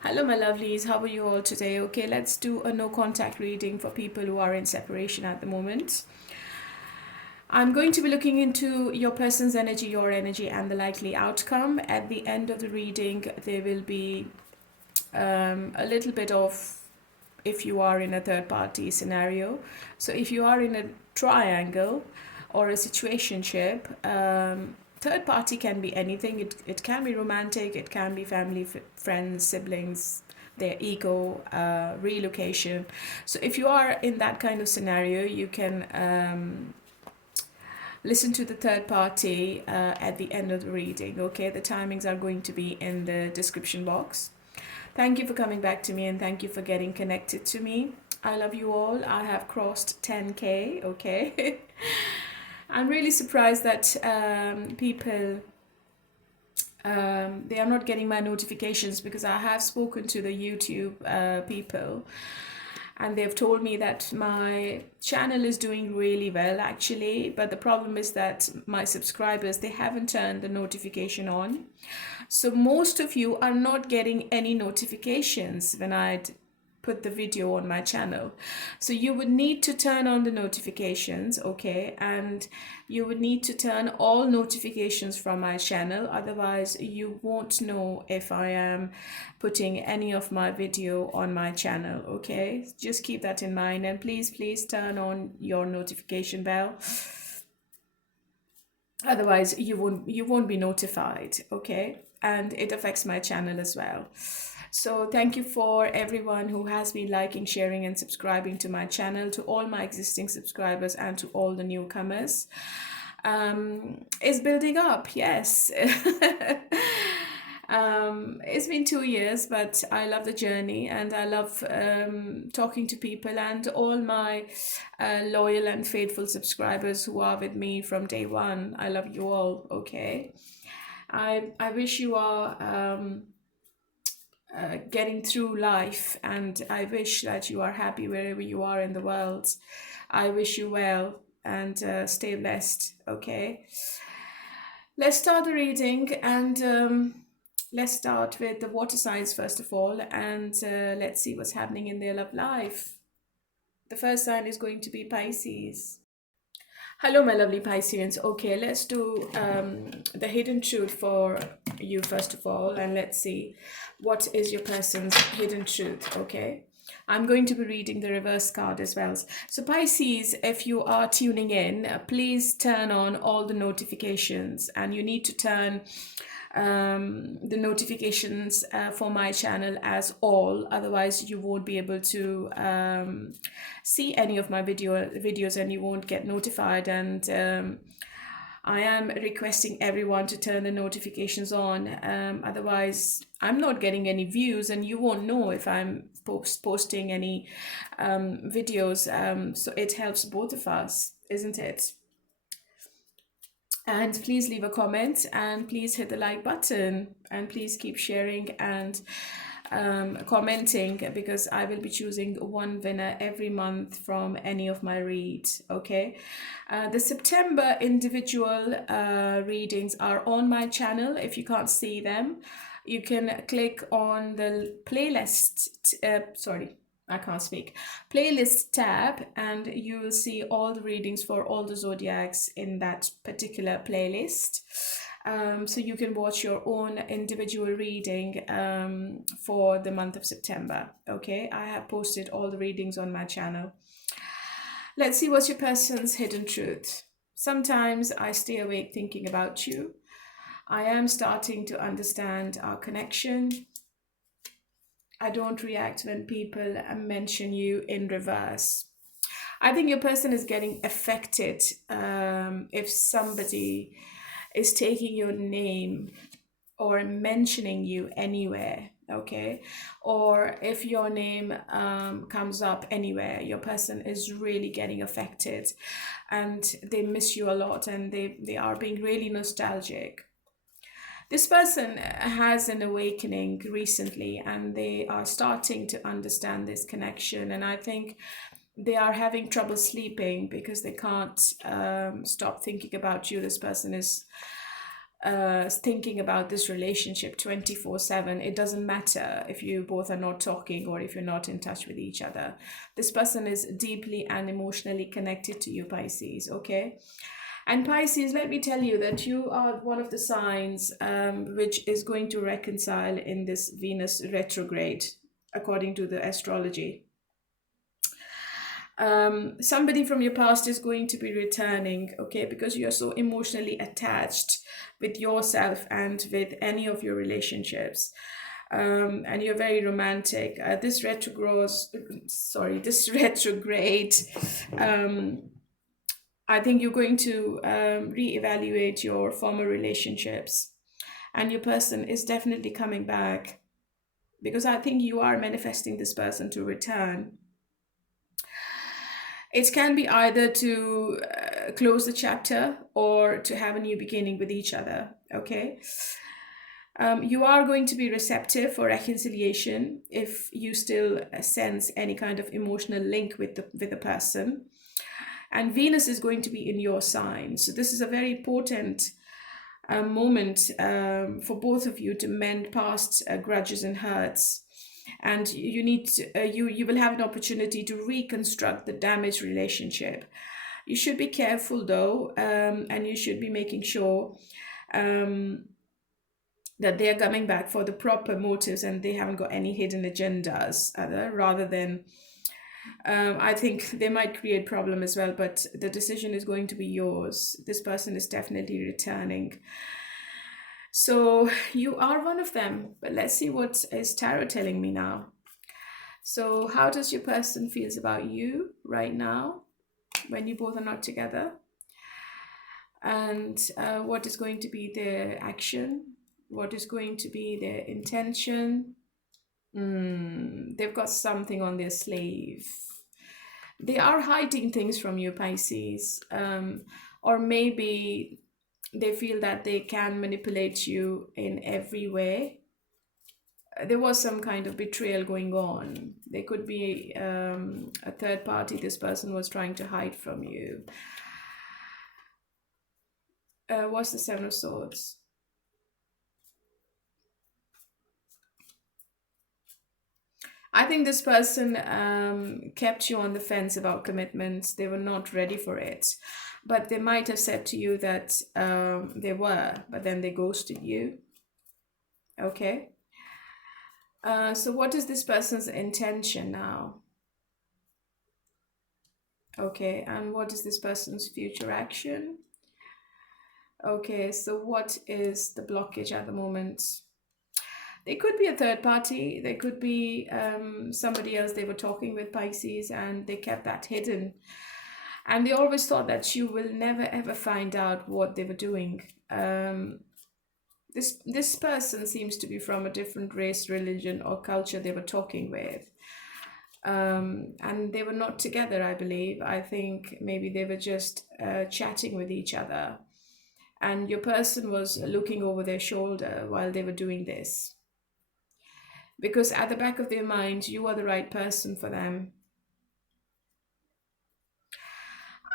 Hello, my lovelies. How are you all today? Okay, let's do a no contact reading for people who are in separation at the moment. I'm going to be looking into your person's energy, your energy, and the likely outcome. At the end of the reading, there will be a little bit of if you are in a third party scenario. So, if you are in a triangle or a situationship, third party can be anything. It can be romantic, it can be family, friends, siblings, their ego, relocation. So if you are in that kind of scenario, you can listen to the third party at the end of the reading. Okay, the timings are going to be in the description box. Thank you for coming back to me, and thank you for getting connected to me. I love you all. I have crossed 10K. Okay. I'm really surprised that people they are not getting my notifications, because I have spoken to the YouTube people, and they've told me that my channel is doing really well actually, but the problem is that my subscribers, they haven't turned the notification on. So most of you are not getting any notifications when I put the video on my channel. So you would need to turn on the notifications, okay? And you would need to turn all notifications from my channel, otherwise you won't know if I am putting any of my video on my channel, okay? Just keep that in mind, and please turn on your notification bell, otherwise you won't be notified, okay? And it affects my channel as well. So thank you for everyone who has been liking, sharing, and subscribing to my channel, to all my existing subscribers, and to all the newcomers. It's building up, yes. It's been 2 years, but I love the journey, and I love talking to people, and all my loyal and faithful subscribers who are with me from day one. I love you all, okay? I wish you are getting through life, and I wish that you are happy wherever you are in the world. I wish you well, and stay blessed, okay? Let's start the reading, and let's start with the water signs first of all, and let's see what's happening in their love life. The first sign is going to be Pisces. Hello, my lovely Pisceans. Okay, let's do the hidden truth for you first of all, and let's see what is your person's hidden truth, okay? I'm going to be reading the reverse card as well. So Pisces, if you are tuning in, please turn on all the notifications, and you need to turn the notifications for my channel as all, otherwise you won't be able to see any of my videos, and you won't get notified. And I am requesting everyone to turn the notifications on, otherwise I'm not getting any views, and you won't know if I'm posting any videos. So it helps both of us, isn't it? And please leave a comment, and please hit the like button, and please keep sharing and commenting, because I will be choosing one winner every month from any of my reads, okay? The September individual readings are on my channel. If you can't see them, you can click on the playlist, I can't speak. Playlist tab, and you will see all the readings for all the zodiacs in that particular playlist. So you can watch your own individual reading for the month of September. Okay, I have posted all the readings on my channel. Let's see what's your person's hidden truth. Sometimes I stay awake thinking about you. I am starting to understand our connection. I don't react when people mention you in reverse. I think your person is getting affected if somebody is taking your name or mentioning you anywhere, okay? Or if your name comes up anywhere, your person is really getting affected, and they miss you a lot, and they are being really nostalgic. This person has an awakening recently, and they are starting to understand this connection. And I think they are having trouble sleeping because they can't stop thinking about you. This person is thinking about this relationship 24/7. It doesn't matter if you both are not talking or if you're not in touch with each other. This person is deeply and emotionally connected to you, Pisces, okay? And Pisces, let me tell you that you are one of the signs which is going to reconcile in this Venus retrograde, according to the astrology. Somebody from your past is going to be returning, okay, because you're so emotionally attached with yourself and with any of your relationships. And you're very romantic. This retrograde, I think you're going to reevaluate your former relationships, and your person is definitely coming back, because I think you are manifesting this person to return. It can be either to close the chapter or to have a new beginning with each other, okay? You are going to be receptive for reconciliation if you still sense any kind of emotional link with the person. And Venus is going to be in your sign. So this is a very important moment for both of you to mend past grudges and hurts. And you need to, you will have an opportunity to reconstruct the damaged relationship. You should be careful though, and you should be making sure that they are coming back for the proper motives and they haven't got any hidden agendas, rather than I think they might create problem as well, but the decision is going to be yours. This person is definitely returning. So you are one of them, but let's see what is tarot telling me now. So how does your person feels about you right now when you both are not together? And what is going to be their action? What is going to be their intention? They've got something on their sleeve. They are hiding things from you, Pisces. Or maybe they feel that they can manipulate you in every way. There was some kind of betrayal going on. There could be a third party this person was trying to hide from you. What's the Seven of Swords? I think this person kept you on the fence about commitments. They were not ready for it. But they might have said to you that they were, but then they ghosted you. Okay. So what is this person's intention now? Okay, and what is this person's future action? Okay, so what is the blockage at the moment? They could be a third party. They could be somebody else they were talking with, Pisces, and they kept that hidden. And they always thought that you will never ever find out what they were doing. This person seems to be from a different race, religion, or culture they were talking with. And they were not together, I believe. I think maybe they were just chatting with each other. And your person was looking over their shoulder while they were doing this. Because at the back of their mind, you are the right person for them.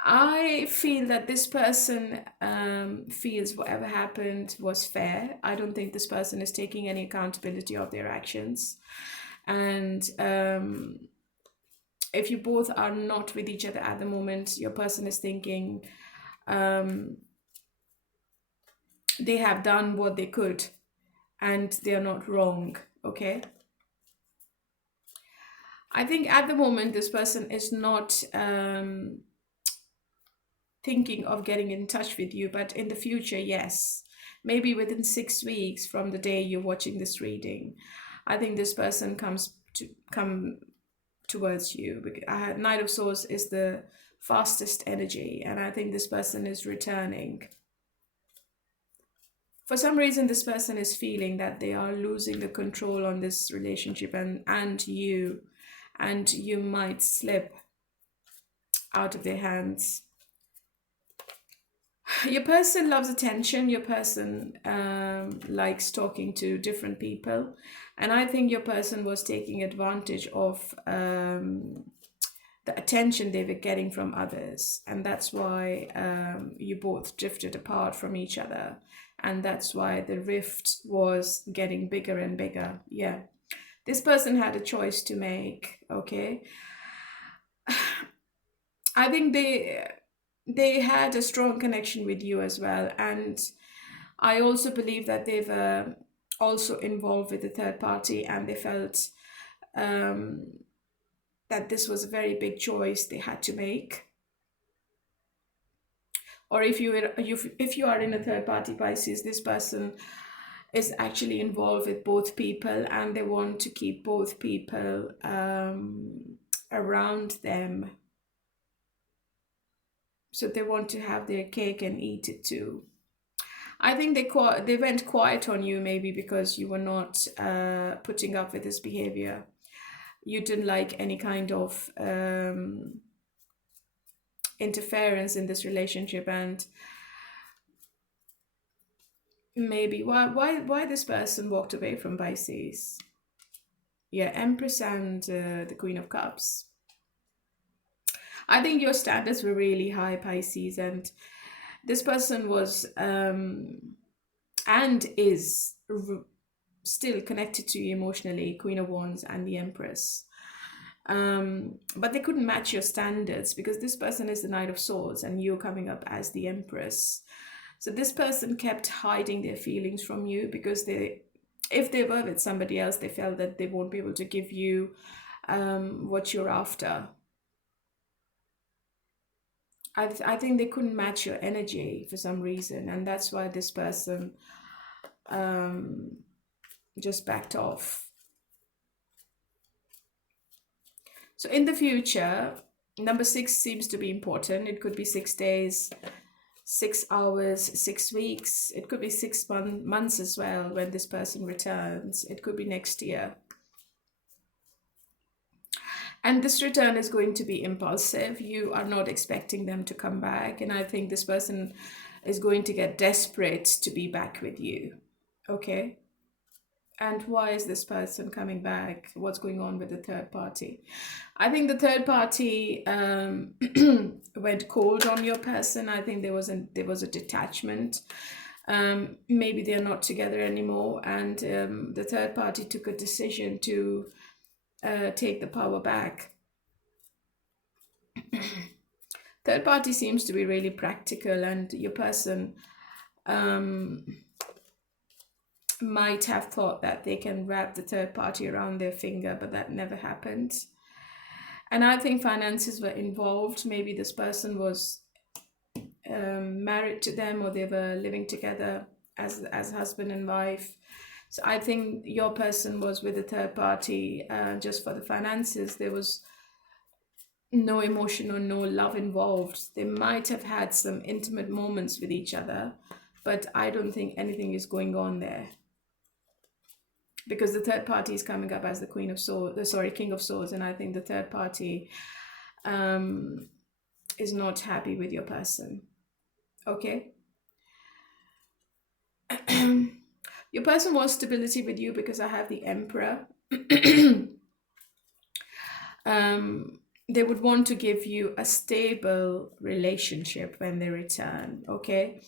I feel that this person feels whatever happened was fair. I don't think this person is taking any accountability of their actions. And if you both are not with each other at the moment, your person is thinking they have done what they could and they are not wrong, okay? I think at the moment, this person is not thinking of getting in touch with you, but in the future, yes. Maybe within 6 weeks from the day you're watching this reading, I think this person come towards you. Knight of Swords is the fastest energy, and I think this person is returning. For some reason, this person is feeling that they are losing the control on this relationship and you might slip out of their hands. Your person loves attention. Your person likes talking to different people. And I think your person was taking advantage of the attention they were getting from others, and that's why you both drifted apart from each other, and that's why the rift was getting bigger and bigger. Yeah, this person had a choice to make. Okay, I think they had a strong connection with you as well, and I also believe that they were also involved with the third party, and they felt um, that this was a very big choice they had to make. Or if you are in a third party Pisces, this person is actually involved with both people, and they want to keep both people around them. So they want to have their cake and eat it too. I think they went quiet on you, maybe because you were not putting up with this behavior. You didn't like any kind of interference in this relationship, and maybe why this person walked away from Pisces. Yeah, Empress and the Queen of Cups. I think your standards were really high, Pisces, and this person was and is still connected to you emotionally, Queen of Wands and the Empress. But they couldn't match your standards because this person is the Knight of Swords and you're coming up as the Empress. So this person kept hiding their feelings from you because if they were with somebody else, they felt that they won't be able to give you what you're after. I think they couldn't match your energy for some reason, and that's why this person just backed off. So in the future, number 6 seems to be important. It could be 6 days, 6 hours, 6 weeks. It could be 6 months as well when this person returns. It could be next year. And this return is going to be impulsive. You are not expecting them to come back. And I think this person is going to get desperate to be back with you. Okay? And why is this person coming back? What's going on with the third party? I think the third party went cold on your person. I think there was a detachment. Maybe they're not together anymore, and the third party took a decision to take the power back. Third party seems to be really practical, and your person might have thought that they can wrap the third party around their finger, but that never happened. And I think finances were involved. Maybe this person was married to them, or they were living together as husband and wife. So I think your person was with the third party just for the finances. There was no emotion or no love involved. They might have had some intimate moments with each other, but I don't think anything is going on there. Because the third party is coming up as the King of Swords, and I think the third party is not happy with your person. Okay? Your person wants stability with you because I have the Emperor. They would want to give you a stable relationship when they return, okay?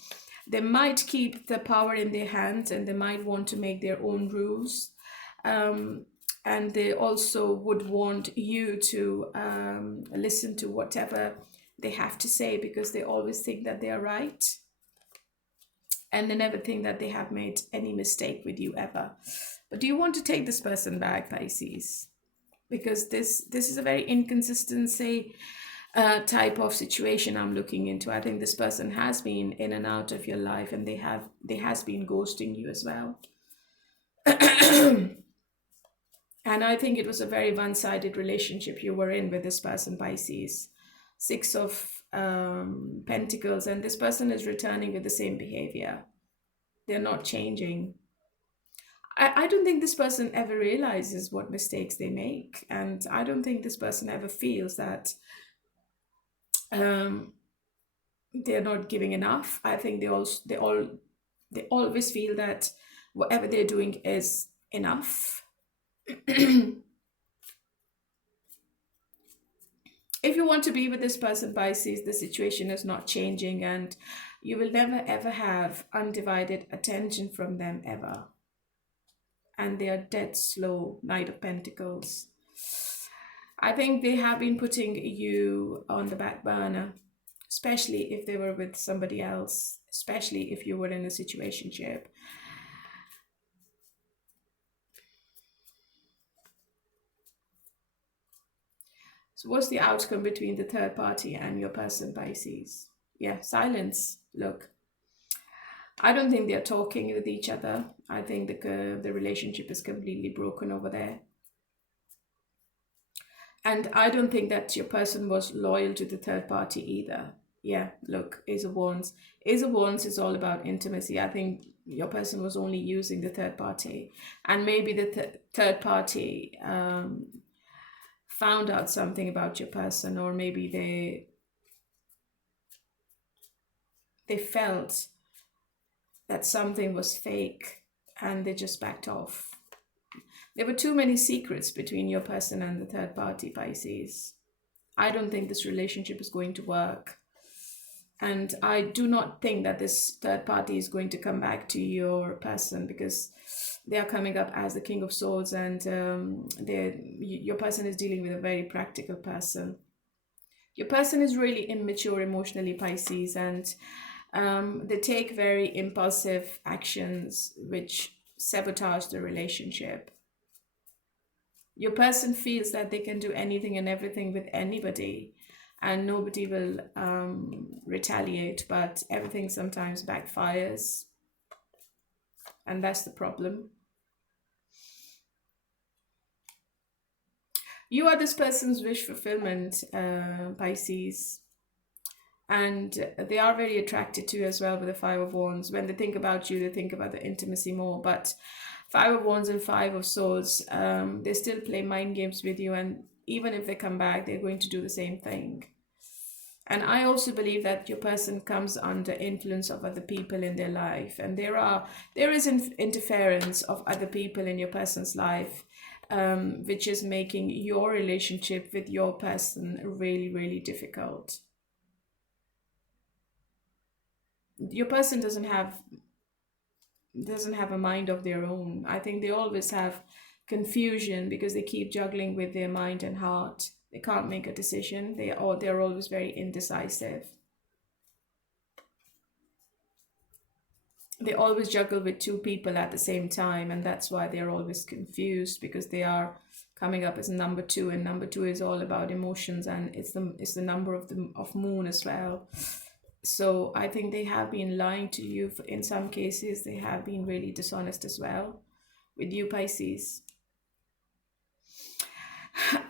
They might keep the power in their hands, and they might want to make their own rules. And they also would want you to listen to whatever they have to say, because they always think that they are right. And they never think that they have made any mistake with you ever. But do you want to take this person back, Pisces? Because this is a very inconsistency type of situation I'm looking into. I think this person has been in and out of your life, and they has been ghosting you as well. And I think it was a very one-sided relationship you were in with this person, Pisces. 6 of Pentacles, and this person is returning with the same behavior. They're not changing. I don't think this person ever realizes what mistakes they make, and I don't think this person ever feels that they're not giving enough. I think they always feel that whatever they're doing is enough. If you want to be with this person, Pisces, the situation is not changing, and you will never ever have undivided attention from them ever. And they are dead slow, Knight of Pentacles. I think they have been putting you on the back burner, especially if they were with somebody else, especially if you were in a situationship. So what's the outcome between the third party and your person, Pisces? Yeah, silence. Look, I don't think they're talking with each other. I think the relationship is completely broken over there. And I don't think that your person was loyal to the third party either. Yeah, look, Ace of Wands. Ace of Wands is all about intimacy. I think your person was only using the third party. And maybe the third party found out something about your person, or maybe they felt that something was fake and they just backed off. There were too many secrets between your person and the third party, Pisces. I don't think this relationship is going to work. And I do not think that this third party is going to come back to your person, because they are coming up as the King of Swords, and your person is dealing with a very practical person. Your person is really immature emotionally, Pisces, and they take very impulsive actions which sabotage the relationship. Your person feels that they can do anything and everything with anybody, and nobody will retaliate, but everything sometimes backfires, and that's the problem. You are this person's wish fulfillment, Pisces, and they are very attracted to you as well with the Five of Wands. When they think about you, they think about the intimacy more, but Five of Wands and Five of Swords, they still play mind games with you, and even if they come back, they're going to do the same thing. And I also believe that your person comes under influence of other people in their life, and there is interference of other people in your person's life, which is making your relationship with your person really, really difficult. Your person doesn't have a mind of their own. I think they always have confusion because they keep juggling with their mind and heart. They can't make a decision. They're always very indecisive. They always juggle with two people at the same time, and that's why they're always confused, because they are coming up as number two, and number two is all about emotions, and it's the number of moon as well. So I think they have been lying to you. In some cases, they have been really dishonest as well with you, Pisces.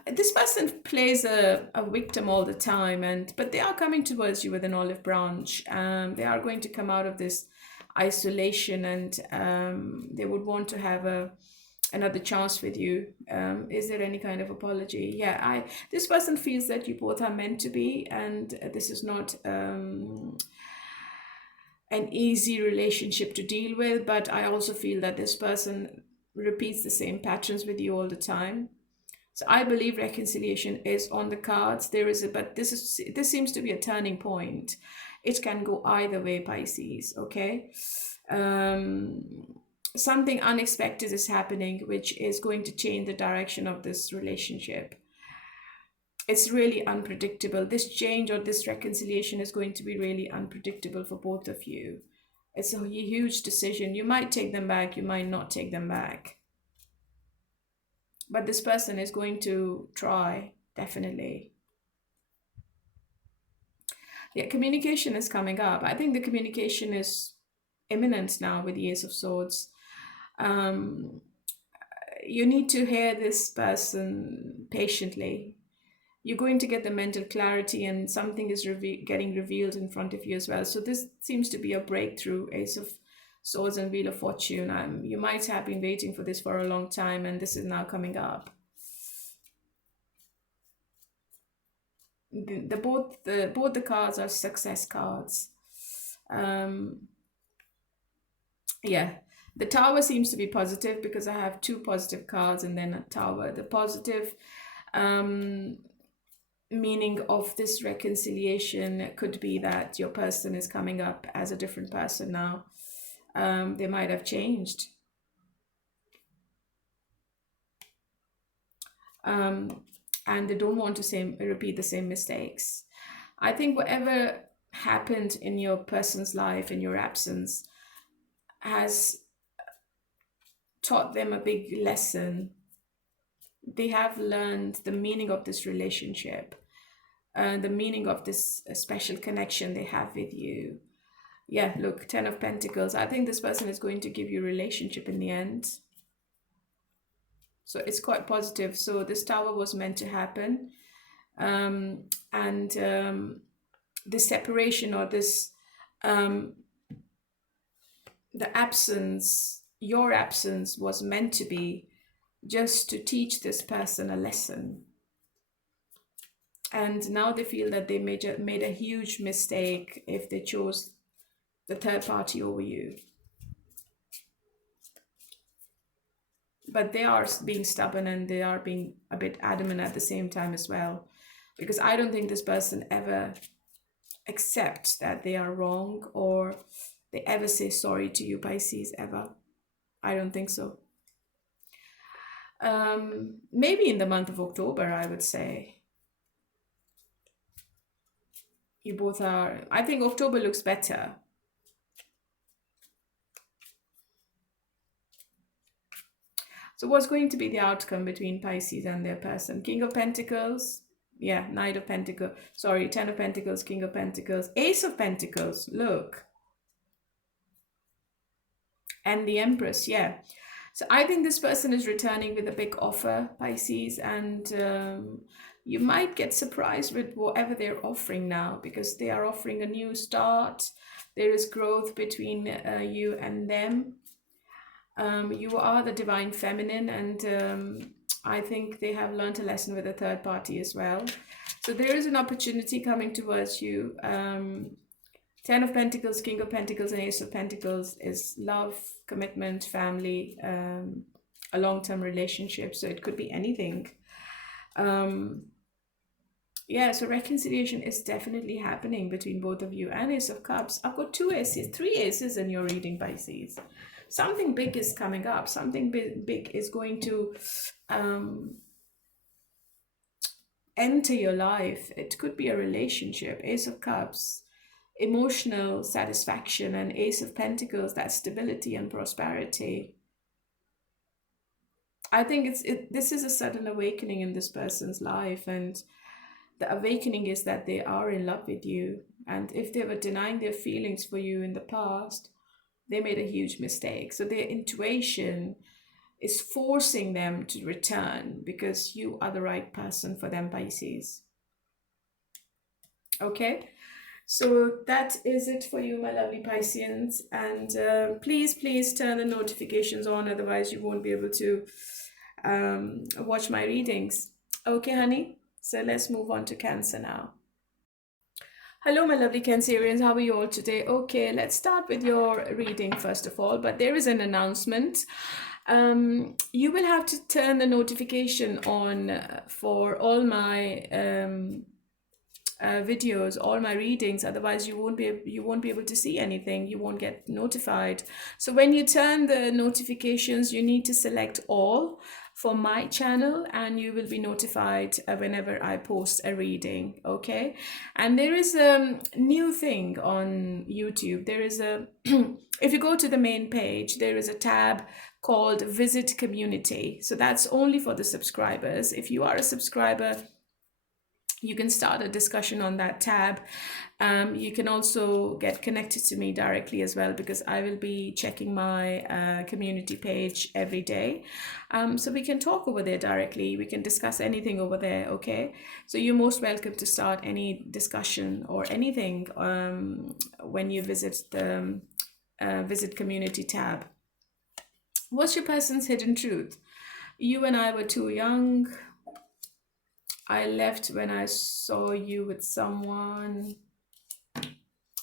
This person plays a victim all the time, but they are coming towards you with an olive branch. They are going to come out of this isolation, and they would want to have another chance with you. Is there any kind of apology? Yeah, this person feels that you both are meant to be, and this is not an easy relationship to deal with, but I also feel that this person repeats the same patterns with you all the time. So I believe reconciliation is on the cards. But this seems to be a turning point. It can go either way, Pisces, okay? Something unexpected is happening, which is going to change the direction of this relationship. It's really unpredictable. This change or this reconciliation is going to be really unpredictable for both of you. It's a huge decision. You might take them back, you might not take them back. But this person is going to try, definitely. Yeah, communication is coming up. I think the communication is imminent now with the Ace of Swords. You need to hear this person patiently. You're going to get the mental clarity, and something is getting revealed in front of you as well. So this seems to be a breakthrough, Ace of Swords and Wheel of Fortune. You might have been waiting for this for a long time, and this is now coming up. Both the cards are success cards. Yeah, the Tower seems to be positive because I have two positive cards and then a Tower. The positive, meaning of this reconciliation could be that your person is coming up as a different person now. They might have changed. And they don't want to repeat the same mistakes. I think whatever happened in your person's life in your absence has taught them a big lesson. They have learned the meaning of this relationship, the meaning of this special connection they have with you. Yeah, look, 10 of Pentacles. I think this person is going to give you a relationship in the end. So it's quite positive. So this Tower was meant to happen. This separation or this, the absence, your absence was meant to be just to teach this person a lesson. And now they feel that they made a huge mistake if they chose the third party over you. But they are being stubborn and they are being a bit adamant at the same time as well. Because I don't think this person ever accepts that they are wrong or they ever say sorry to you, Pisces, ever. I don't think so. Maybe in the month of October, I would say. You both are, I think October looks better. So what's going to be the outcome between Pisces and their person? King of Pentacles. Yeah, Knight of Pentacles. Sorry, 10 of Pentacles, King of Pentacles, Ace of Pentacles. Look. And the Empress, yeah. So I think this person is returning with a big offer, Pisces. And you might get surprised with whatever they're offering now, because they are offering a new start. There is growth between you and them. You are the divine feminine, and I think they have learned a lesson with a third party as well. So there is an opportunity coming towards you. 10 of Pentacles, King of Pentacles, and Ace of Pentacles is love, commitment, family, a long-term relationship. So it could be anything. Yeah, so reconciliation is definitely happening between both of you. And Ace of Cups. I've got 2 aces, 3 aces in your reading, Pisces. Something big is coming up. Something big is going to enter your life. It could be a relationship. Ace of Cups, emotional satisfaction, and Ace of Pentacles, that stability and prosperity. I think this is a sudden awakening in this person's life, and the awakening is that they are in love with you. And if they were denying their feelings for you in the past, they made a huge mistake. So their intuition is forcing them to return because you are the right person for them, Pisces. Okay, so that is it for you, my lovely Pisceans. And please turn the notifications on, otherwise you won't be able to watch my readings. Okay, honey, so let's move on to Cancer now. Hello, my lovely Cancerians. How are you all today? Okay, let's start with your reading first of all, but there is an announcement. You will have to turn the notification on for all my videos, all my readings, otherwise you won't be able to see anything. You won't get notified. So when you turn the notifications, you need to select all for my channel, and you will be notified whenever I post a reading. Okay, and there is a new thing on YouTube. There is a if you go to the main page, there is a tab called Visit Community. So that's only for the subscribers. If you are a subscriber, you can start a discussion on that tab. You can also get connected to me directly as well, because I will be checking my community page every day. So we can talk over there directly. We can discuss anything over there, okay? So you're most welcome to start any discussion or anything when you visit the Visit Community tab. What's your person's hidden truth? You and I were too young. I left when I saw you with someone.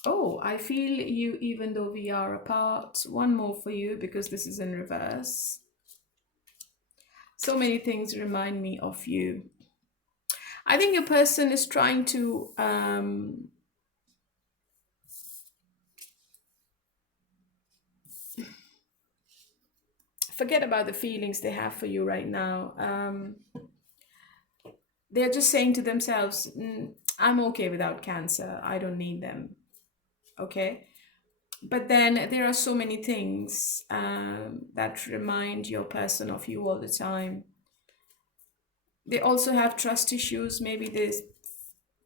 Oh, I feel you even though we are apart. One more for you, because this is in reverse. So many things remind me of you. I think your person is trying to forget about the feelings they have for you right now. They're just saying to themselves, I'm okay without Cancer. I don't need them. Okay. But then there are so many things that remind your person of you all the time. They also have trust issues. Maybe they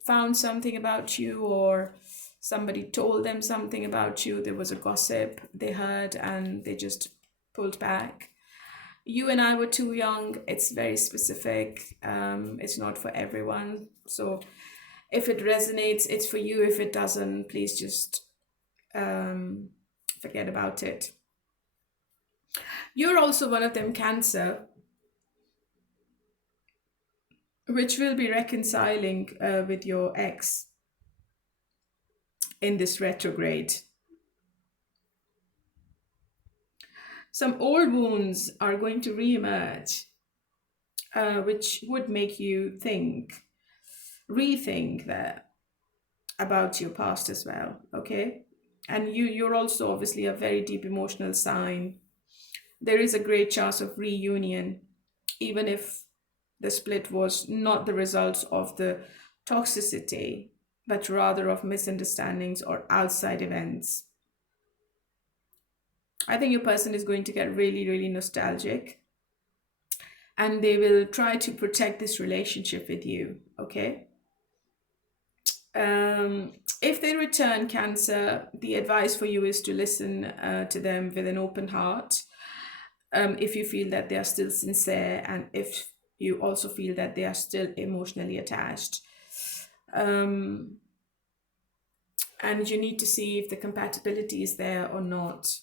found something about you, or somebody told them something about you. There was a gossip they heard and they just pulled back. You and I were too young. It's very specific. It's not for everyone. So if it resonates, it's for you. If it doesn't, please just forget about it. You're also one of them, Cancer, which will be reconciling with your ex in this retrograde. Some old wounds are going to reemerge, which would make you rethink that about your past as well. Okay, and you're also obviously a very deep emotional sign. There is a great chance of reunion, even if the split was not the result of the toxicity, but rather of misunderstandings or outside events. I think your person is going to get really, really nostalgic, and they will try to protect this relationship with you. Okay. If they return, Cancer, the advice for you is to listen to them with an open heart. If you feel that they are still sincere, and if you also feel that they are still emotionally attached. And you need to see if the compatibility is there or not.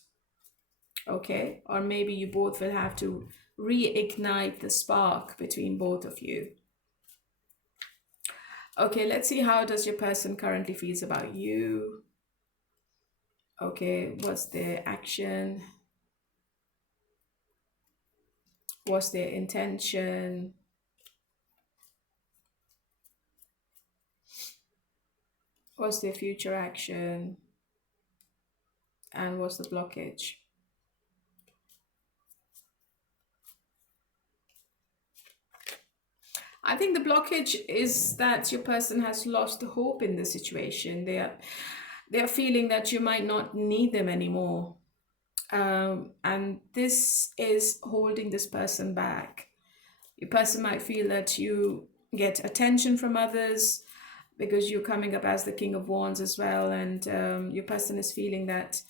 Okay, or maybe you both will have to reignite the spark between both of you. Okay, let's see, how does your person currently feels about you? Okay, what's their action? What's their intention? What's their future action? And what's the blockage? I think the blockage is that your person has lost the hope in the situation. They are feeling that you might not need them anymore. And this is holding this person back. Your person might feel that you get attention from others because you're coming up as the King of Wands as well. And your person is feeling that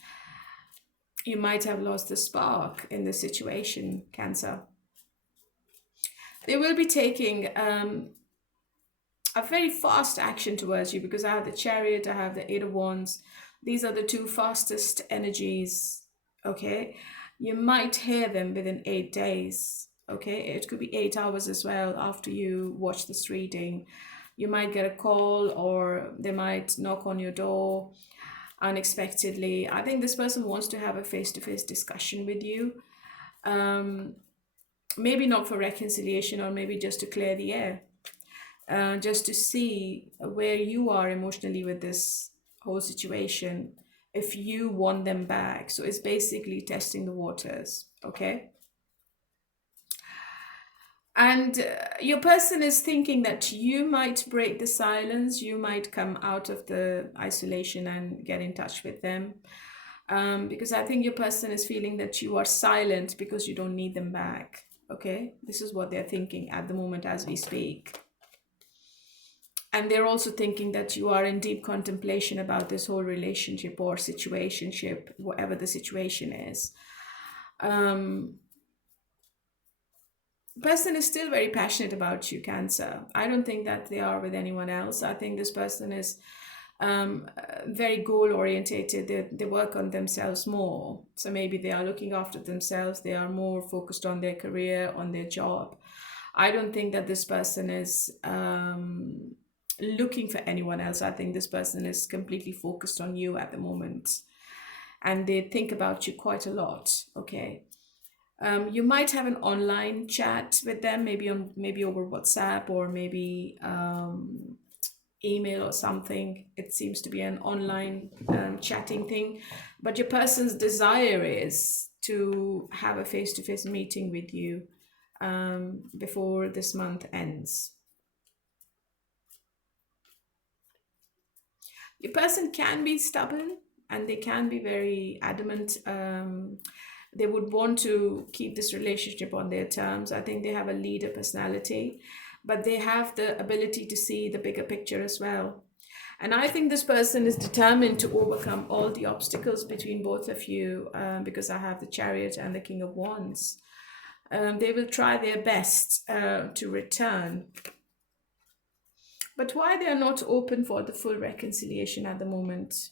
you might have lost the spark in this situation, Cancer. They will be taking a very fast action towards you, because I have the Chariot, I have the Eight of Wands. These are the two fastest energies. Okay, you might hear them within 8 days. Okay, it could be 8 hours as well after you watch this reading. You might get a call, or they might knock on your door unexpectedly. I think this person wants to have a face-to-face discussion with you. Maybe not for reconciliation, or maybe just to clear the air. Just to see where you are emotionally with this whole situation, if you want them back. So it's basically testing the waters. Okay. And your person is thinking that you might break the silence, you might come out of the isolation and get in touch with them. Because I think your person is feeling that you are silent because you don't need them back. Okay, this is what they're thinking at the moment as we speak. And they're also thinking that you are in deep contemplation about this whole relationship or situationship, whatever the situation is. Person is still very passionate about you, Cancer. I don't think that they are with anyone else. I think this person is very goal orientated. They work on themselves more. So maybe they are looking after themselves. They are more focused on their career, on their job. I don't think that this person is looking for anyone else. I think this person is completely focused on you at the moment. And they think about you quite a lot. Okay. You might have an online chat with them, maybe over WhatsApp, or maybe email or something. It seems to be an online chatting thing, but your person's desire is to have a face-to-face meeting with you before this month ends. Your person can be stubborn and they can be very adamant. They would want to keep this relationship on their terms. I think they have a leader personality, but they have the ability to see the bigger picture as well. And I think this person is determined to overcome all the obstacles between both of you, because I have the Chariot and the King of Wands. They will try their best to return. But why they are not open for the full reconciliation at the moment?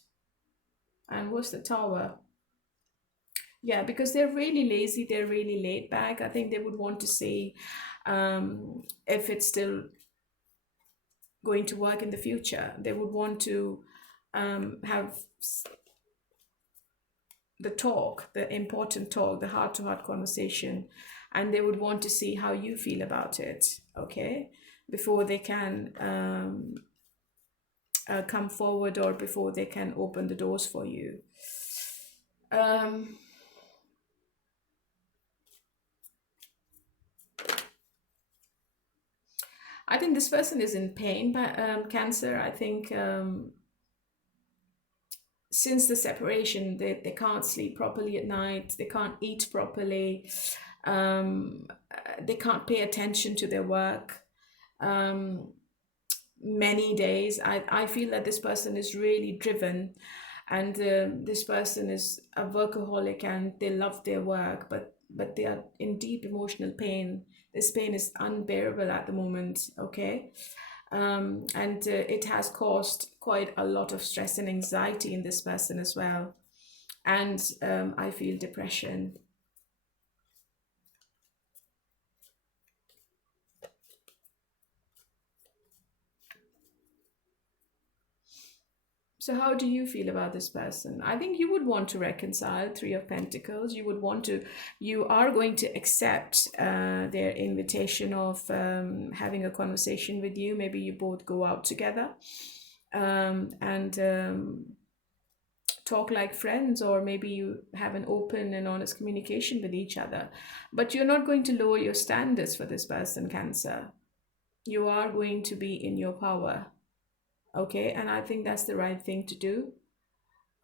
And what's the Tower? Yeah, because they're really lazy, they're really laid back. I think they would want to see if it's still going to work in the future. They would want to have the talk, the important talk, the heart-to-heart conversation, and they would want to see how you feel about it, okay, before they can come forward, or before they can open the doors for you. I think this person is in pain, Cancer. I think since the separation, they can't sleep properly at night, they can't eat properly, they can't pay attention to their work. Many days, I feel that this person is really driven, and this person is a workaholic and they love their work, but they are in deep emotional pain. This pain is unbearable at the moment, okay? And it has caused quite a lot of stress and anxiety in this person as well. And I feel depression. So how do you feel about this person? I think you would want to reconcile. Three of Pentacles. You are going to accept their invitation of having a conversation with you. Maybe you both go out together and talk like friends, or maybe you have an open and honest communication with each other. But you're not going to lower your standards for this person, Cancer. You are going to be in your power. Okay, and I think that's the right thing to do.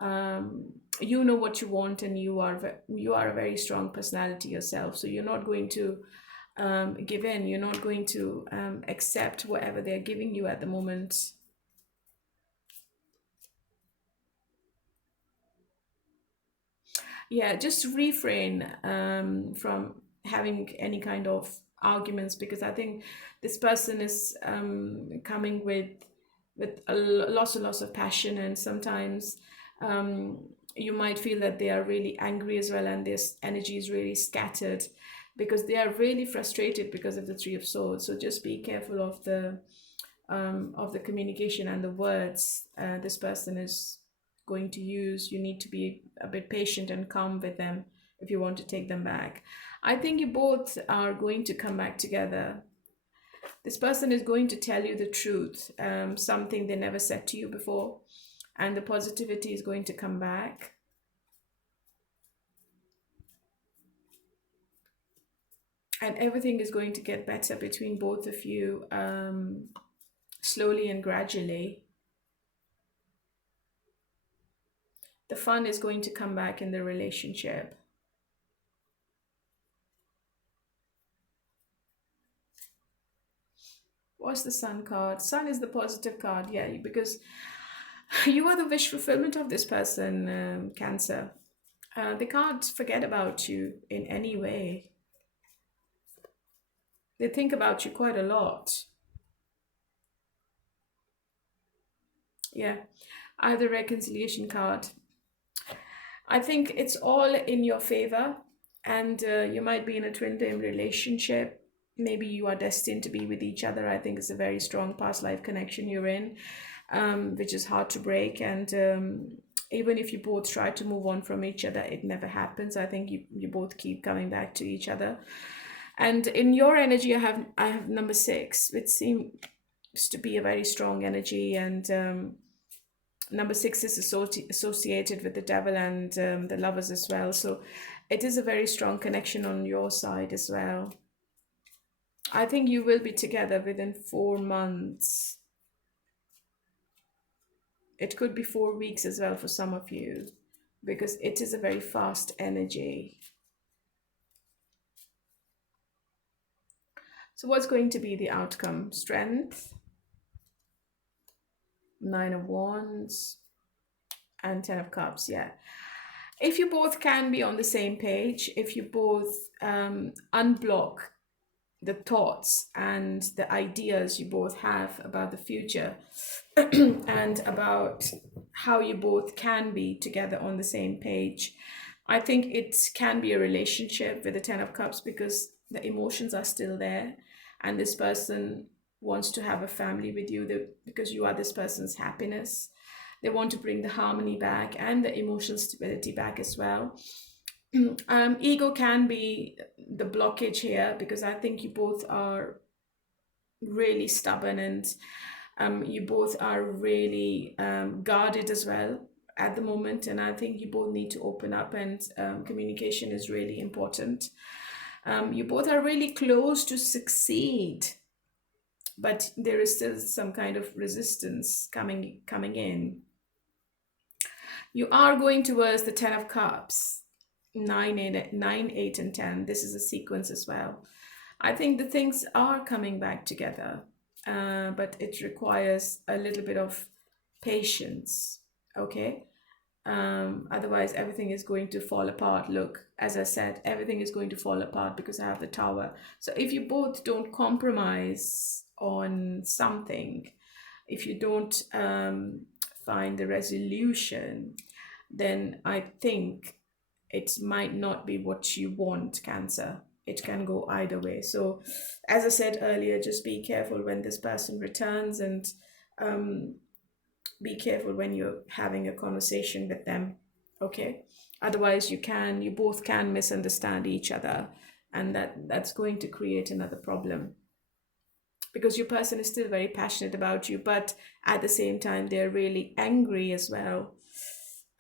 You know what you want, and you are a very strong personality yourself, so you're not going to give in. You're not going to accept whatever they're giving you at the moment. Yeah, just refrain from having any kind of arguments, because I think this person is coming with lots and lots of passion, and sometimes you might feel that they are really angry as well, and this energy is really scattered because they are really frustrated because of the Three of Swords. So just be careful of the communication and the words this person is going to use. You need to be a bit patient and calm with them if you want to take them back. I think you both are going to come back together. This person is going to tell you the truth, something they never said to you before, and the positivity is going to come back. And everything is going to get better between both of you, slowly and gradually. The fun is going to come back in the relationship. What's the Sun card? Sun is the positive card, yeah, because you are the wish fulfillment of this person, Cancer. They can't forget about you in any way. They think about you quite a lot. Yeah, I have the reconciliation card. I think it's all in your favor, and you might be in a twin flame relationship. Maybe you are destined to be with each other. I think it's a very strong past life connection you're in, which is hard to break. And Even if you both try to move on from each other, it never happens. I think you both keep coming back to each other. And in your energy, I have number 6, which seems to be a very strong energy. And number 6 is associated with the devil and the lovers as well. So it is a very strong connection on your side as well. I think you will be together within 4 months. It could be 4 weeks as well for some of you, because it is a very fast energy. So what's going to be the outcome? Strength, 9 of Wands, and 10 of Cups. Yeah. If you both can be on the same page, if you both unblock the thoughts and the ideas you both have about the future and about how you both can be together on the same page, I think it can be a relationship with the 10 of Cups, because the emotions are still there and this person wants to have a family with you because you are this person's happiness. They want to bring the harmony back and the emotional stability back as well. Ego can be the blockage here, because I think you both are really stubborn and you both are really guarded as well at the moment. And I think you both need to open up, and communication is really important. You both are really close to succeed, but there is still some kind of resistance coming in. You are going towards the 10 of Cups. 9, 8, and 10. This is a sequence as well. I think the things are coming back together, but it requires a little bit of patience. Okay. Otherwise, everything is going to fall apart. Look, as I said, everything is going to fall apart because I have the Tower. So if you both don't compromise on something, if you don't find the resolution, then I think it might not be what you want, Cancer. It can go either way. So as I said earlier, just be careful when this person returns, and be careful when you're having a conversation with them. Okay. Otherwise you both can misunderstand each other, and that's going to create another problem, because your person is still very passionate about you, but at the same time they're really angry as well.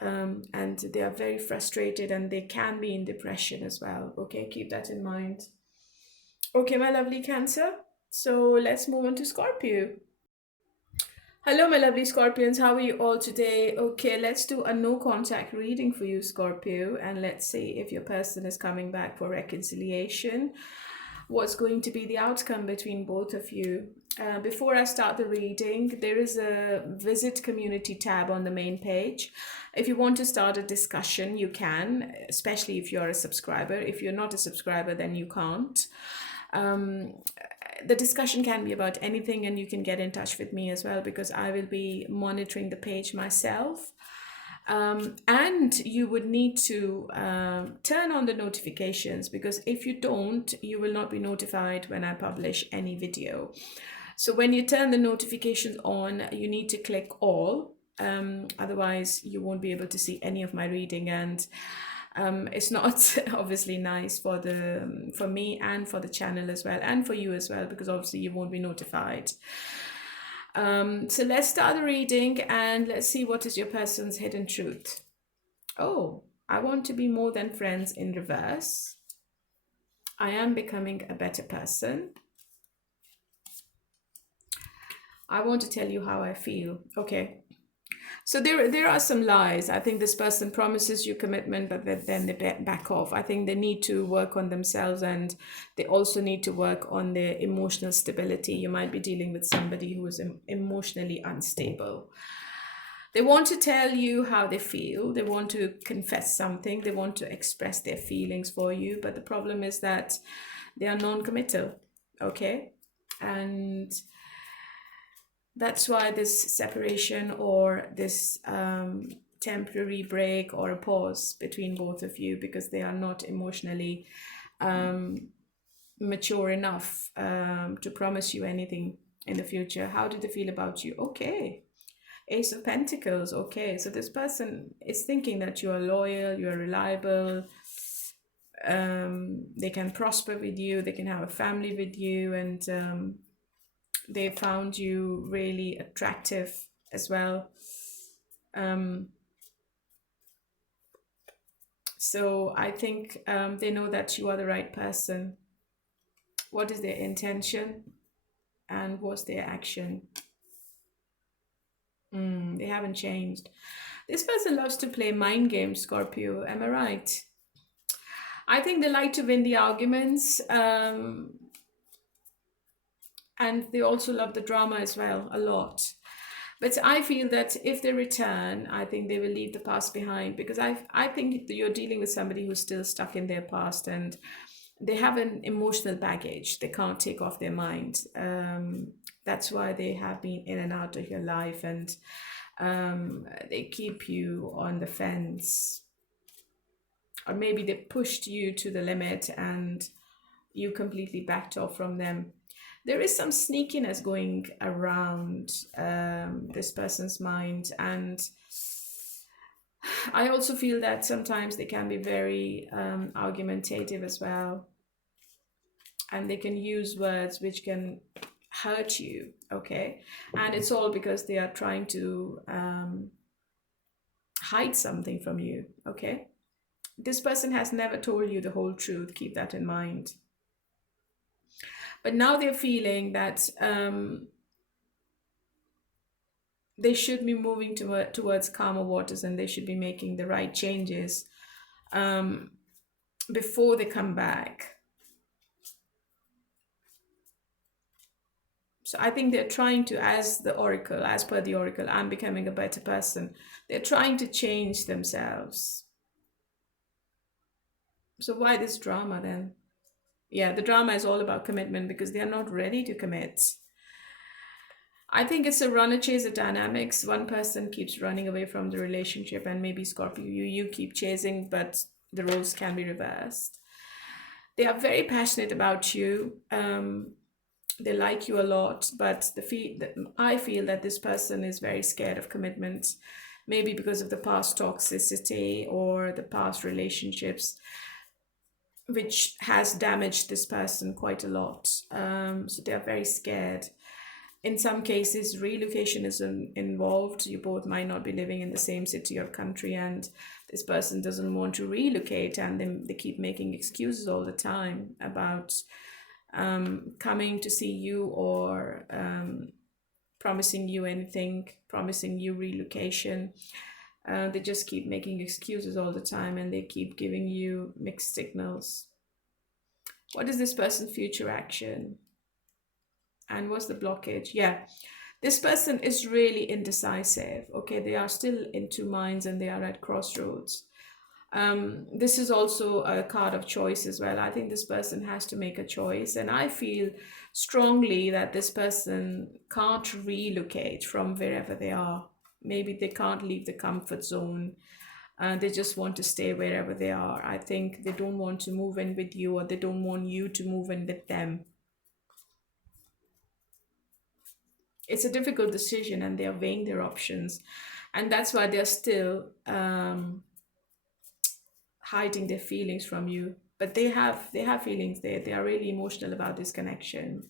And they are very frustrated, and they can be in depression as well. Okay, keep that in mind. Okay, my lovely Cancer. So let's move on to Scorpio. Hello, my lovely Scorpions. How are you all today? Okay, let's do a no contact reading for you, Scorpio, and let's see if your person is coming back for reconciliation. What's going to be the outcome between both of you? Before I start the reading, there is a visit community tab on the main page. If you want to start a discussion, you can, especially if you're a subscriber. If you're not a subscriber, then you can't. The discussion can be about anything, and you can get in touch with me as well, because I will be monitoring the page myself. And you would need to turn on the notifications, because if you don't, you will not be notified when I publish any video. So when you turn the notifications on, you need to click all. Otherwise, you won't be able to see any of my reading, and it's not obviously nice for me and for the channel as well, and for you as well, because obviously you won't be notified. So let's start the reading, and let's see what is your person's hidden truth. Oh, I want to be more than friends in reverse. I am becoming a better person. I want to tell you how I feel. Okay. So there are some lies. I think this person promises you commitment, but then they back off. I think they need to work on themselves, and they also need to work on their emotional stability. You might be dealing with somebody who is emotionally unstable. They want to tell you how they feel. They want to confess something. They want to express their feelings for you. But the problem is that they are non-committal. Okay. And that's why this separation, or this temporary break or a pause between both of you, because they are not emotionally mature enough to promise you anything in the future. How do they feel about you? Okay. Ace of Pentacles. Okay, so this person is thinking that you are loyal, you are reliable. They can prosper with you, they can have a family with you, and they found you really attractive as well. So I think they know that you are the right person. What is their intention and what's their action? They haven't changed. This person loves to play mind games, Scorpio. Am I right? I think they like to win the arguments, and they also love the drama as well, a lot. But I feel that if they return, I think they will leave the past behind, because I think you're dealing with somebody who's still stuck in their past, and they have an emotional baggage they can't take off their mind. That's why they have been in and out of your life, and they keep you on the fence. Or maybe they pushed you to the limit and you completely backed off from them. There is some sneakiness going around this person's mind, and I also feel that sometimes they can be very argumentative as well, and they can use words which can hurt you. Okay, and it's all because they are trying to hide something from you. Okay, this person has never told you the whole truth, keep that in mind. But now they're feeling that they should be moving towards calmer waters, and they should be making the right changes before they come back. So I think they're trying to, as per the oracle, I'm becoming a better person. They're trying to change themselves. So why this drama then? Yeah, the drama is all about commitment, because they are not ready to commit. I think it's a runner chaser dynamics. One person keeps running away from the relationship, and maybe Scorpio, you keep chasing, but the roles can be reversed. They are very passionate about you. They like you a lot, but I feel that this person is very scared of commitment, maybe because of the past toxicity or the past relationships, which has damaged this person quite a lot. So they are very scared. In some cases, relocation is involved. You both might not be living in the same city or country, and this person doesn't want to relocate, and they keep making excuses all the time about coming to see you, or promising you anything, promising you relocation. They just keep making excuses all the time, and they keep giving you mixed signals. What is this person's future action? And what's the blockage? Yeah, this person is really indecisive. Okay, they are still in two minds, and they are at crossroads. This is also a card of choice as well. I think this person has to make a choice, and I feel strongly that this person can't relocate from wherever they are. Maybe they can't leave the comfort zone. They just want to stay wherever they are. I think they don't want to move in with you, or they don't want you to move in with them. It's a difficult decision, and they're weighing their options, and that's why they're still hiding their feelings from you. But they have feelings. They are really emotional about this connection,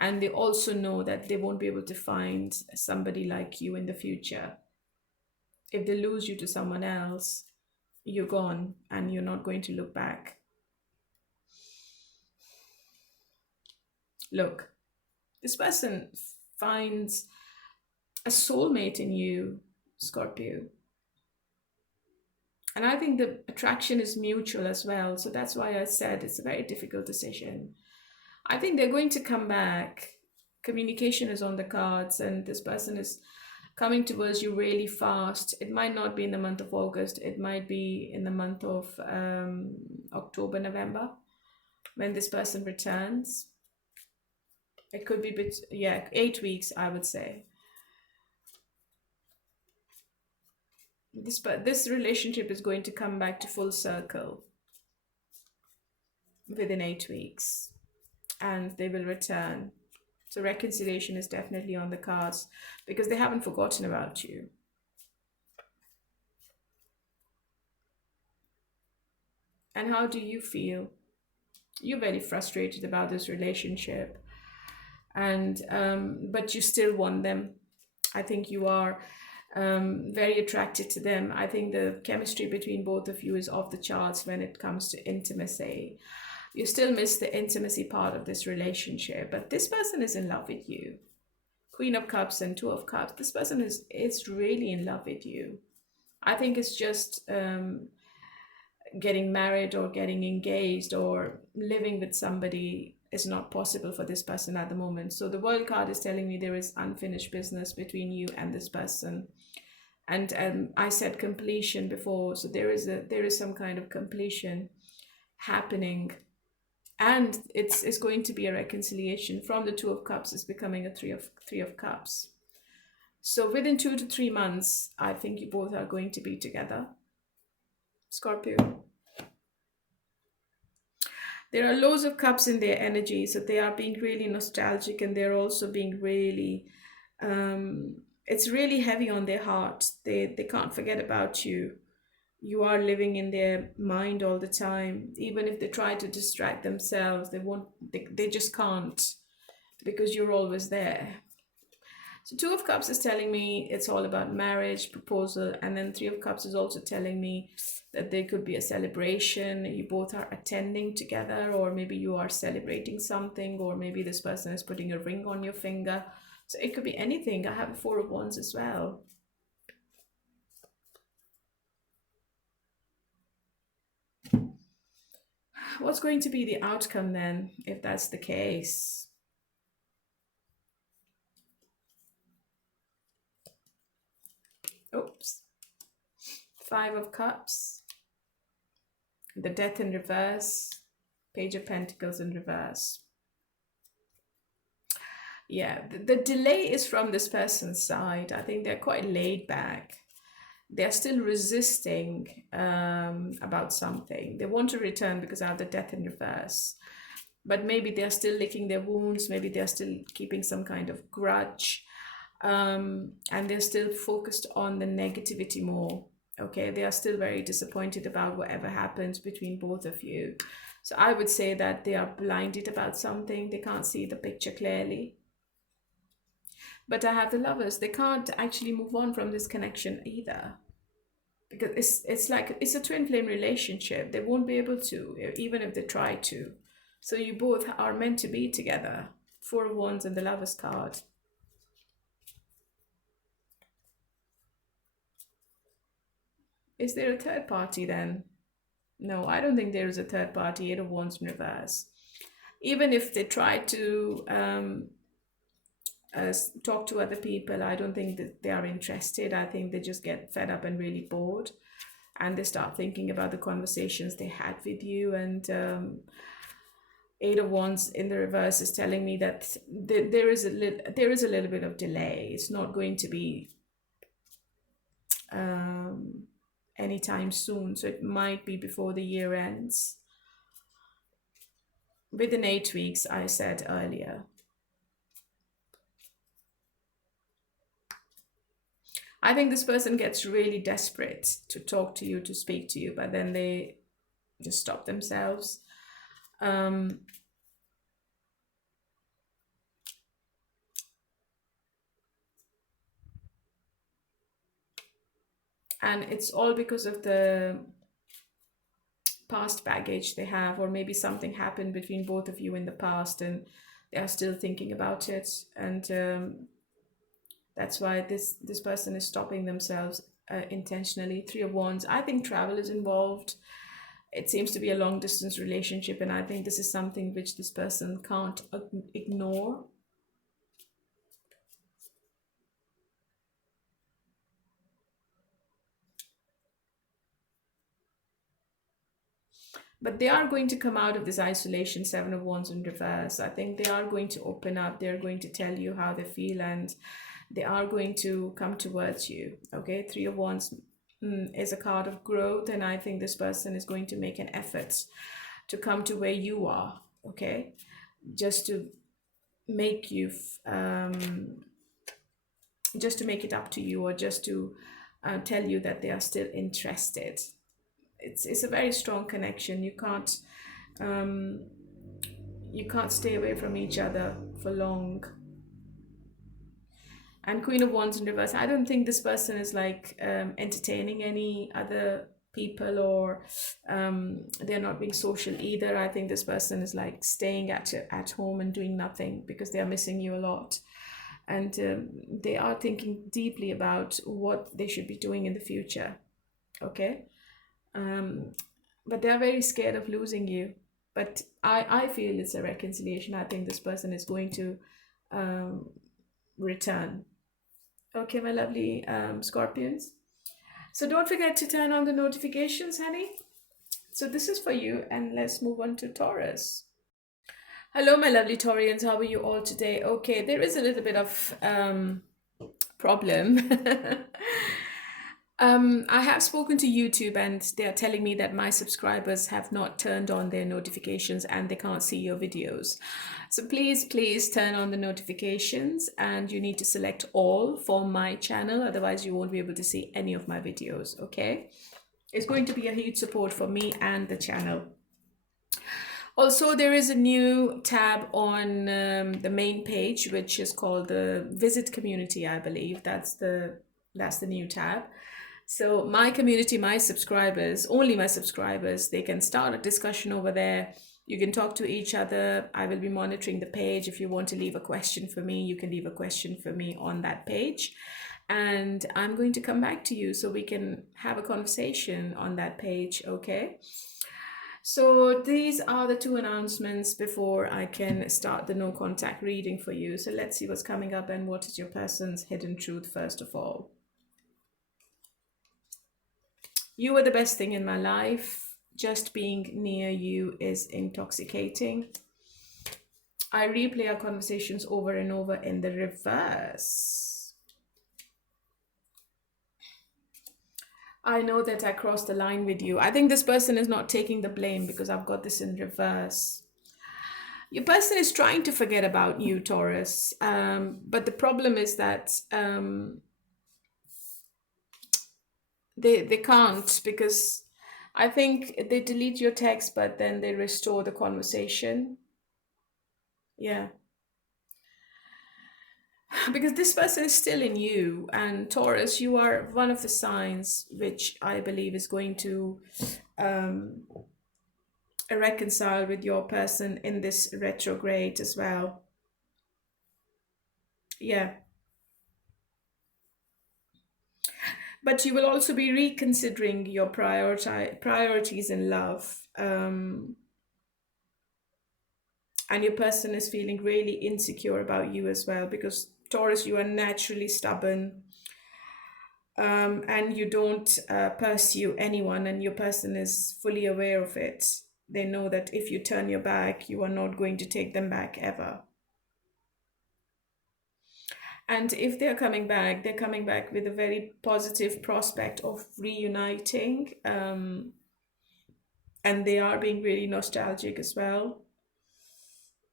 and they also know that they won't be able to find somebody like you in the future. If they lose you to someone else, you're gone, and you're not going to look back. Look, this person finds a soulmate in you, Scorpio. And I think the attraction is mutual as well. So that's why I said it's a very difficult decision. I think they're going to come back. Communication is on the cards, and this person is coming towards you really fast. It might not be in the month of August. It might be in the month of October, November, when this person returns. It could be 8 weeks, I would say. This relationship is going to come back to full circle within 8 weeks, and they will return. So reconciliation is definitely on the cards because they haven't forgotten about you. And how do you feel? You're very frustrated about this relationship, and but you still want them. I think you are very attracted to them. I think the chemistry between both of you is off the charts when it comes to intimacy. You still miss the intimacy part of this relationship, but this person is in love with you. Queen of Cups and Two of Cups. This person is really in love with you. I think it's just getting married or getting engaged or living with somebody is not possible for this person at the moment. So the World card is telling me there is unfinished business between you and this person. And I said completion before, so there is some kind of completion happening, and it's going to be a reconciliation. From the Two of Cups is becoming a three of Cups. So within 2 to 3 months, I think you both are going to be together, Scorpio. There are loads of cups in their energy, so they are being really nostalgic, and they're also being really it's really heavy on their heart. They can't forget about you. You are living in their mind all the time. Even if they try to distract themselves, they just can't, because you're always there. So Two of Cups is telling me it's all about marriage, proposal, and then Three of Cups is also telling me that there could be a celebration. You both are attending together, or maybe you are celebrating something, or maybe this person is putting a ring on your finger. So it could be anything. I have a Four of Wands as well. What's going to be the outcome then, if that's the case? Oops. Five of Cups. The Death in reverse. Page of Pentacles in reverse. Yeah, the delay is from this person's side. I think they're quite laid back. They're still resisting about something. They want to return because I have the Death in reverse. But maybe they're still licking their wounds. Maybe they're still keeping some kind of grudge. And they're still focused on the negativity more. Okay, they are still very disappointed about whatever happens between both of you. So I would say that they are blinded about something. They can't see the picture clearly. But I have the Lovers. They can't actually move on from this connection either, because it's like it's a twin flame relationship. They won't be able to, even if they try to. So you both are meant to be together. Four of Wands and the Lovers card. Is there a third party then? No, I don't think there is a third party. Eight of Wands in reverse. Even if they try to talk to other people, I don't think that they are interested. I think they just get fed up and really bored, and they start thinking about the conversations they had with you. And Eight of Wands in the reverse is telling me that there is a little bit of delay. It's not going to be anytime soon, so it might be before the year ends. Within 8 weeks, I said earlier. I think this person gets really desperate to talk to you, to speak to you, but then they just stop themselves. And it's all because of the past baggage they have, or maybe something happened between both of you in the past and they are still thinking about it. And that's why this person is stopping themselves intentionally. Three of Wands. I think travel is involved. It seems to be a long distance relationship, and I think this is something which this person can't ignore. But they are going to come out of this isolation. Seven of Wands in reverse. I think they are going to open up. They're going to tell you how they feel, and they are going to come towards you. Okay, Three of Wands is a card of growth, and I think this person is going to make an effort to come to where you are. Okay, just to make you just to make it up to you, or just to tell you that they are still interested. It's a very strong connection. Um, you can't stay away from each other for long. And Queen of Wands in reverse, I don't think this person is like entertaining any other people, or they're not being social either. I think this person is like staying at home and doing nothing because they are missing you a lot. And they are thinking deeply about what they should be doing in the future. Okay. But they are very scared of losing you. But I feel it's a reconciliation. I think this person is going to return. Okay, my lovely Scorpions. So don't forget to turn on the notifications, honey. So this is for you, and let's move on to Taurus. Hello, my lovely Taurians. How are you all today? Okay, there is a little bit of problem. I have spoken to YouTube, and they are telling me that my subscribers have not turned on their notifications and they can't see your videos. So please turn on the notifications, and you need to select all for my channel. Otherwise, you won't be able to see any of my videos, okay? It's going to be a huge support for me and the channel. Also, there is a new tab on the main page, which is called the Visit Community, I believe. That's the new tab. So my community, my subscribers, only my subscribers, they can start a discussion over there. You can talk to each other. I will be monitoring the page. If you want to leave a question for me, you can leave a question for me on that page. And I'm going to come back to you so we can have a conversation on that page, okay? So these are the two announcements before I can start the no contact reading for you. So let's see what's coming up and what is your person's hidden truth first of all. You are the best thing in my life. Just being near you is intoxicating. I replay our conversations over and over in the reverse. I know that I crossed the line with you. I think this person is not taking the blame because I've got this in reverse. Your person is trying to forget about you, Taurus. But the problem is that they can't, because I think they delete your text, but then they restore the conversation. Yeah. Because this person is still in you, and Taurus, you are one of the signs which I believe is going to reconcile with your person in this retrograde as well. Yeah. But you will also be reconsidering your priorities in love. And your person is feeling really insecure about you as well, because Taurus, you are naturally stubborn, and you don't pursue anyone, and your person is fully aware of it. They know that if you turn your back, you are not going to take them back ever. And if they're coming back with a very positive prospect of reuniting, and they are being really nostalgic as well.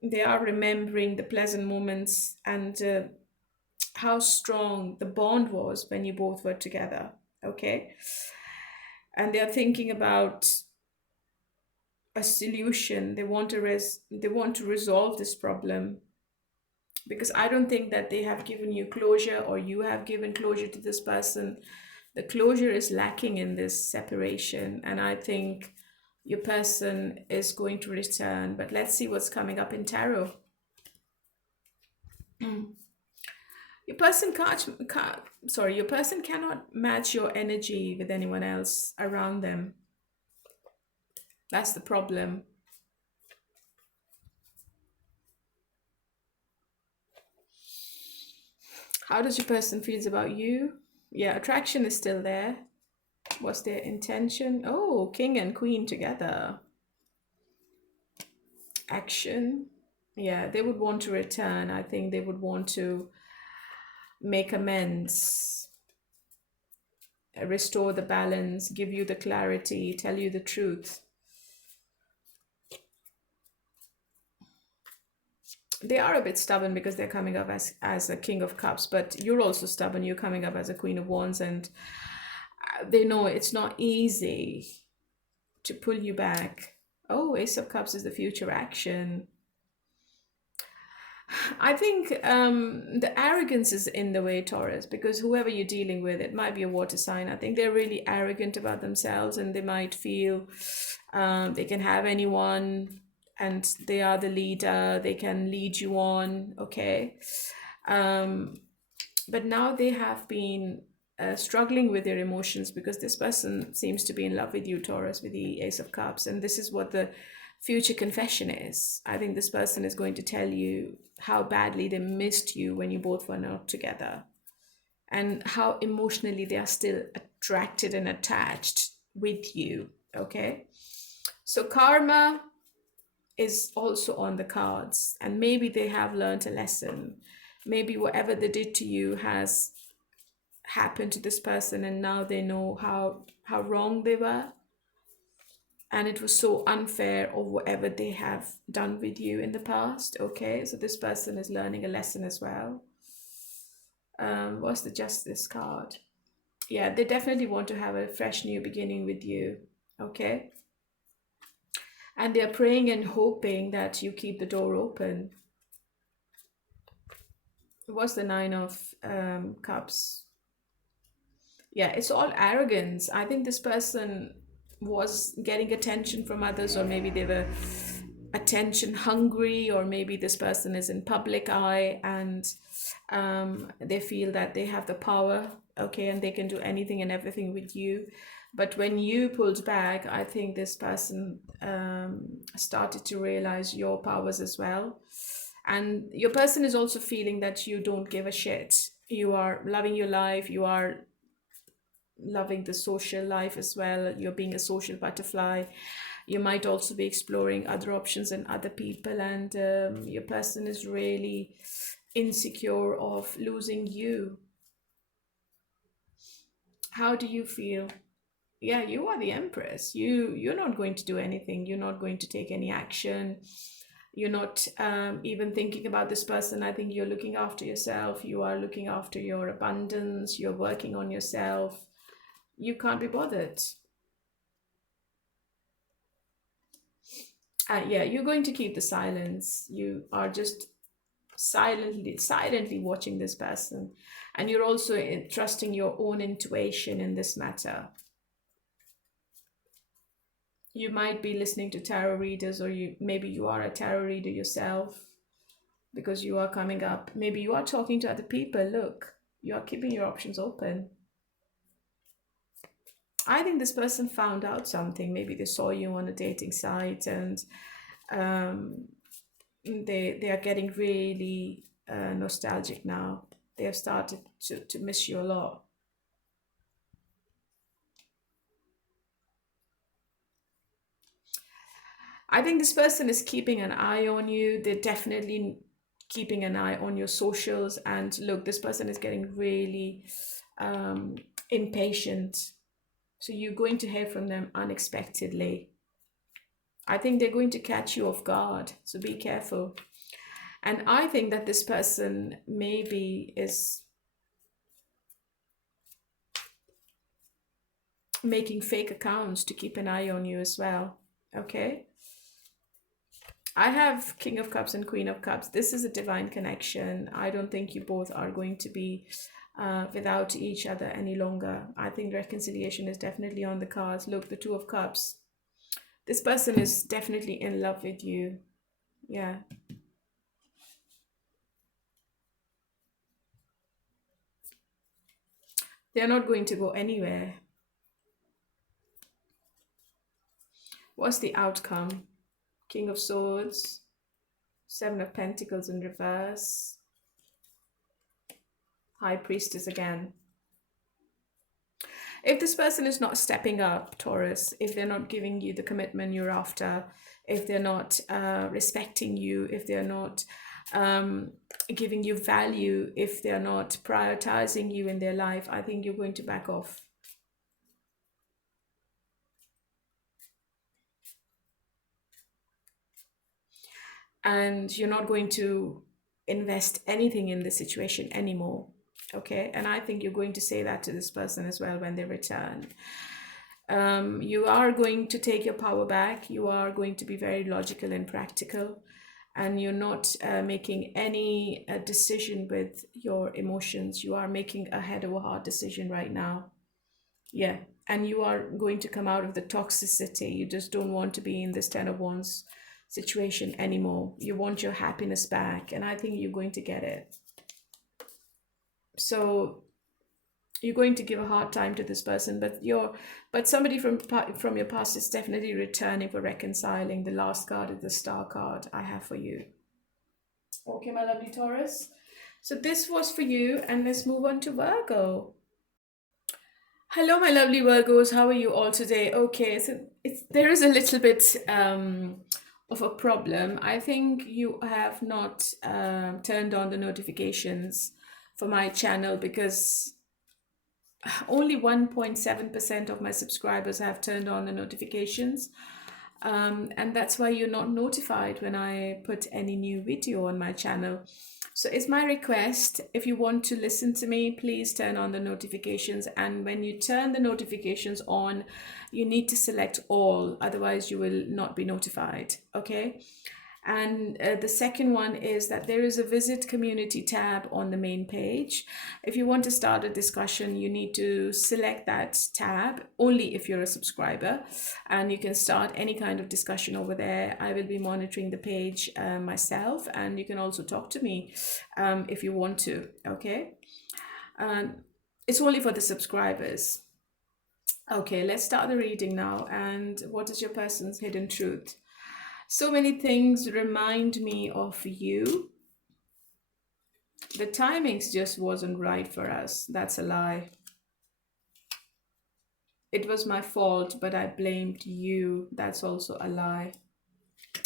They are remembering the pleasant moments and how strong the bond was when you both were together, okay? And they're thinking about a solution. They want to resolve this problem, because I don't think that they have given you closure, or you have given closure to this person. The closure is lacking in this separation, and I think your person is going to return. But let's see what's coming up in tarot. Your person your person cannot match your energy with anyone else around them. That's the problem. How does your person feels about you? Yeah, attraction is still there. What's their intention? Oh, king and queen together. Action. Yeah, they would want to return. I think they would want to make amends, restore the balance, give you the clarity, tell you the truth. they are a bit stubborn because they're coming up as a King of Cups, but you're also stubborn. You're coming up as a Queen of Wands, and they know it's not easy to pull you back. Oh, Ace of Cups is the future action. I think the arrogance is in the way, Taurus, because whoever you're dealing with, it might be a water sign. I think they're really arrogant about themselves, and they might feel they can have anyone, and they are the leader. They can lead you on, okay? But now they have been struggling with their emotions because this person seems to be in love with you, Taurus, with the Ace of Cups, and this is what the future confession is. I think this person is going to tell you how badly they missed you when you both were not together, and how emotionally they are still attracted and attached with you, okay? So karma is also on the cards, and maybe they have learned a lesson. Maybe whatever they did to you has happened to this person, and now they know how wrong they were, and it was so unfair, or whatever they have done with you in the past, okay? So this person is learning a lesson as well. What's the Justice card? Yeah, they definitely want to have a fresh new beginning with you, okay? And they're praying and hoping that you keep the door open. What's the Nine of Cups? Yeah, it's all arrogance. I think this person was getting attention from others, or maybe they were attention hungry, or maybe this person is in public eye, and they feel that they have the power, okay, and they can do anything and everything with you. But when you pulled back, I think this person started to realize your powers as well. And your person is also feeling that you don't give a shit. You are loving your life. You are loving the social life as well. You're being a social butterfly. You might also be exploring other options and other people. And your person is really insecure of losing you. How do you feel? Yeah, you are the Empress. You're not going to do anything. You're not going to take any action. You're not even thinking about this person. I think you're looking after yourself. You are looking after your abundance. You're working on yourself. You can't be bothered. Yeah, you're going to keep the silence. You are just silently watching this person, and you're also trusting your own intuition in this matter. You might be listening to tarot readers, or maybe you are a tarot reader yourself, because you are coming up. Maybe you are talking to other people. Look, you are keeping your options open. I think this person found out something. Maybe they saw you on a dating site, and they are getting really nostalgic now. They have started to miss you a lot. I think this person is keeping an eye on you. They're definitely keeping an eye on your socials. And look, this person is getting really impatient. So you're going to hear from them unexpectedly. I think they're going to catch you off guard. So be careful. And I think that this person maybe is making fake accounts to keep an eye on you as well. Okay? I have King of Cups and Queen of Cups. This is a divine connection. I don't think you both are going to be without each other any longer. I think reconciliation is definitely on the cards. Look, the Two of Cups. This person is definitely in love with you. Yeah. They're not going to go anywhere. What's the outcome? King of Swords, Seven of Pentacles in reverse, High Priestess again. If this person is not stepping up, Taurus, if they're not giving you the commitment you're after, if they're not respecting you, if they're not giving you value, if they're not prioritizing you in their life, I think you're going to back off. and you're not going to invest anything in the situation anymore. Okay, and I think you're going to say that to this person as well when they return. You are going to take your power back. You are going to be very logical and practical, and you're not making any decision with your emotions. You are making a head over heart decision right now. Yeah, and you are going to come out of the toxicity. You just don't want to be in this Ten of Wands situation anymore. You want your happiness back, and I think you're going to get it. So you're going to give a hard time to this person, but somebody from your past is definitely returning for reconciling. The last card is the Star card I have for you. Okay, my lovely Taurus. So this was for you, and let's move on to Virgo. Hello, my lovely Virgos. How are you all today? Okay, so there is a little bit of a problem. I think you have not turned on the notifications for my channel, because only 1.7% of my subscribers have turned on the notifications. And that's why you're not notified when I put any new video on my channel. So it's my request, if you want to listen to me, please turn on the notifications. And when you turn the notifications on, you need to select all, otherwise you will not be notified. Okay. And the second one is that there is a visit community tab on the main page. If you want to start a discussion, you need to select that tab only if you're a subscriber, and you can start any kind of discussion over there. I will be monitoring the page myself, and you can also talk to me if you want to. Okay. It's only for the subscribers. Okay, let's start the reading now. And what is your person's hidden truth? So many things remind me of you. The timings just wasn't right for us. That's a lie. It was my fault, but I blamed you. That's also a lie.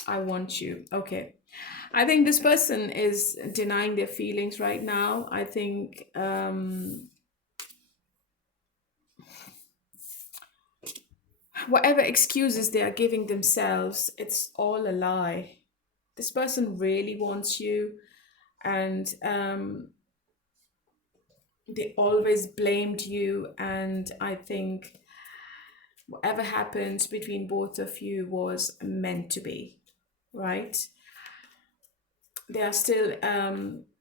I want you. Okay. I think this person is denying their feelings right now. I think whatever excuses they are giving themselves, it's all a lie. This person really wants you, and they always blamed you. And I think whatever happened between both of you was meant to be, right? They are still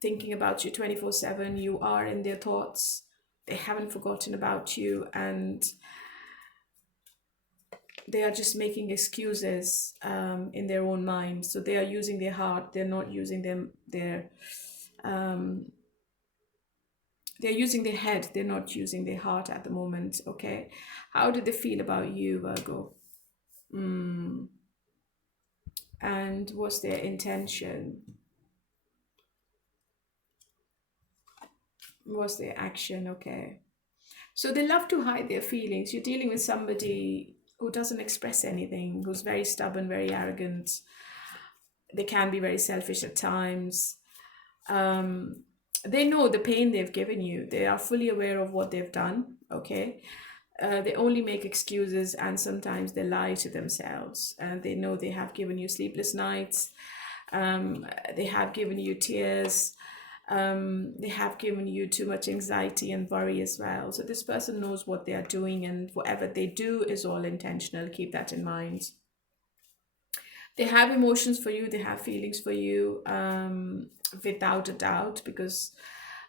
thinking about you 24/7. You are in their thoughts. They haven't forgotten about you, and they are just making excuses in their own mind. So they are using their heart. They're not using they're using their head. They're not using their heart at the moment. Okay. How do they feel about you, Virgo? And what's their intention? What's their action? Okay. So they love to hide their feelings. You're dealing with somebody who doesn't express anything, who's very stubborn, very arrogant. They can be very selfish at times. They know the pain they've given you. They are fully aware of what they've done. Okay. They only make excuses, and sometimes they lie to themselves. And they know they have given you sleepless nights. They have given you tears. They have given you too much anxiety and worry as well. So this person knows what they are doing, and whatever they do is all intentional. Keep that in mind. They have emotions for you. They have feelings for you, without a doubt, because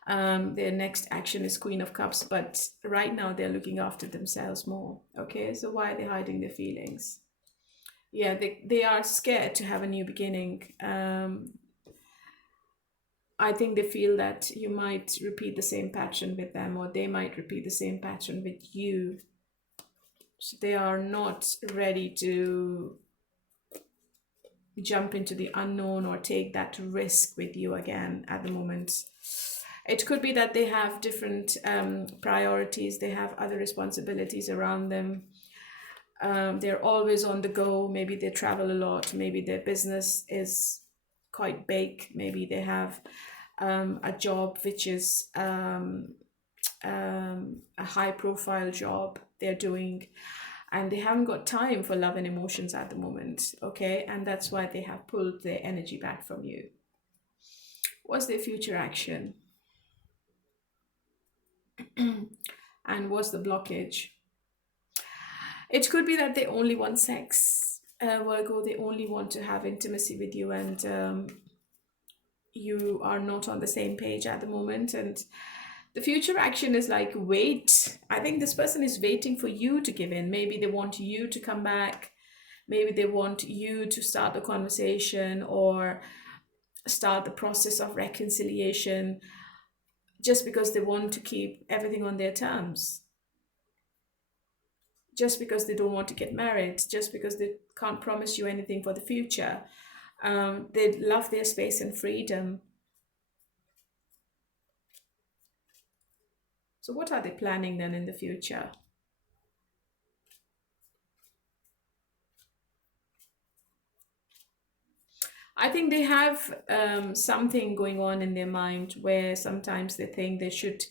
their next action is Queen of Cups. But right now they're looking after themselves more. Okay, so why are they hiding their feelings? Yeah, they are scared to have a new beginning. I think they feel that you might repeat the same pattern with them, or they might repeat the same pattern with you. So they are not ready to jump into the unknown or take that risk with you again at the moment. It could be that they have different priorities. They have other responsibilities around them. They're always on the go. Maybe they travel a lot. Maybe their business is quite big. Maybe they have a job which is a high profile job they're doing. and they haven't got time for love and emotions at the moment, okay? And that's why they have pulled their energy back from you. What's their future action? And what's the blockage? It could be that they only want sex, Virgo. They only want to have intimacy with you, and you are not on the same page at the moment. And the future action is like, wait. I think this person is waiting for you to give in. Maybe they want you to come back. Maybe they want you to start the conversation or start the process of reconciliation, just because they want to keep everything on their terms, just because they don't want to get married, just because they can't promise you anything for the future. They love their space and freedom. So what are they planning then in the future? I think they have something going on in their mind where sometimes they think they should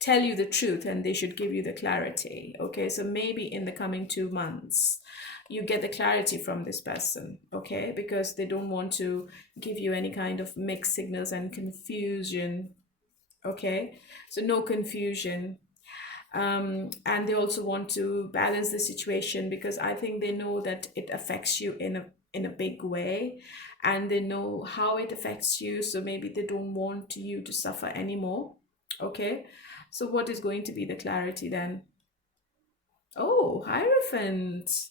tell you the truth and they should give you the clarity. Okay, so maybe in the coming 2 months, you get the clarity from this person, okay, because they don't want to give you any kind of mixed signals and confusion. Okay, so no confusion. And they also want to balance the situation, because I think they know that it affects you in a big way, and they know how it affects you, so maybe they don't want you to suffer anymore. Okay, so what is going to be the clarity then? Oh, Hierophant.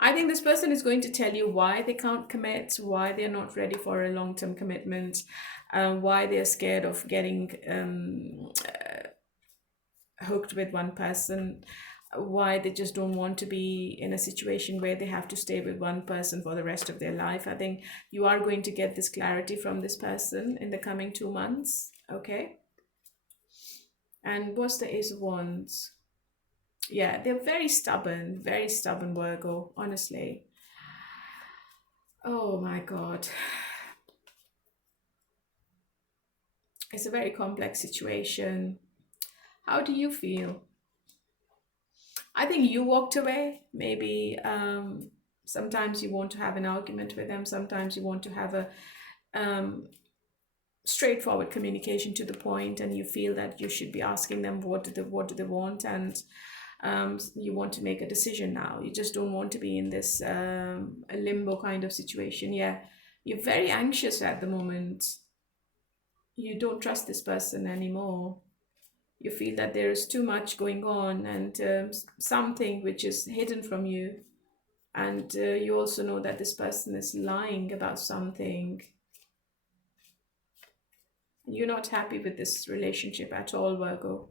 I think this person is going to tell you why they can't commit, why they're not ready for a long-term commitment, why they're scared of getting hooked with one person, why they just don't want to be in a situation where they have to stay with one person for the rest of their life. I think you are going to get this clarity from this person in the coming 2 months. Okay. And what's the Ace of Wands? Yeah, they're very stubborn, Virgo, honestly. Oh my God. It's a very complex situation. How do you feel? I think you walked away. Maybe sometimes you want to have an argument with them. Sometimes you want to have a um, straightforward communication to the point, and you feel that you should be asking them what do they want, and you want to make a decision now. You just don't want to be in this a limbo kind of situation. Yeah, you're very anxious at the moment. You don't trust this person anymore. You feel that there is too much going on, and something which is hidden from you, and you also know that this person is lying about something. You're not happy with this relationship at all, Virgo.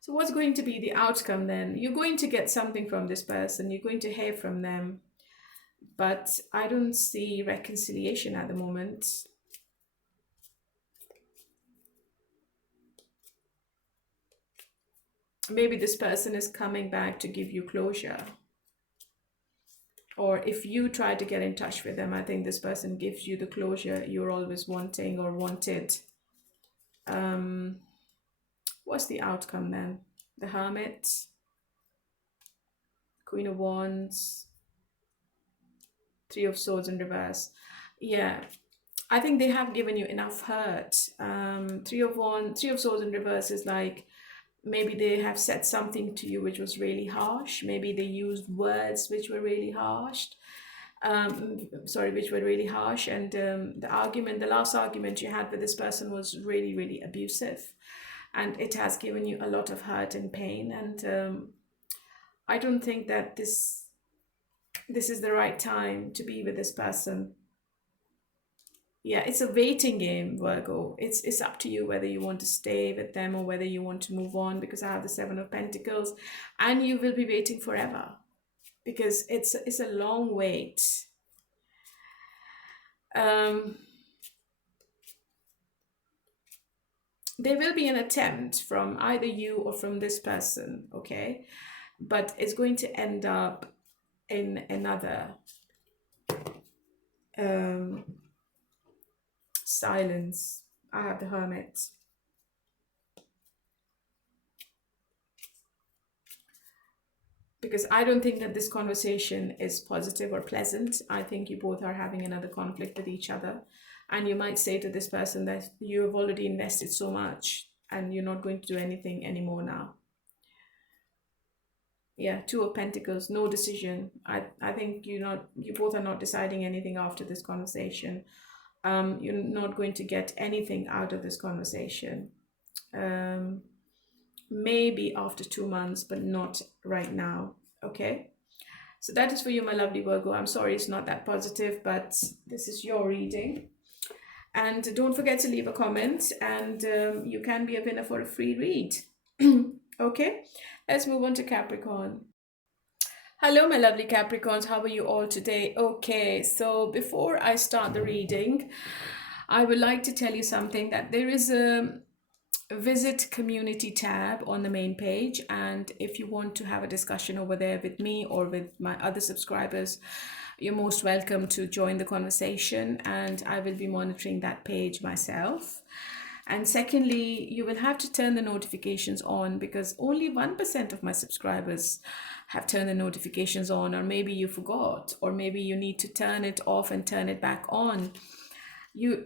So what's going to be the outcome then? You're going to get something from this person. You're going to hear from them. But I don't see reconciliation at the moment. Maybe this person is coming back to give you closure. Or if you try to get in touch with them, I think this person gives you the closure you're always wanting or wanted. What's the outcome then? The Hermit, Queen of Wands, Three of Swords in reverse. Yeah, I think they have given you enough hurt. Three of Swords in reverse is like, maybe they have said something to you which was really harsh. Maybe they used words which were really harsh. Which were really harsh. And the last argument you had with this person was really, really abusive. And it has given you a lot of hurt and pain. And I don't think that this is the right time to be with this person. Yeah, it's a waiting game, Virgo. It's up to you whether you want to stay with them or whether you want to move on, because I have the Seven of Pentacles, and you will be waiting forever, because it's a long wait. There will be an attempt from either you or from this person, okay? But it's going to end up in another silence. I have the Hermit. because I don't think that this conversation is positive or pleasant. I think you both are having another conflict with each other. And you might say to this person that you have already invested so much and you're not going to do anything anymore now. Yeah, Two of Pentacles, no decision. I think you both are not deciding anything after this conversation. You're not going to get anything out of this conversation. Maybe after 2 months, but not right now. Okay, so that is for you, my lovely Virgo. I'm sorry it's not that positive, but this is your reading. And don't forget to leave a comment, and you can be a winner for a free read. Okay, let's move on to Capricorn. Hello, my lovely Capricorns. How are you all today? Okay, so before I start the reading, I would like to tell you something, that there is a visit community tab on the main page, and if you want to have a discussion over there with me or with my other subscribers, you're most welcome to join the conversation, and I will be monitoring that page myself. And secondly, you will have to turn the notifications on, because only 1% of my subscribers have turned the notifications on, or maybe you forgot, or maybe you need to turn it off and turn it back on.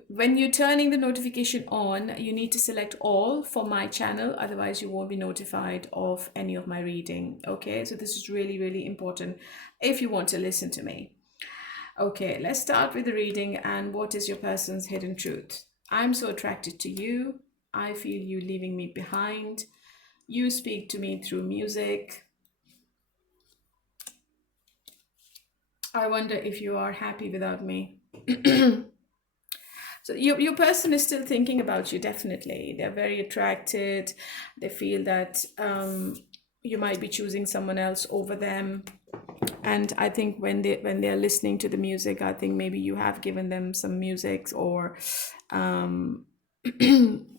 When you're turning the notification on, you need to select all for my channel, otherwise you won't be notified of any of my reading. Okay, so this is really, really important if you want to listen to me. Okay, let's start with the reading. And what is your person's hidden truth? I'm so attracted to you. I feel you leaving me behind. You speak to me through music. I wonder if you are happy without me. So your person is still thinking about you, definitely. They're very attracted. They feel that you might be choosing someone else over them. And I think when they're listening to the music, I think maybe you have given them some music, or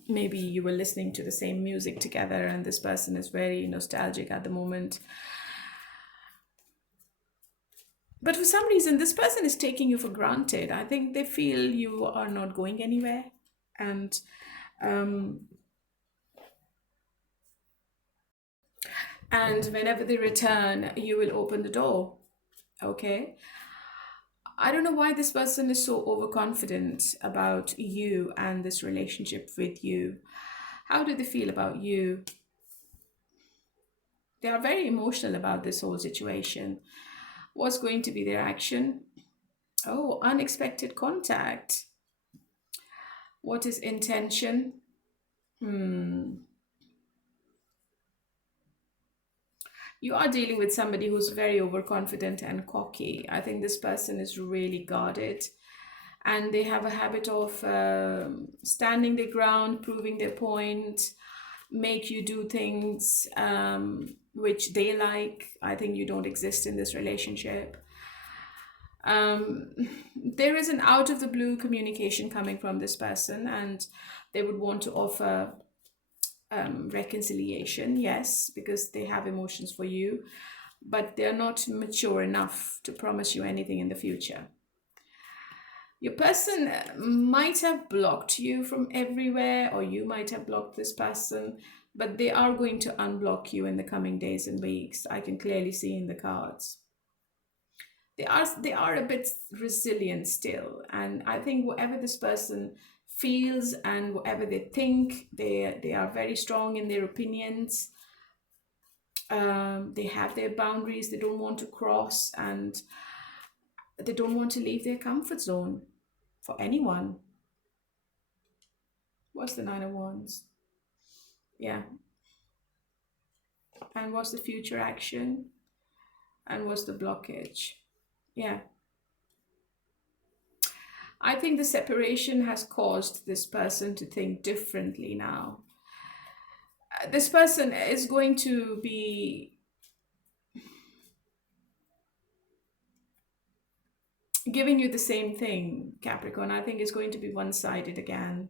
maybe you were listening to the same music together, and this person is very nostalgic at the moment. But for some reason, this person is taking you for granted. I think they feel you are not going anywhere. And whenever they return, you will open the door. Okay? I don't know why this person is so overconfident about you and this relationship with you. How do they feel about you? They are very emotional about this whole situation. What's going to be their action? Oh, unexpected contact. What is intention? You are dealing with somebody who's very overconfident and cocky. I think this person is really guarded, and they have a habit of standing their ground, proving their point, make you do things which they like. I think you don't exist in this relationship. There is an out of the blue communication coming from this person, and they would want to offer reconciliation, yes, because they have emotions for you, but they're not mature enough to promise you anything in the future. Your person might have blocked you from everywhere, or you might have blocked this person, but they are going to unblock you in the coming days and weeks. I can clearly see in the cards. They are a bit resilient still, and I think whatever this person feels and whatever they think, they are very strong in their opinions. They have their boundaries they don't want to cross, and they don't want to leave their comfort zone for anyone. What's the Nine of Wands? Yeah. And what's the future action? And what's the blockage? Yeah. I think the separation has caused this person to think differently now. This person is going to be giving you the same thing, Capricorn. I think it's going to be one-sided again.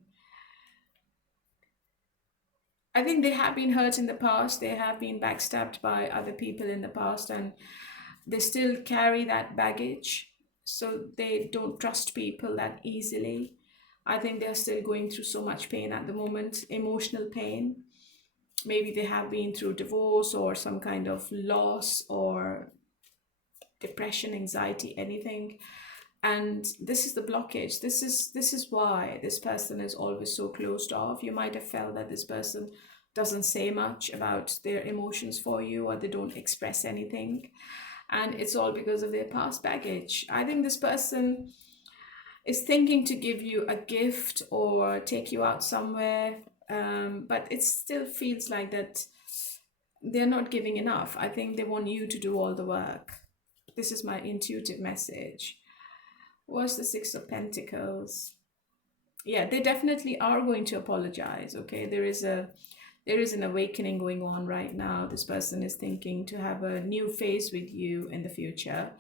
I think they have been hurt in the past. They have been backstabbed by other people in the past, and they still carry that baggage. So they don't trust people that easily. I think they're still going through so much pain at the moment, emotional pain. Maybe they have been through divorce or some kind of loss or depression, anxiety, anything. And this is the blockage. This is why this person is always so closed off. You might have felt that this person doesn't say much about their emotions for you, or they don't express anything, and it's all because of their past baggage. I think this person is thinking to give you a gift or take you out somewhere, but it still feels like that they're not giving enough. I think they want you to do all the work. This is my intuitive message. What's the Six of Pentacles? Yeah, they definitely are going to apologize. Okay, there is an awakening going on right now. This person is thinking to have a new phase with you in the future.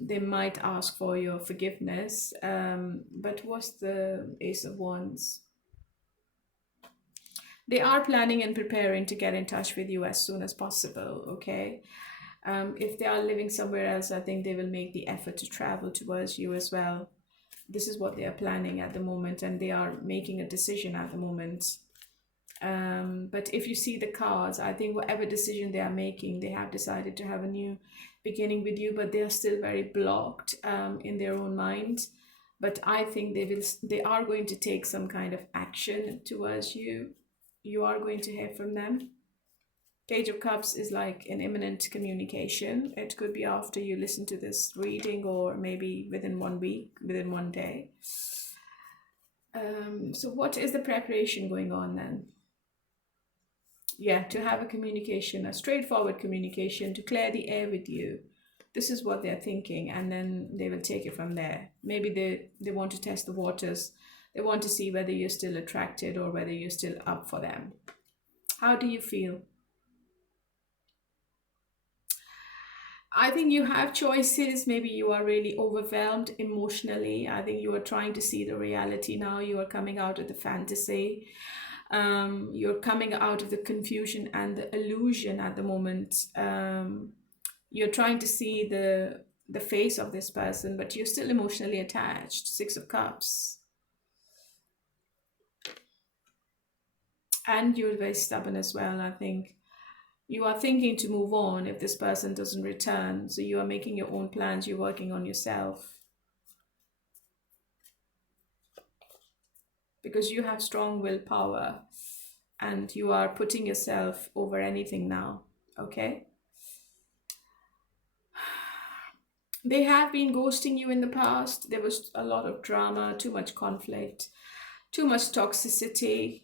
They might ask for your forgiveness. But what's the Ace of Wands? They are planning and preparing to get in touch with you as soon as possible. Okay. If they are living somewhere else, I think they will make the effort to travel towards you as well. This is what they are planning at the moment, and they are making a decision at the moment. But if you see the cards, I think whatever decision they are making, they have decided to have a new beginning with you, but they are still very blocked in their own mind. But I think they are going to take some kind of action towards you. You are going to hear from them. Page of Cups is like an imminent communication. It could be after you listen to this reading, or maybe within 1 week, within 1 day. So what is the preparation going on then? Yeah, to have a communication, a straightforward communication, to clear the air with you. This is what they're thinking, and then they will take it from there. Maybe they want to test the waters. They want to see whether you're still attracted or whether you're still up for them. How do you feel? I think you have choices. Maybe you are really overwhelmed emotionally. I think you are trying to see the reality now. You are coming out of the fantasy. You're coming out of the confusion and the illusion at the moment. You're trying to see the face of this person, but you're still emotionally attached. Six of Cups. And you're very stubborn as well, I think. You are thinking to move on if this person doesn't return. So you are making your own plans. You're working on yourself. Because you have strong willpower. And you are putting yourself over anything now. Okay? They have been ghosting you in the past. There was a lot of drama, too much conflict, too much toxicity.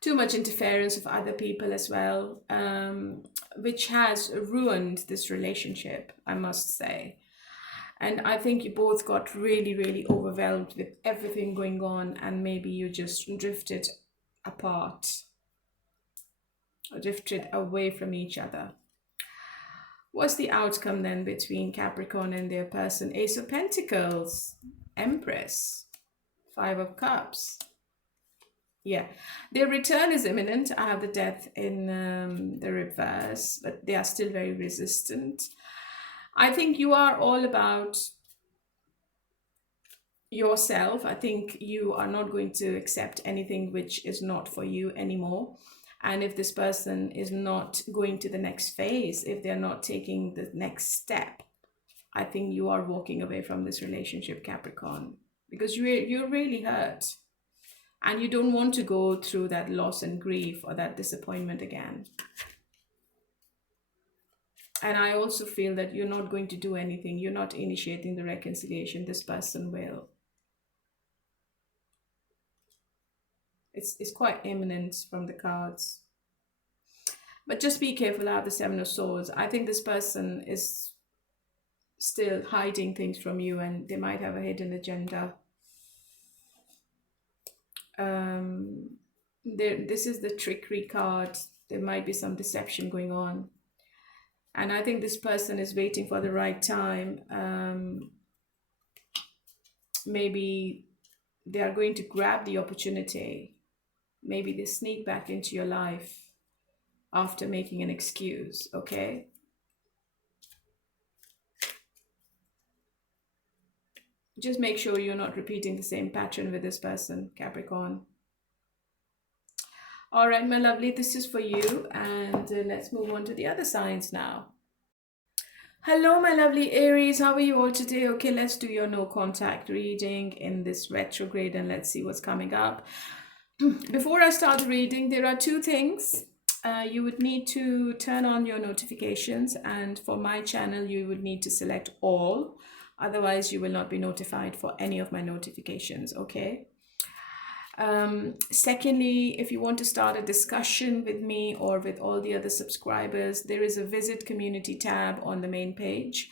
Too much interference of other people as well, which has ruined this relationship, I must say. And I think you both got really, really overwhelmed with everything going on, and maybe you just drifted apart, or drifted away from each other. What's the outcome then between Capricorn and their person? Ace of Pentacles, Empress, Five of Cups. Yeah, their return is imminent. I have the Death in the reverse, but they are still very resistant. I think you are all about yourself. I think you are not going to accept anything which is not for you anymore. And if this person is not going to the next phase, if they're not taking the next step, I think you are walking away from this relationship, Capricorn, because you're really hurt. And you don't want to go through that loss and grief or that disappointment again. And I also feel that you're not going to do anything. You're not initiating the reconciliation. This person will. It's quite imminent from the cards. But just be careful. I have the Seven of Swords. I think this person is still hiding things from you, and they might have a hidden agenda. This is the trickery card. There might be some deception going on, and I think this person is waiting for the right time. Maybe they are going to grab the opportunity. Maybe they sneak back into your life after making an excuse. Okay, just make sure you're not repeating the same pattern with this person, Capricorn. All right, my lovely, this is for you. And let's move on to the other signs now. Hello, my lovely Aries. How are you all today? Okay, let's do your no contact reading in this retrograde and let's see what's coming up. Before I start reading, there are two things. You would need to turn on your notifications, and for my channel, you would need to select all. Otherwise, you will not be notified for any of my notifications, okay? Secondly, if you want to start a discussion with me or with all the other subscribers, there is a visit community tab on the main page.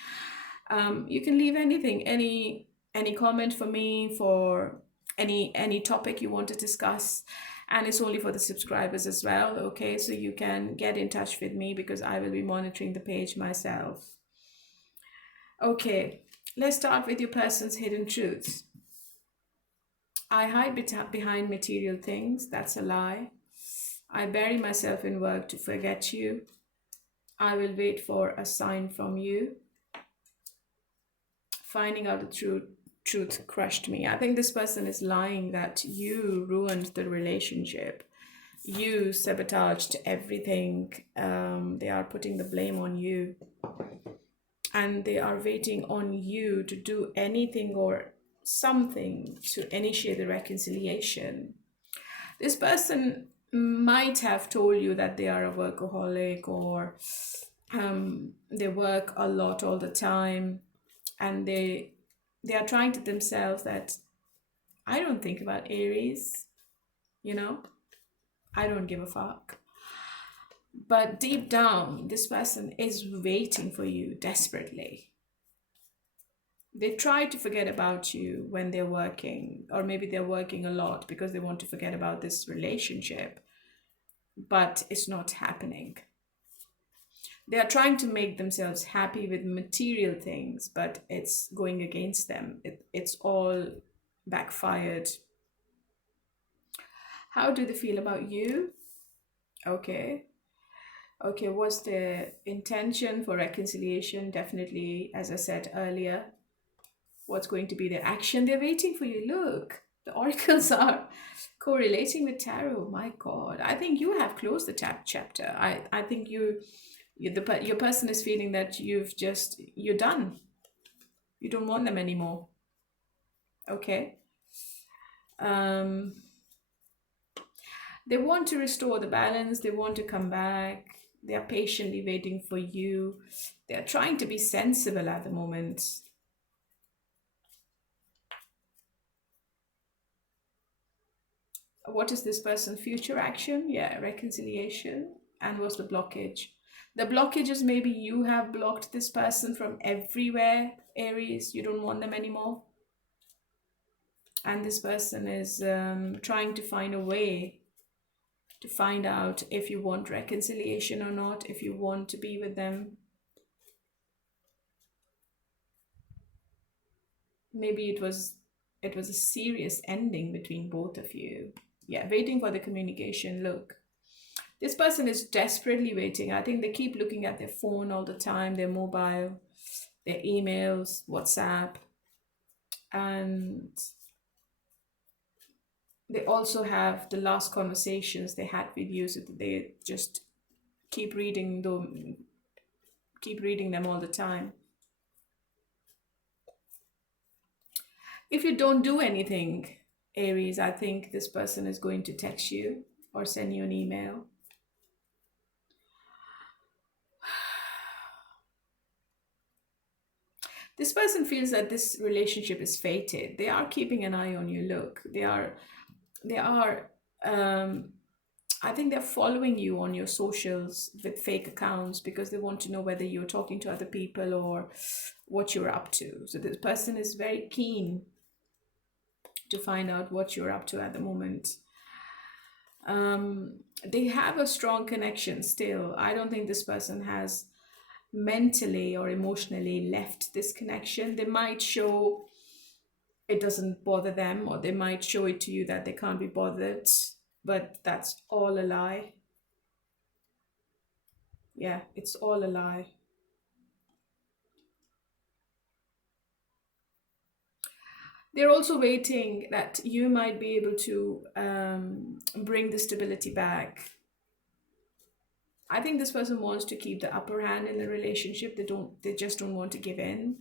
You can leave anything, any comment for me, for any topic you want to discuss, and it's only for the subscribers as well, okay? So you can get in touch with me because I will be monitoring the page myself. Okay, let's start with your person's hidden truths. I hide behind material things. That's a lie. I bury myself in work to forget you. I will wait for a sign from you. Finding out the truth crushed me. I think this person is lying that you ruined the relationship. You sabotaged everything. They are putting the blame on you. And they are waiting on you to do anything or something to initiate the reconciliation. This person might have told you that they are a workaholic, or they work a lot all the time, and they are trying to themselves that I don't think about Aries, you know, I don't give a fuck. But deep down, this person is waiting for you desperately. They try to forget about you when they're working, or maybe they're working a lot because they want to forget about this relationship, but it's not happening. They are trying to make themselves happy with material things, but it's going against them. It's all backfired. How do they feel about you? Okay, what's the intention for reconciliation? Definitely, as I said earlier, what's going to be the action? They're waiting for you. Look, the oracles are correlating with tarot. My God, I think you have closed the chapter. I think your person is feeling that you're done. You don't want them anymore. Okay. They want to restore the balance. They want to come back. They are patiently waiting for you. They are trying to be sensible at the moment. What is this person's future action? Yeah, reconciliation. And what's the blockage? The blockage is maybe you have blocked this person from everywhere, Aries. You don't want them anymore. And this person is trying to find a way to find out if you want reconciliation or not, if you want to be with them. Maybe it was a serious ending between both of you. Yeah, waiting for the communication. Look, this person is desperately waiting. I think they keep looking at their phone all the time, their mobile, their emails, WhatsApp, and they also have the last conversations they had with you, so that they just keep reading them all the time. If you don't do anything, Aries, I think this person is going to text you or send you an email. This person feels that this relationship is fated. They are keeping an eye on you. Look, I think they're following you on your socials with fake accounts because they want to know whether you're talking to other people or what you're up to. So this person is very keen to find out what you're up to at the moment. They have a strong connection still. I don't think this person has mentally or emotionally left this connection. They might show it doesn't bother them, or they might show it to you that they can't be bothered, but that's all a lie. Yeah, it's all a lie. They're also waiting that you might be able to bring the stability back. I think this person wants to keep the upper hand in the relationship. They just don't want to give in.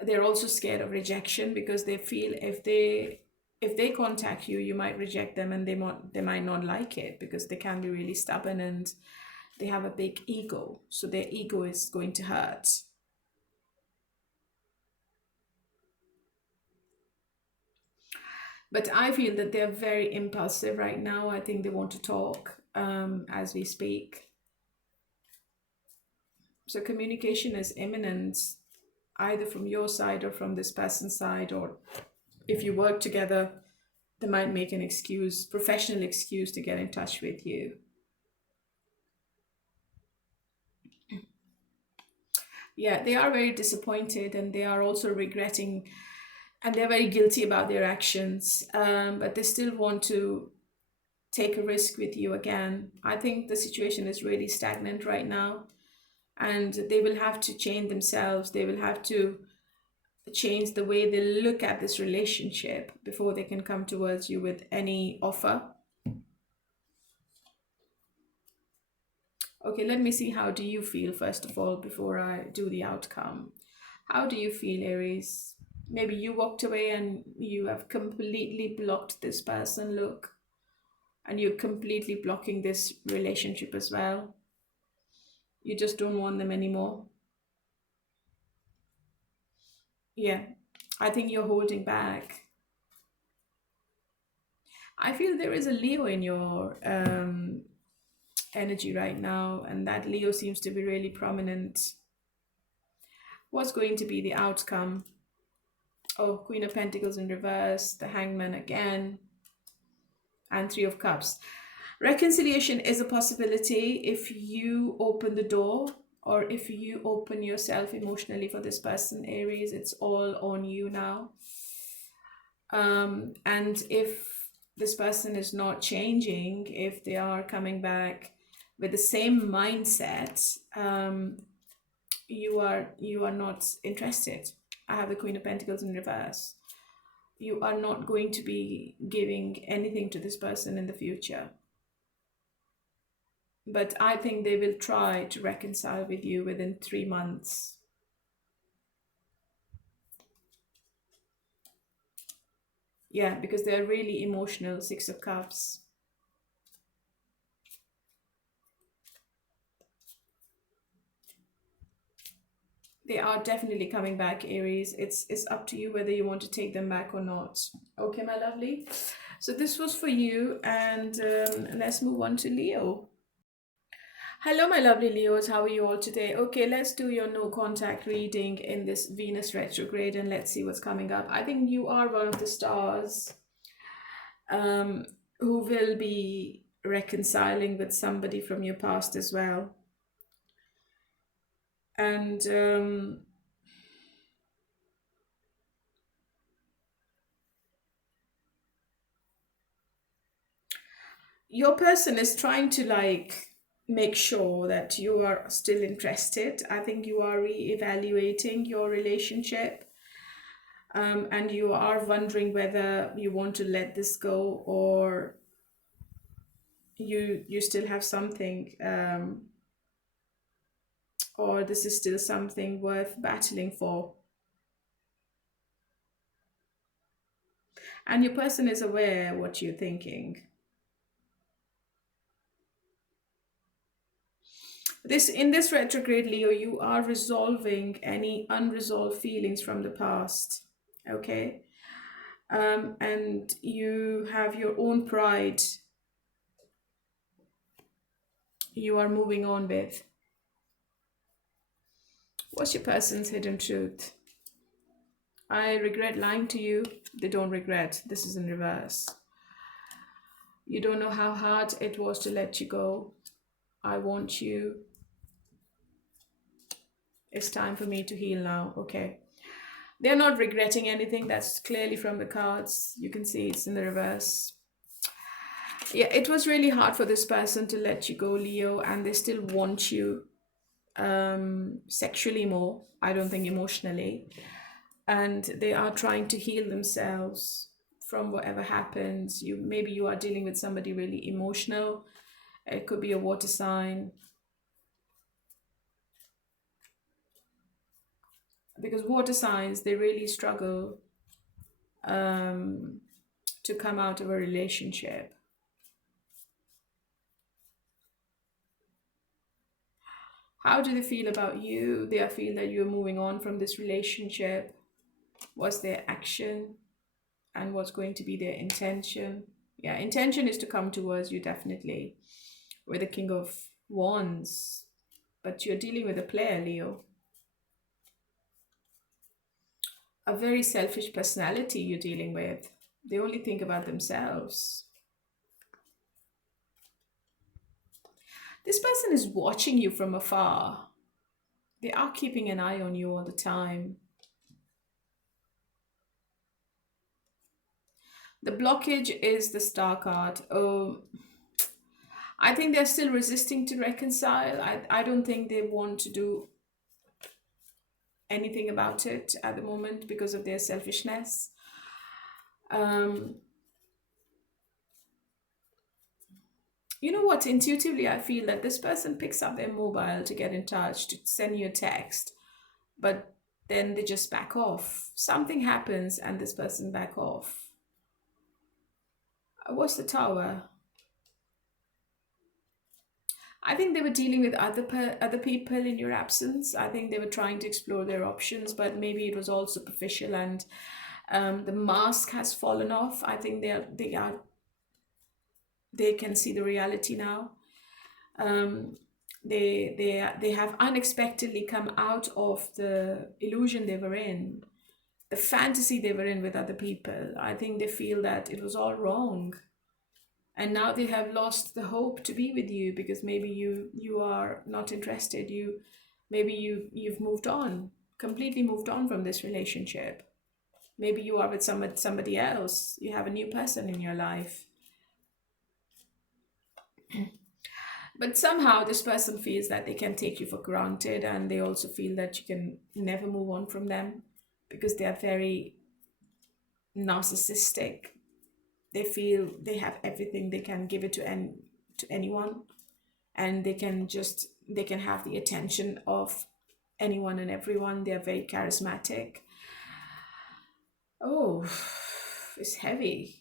They're also scared of rejection because they feel if they contact you, you might reject them, and they might not like it because they can be really stubborn and they have a big ego. So their ego is going to hurt. But I feel that they're very impulsive right now. I think they want to talk as we speak. So communication is imminent, either from your side or from this person's side, or if you work together, they might make an excuse, professional excuse, to get in touch with you. Yeah, they are very disappointed and they are also regretting, and they're very guilty about their actions, but they still want to take a risk with you again. I think the situation is really stagnant right now, and they will have to change themselves. They will have to change the way they look at this relationship before they can come towards you with any offer. Okay, let me see, how do you feel first of all before I do the outcome? How do you feel, Aries? Maybe you walked away and you have completely blocked this person, look, and you're completely blocking this relationship as well. You just don't want them anymore. Yeah, I think you're holding back. I feel there is a Leo in your energy right now, and that Leo seems to be really prominent. What's going to be the outcome? Oh, Queen of Pentacles in reverse, the Hangman again, and Three of Cups. Reconciliation is a possibility if you open the door, or if you open yourself emotionally for this person, Aries. It's all on you now. And if this person is not changing, if they are coming back with the same mindset, you are not interested. I have the Queen of Pentacles in reverse. You are not going to be giving anything to this person in the future. But I think they will try to reconcile with you within 3 months. Yeah, because they're really emotional, Six of Cups. They are definitely coming back, Aries. It's up to you whether you want to take them back or not. Okay, my lovely. So this was for you, and let's move on to Leo. Hello, my lovely Leos. How are you all today? Okay, let's do your no contact reading in this Venus retrograde, and let's see what's coming up. I think you are one of the stars who will be reconciling with somebody from your past as well. And your person is trying to make sure that you are still interested. I think you are re-evaluating your relationship, and you are wondering whether you want to let this go, or you still have something, or this is still something worth battling for. And your person is aware what you're thinking. In this retrograde, Leo, you are resolving any unresolved feelings from the past. Okay, and you have your own pride you are moving on with. What's your person's hidden truth? I regret lying to you. They don't regret. This is in reverse. You don't know how hard it was to let you go. I want you. It's time for me to heal now. Okay. They're not regretting anything. That's clearly from the cards. You can see it's in the reverse. Yeah, it was really hard for this person to let you go, Leo, and they still want you sexually more. I don't think emotionally. and they are trying to heal themselves from whatever happens. Maybe you are dealing with somebody really emotional. It could be a water sign, because water signs, they really struggle um, to come out of a relationship. How do they feel about you? They feel that you're moving on from this relationship. What's their action, and what's going to be their intention? Yeah, intention is to come towards you, definitely, with the King of Wands. But you're dealing with a player, Leo. A very selfish personality you're dealing with. They only think about themselves. This person is watching you from afar. They are keeping an eye on you all the time. The blockage is the Star card. Oh, I think they're still resisting to reconcile. I don't think they want to do anything about it at the moment because of their selfishness. Um, you know what? Intuitively, I feel that this person picks up their mobile to get in touch, to send you a text, but then they just back off. Something happens and this person back off. What's the Tower? I think they were dealing with other people in your absence. I think they were trying to explore their options, but maybe it was all superficial, and the mask has fallen off. I think they can see the reality now. Um, they have unexpectedly come out of the illusion they were in, the fantasy they were in with other people. I think they feel that it was all wrong, and now they have lost the hope to be with you, because maybe you are not interested. You've moved on, completely moved on from this relationship. Maybe you are with somebody else. You have a new person in your life. But somehow this person feels that they can take you for granted, and they also feel that you can never move on from them, because they are very narcissistic. They feel they have everything, they can give it to anyone, and they can have the attention of anyone and everyone. They are very charismatic. Oh, it's heavy.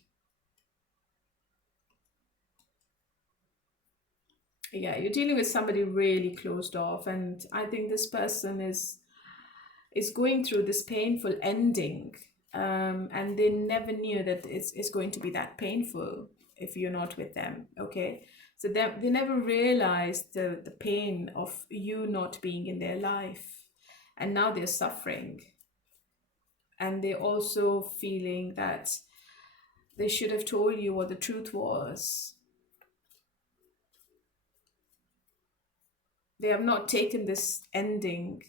Yeah, you're dealing with somebody really closed off, and I think this person is going through this painful ending, and they never knew that it's going to be that painful if you're not with them. Okay, so they never realized the pain of you not being in their life, and now they're suffering, and they're also feeling that they should have told you what the truth was. They have not taken this ending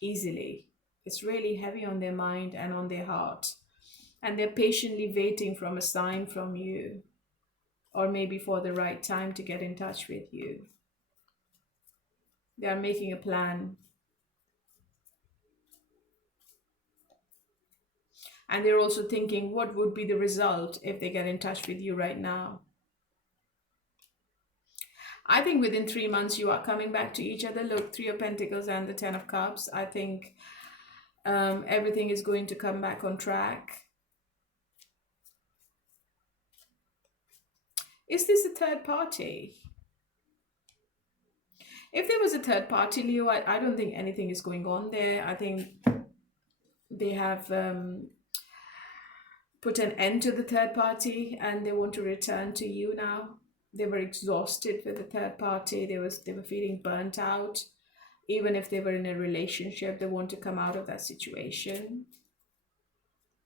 easily. It's really heavy on their mind and on their heart. And they're patiently waiting from a sign from you, or maybe for the right time to get in touch with you. They are making a plan. And they're also thinking, what would be the result if they get in touch with you right now? I think within 3 months you are coming back to each other. Look, Three of Pentacles and the Ten of Cups. I think everything is going to come back on track. Is this a third party? If there was a third party, Leo, I don't think anything is going on there. I think they have put an end to the third party, and they want to return to you now. They were exhausted with the third party. They were feeling burnt out. Even if they were in a relationship, they want to come out of that situation.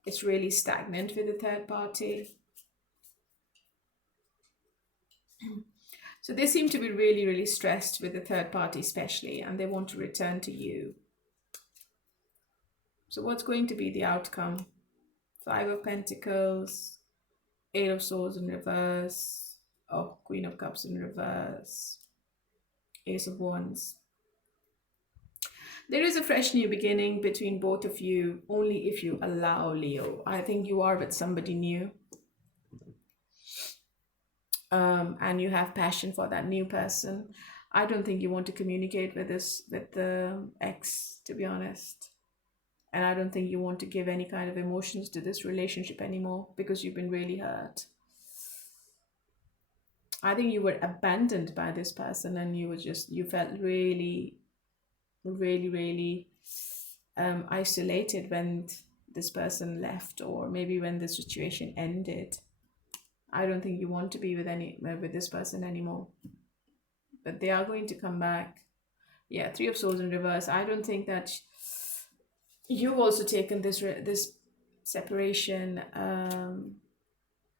It's really stagnant with the third party. So they seem to be really, really stressed with the third party especially, and they want to return to you. So what's going to be the outcome? Five of Pentacles, Eight of Swords in reverse, oh, Queen of Cups in reverse, Ace of Wands. There is a fresh new beginning between both of you, only if you allow, Leo. I think you are with somebody new, and you have passion for that new person. I don't think you want to communicate with the ex, to be honest. And I don't think you want to give any kind of emotions to this relationship anymore because you've been really hurt. I think you were abandoned by this person, and you felt really, really isolated when this person left, or maybe when the situation ended. I don't think you want to be with this person anymore, but they are going to come back. Yeah, Three of Swords in reverse. I don't think that you've also taken this separation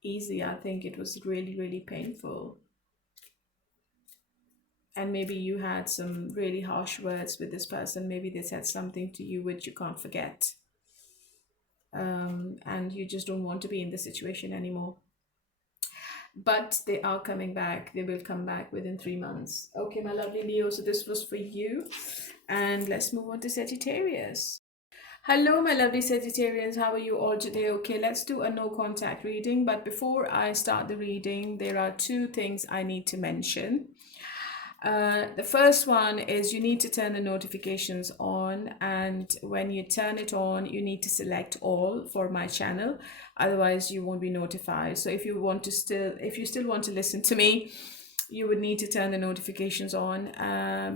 easy. I think it was really, really painful. And maybe you had some really harsh words with this person. Maybe they said something to you which you can't forget. And you just don't want to be in this situation anymore. But they are coming back. They will come back within 3 months. Okay, my lovely Leo. So this was for you. And let's move on to Sagittarius. Hello, my lovely Sagittarians. How are you all today? Okay, let's do a no contact reading. But before I start the reading, there are 2 things I need to mention. The first one is you need to turn the notifications on, and when you turn it on, you need to select all for my channel, otherwise you won't be notified. So if you still want to listen to me, you would need to turn the notifications on,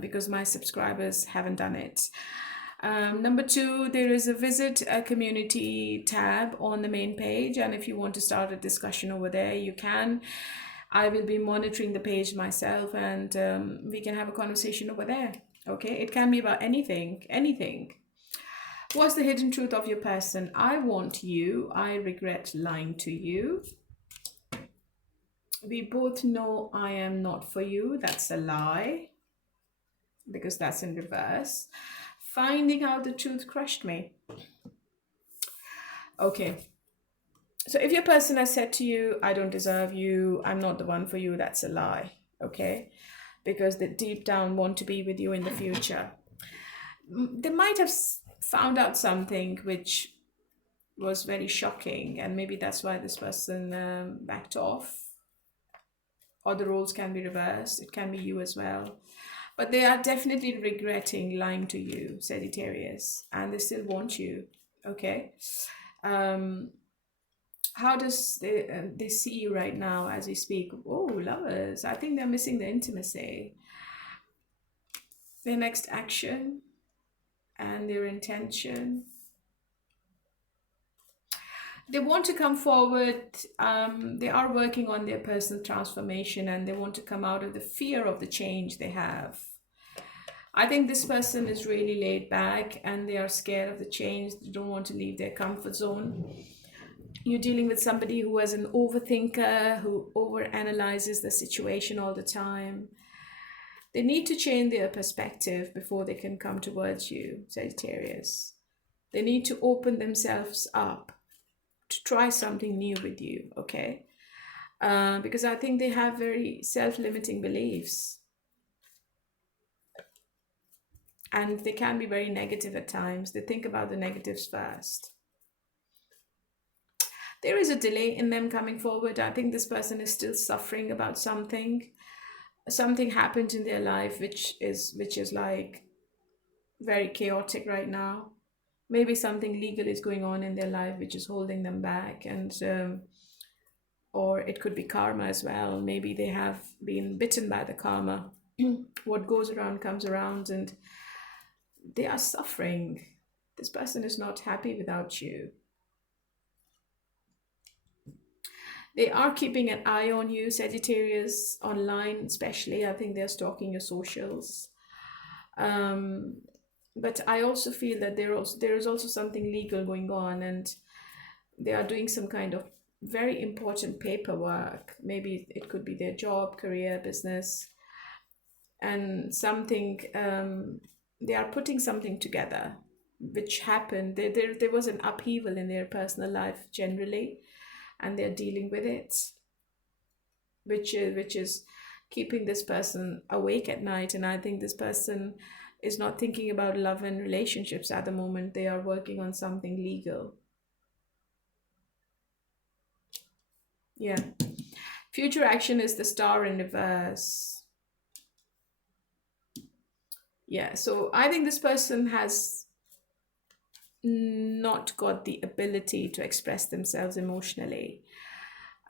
because my subscribers haven't done it. Number 2, there is a visit a community tab on the main page, and if you want to start a discussion over there, you can. I will be monitoring the page myself, and we can have a conversation over there. Okay, it can be about anything. What's the hidden truth of your person? I want you. I regret lying to you. We both know I am not for you. That's a lie, because that's in reverse. Finding out the truth crushed me. Okay. So if your person has said to you, I don't deserve you, I'm not the one for you, that's a lie, okay? Because they deep down want to be with you in the future. They might have found out something which was very shocking, and maybe that's why this person backed off. Or the roles can be reversed. It can be you as well. But they are definitely regretting lying to you, Sagittarius, and they still want you, okay? How does they see you right now as we speak? Oh, Lovers. I think they're missing the intimacy. Their next action and their intention. They want to come forward. They are working on their personal transformation, and they want to come out of the fear of the change they have. I think this person is really laid back, and they are scared of the change. They don't want to leave their comfort zone. You're dealing with somebody who is an overthinker, who overanalyzes the situation all the time. They need to change their perspective before they can come towards you, Sagittarius. They need to open themselves up to try something new with you, okay? Because I think they have very self-limiting beliefs. And they can be very negative at times. They think about the negatives first. There is a delay in them coming forward. I think this person is still suffering about something. Something happened in their life which is like very chaotic right now. Maybe something legal is going on in their life which is holding them back, and or it could be karma as well. Maybe they have been bitten by the karma. What goes around comes around, and they are suffering. This person is not happy without you. They are keeping an eye on you, Sagittarius, online especially. I think they're stalking your socials. But I also feel that there is also something legal going on, and they are doing some kind of very important paperwork. Maybe it could be their job, career, business, and something. They are putting something together, which happened. There was an upheaval in their personal life generally, and they're dealing with it, which is keeping this person awake at night. And I think this person is not thinking about love and relationships at the moment. They are working on something legal. Yeah. Future action is the Star in reverse. Yeah, so I think this person has not got the ability to express themselves emotionally.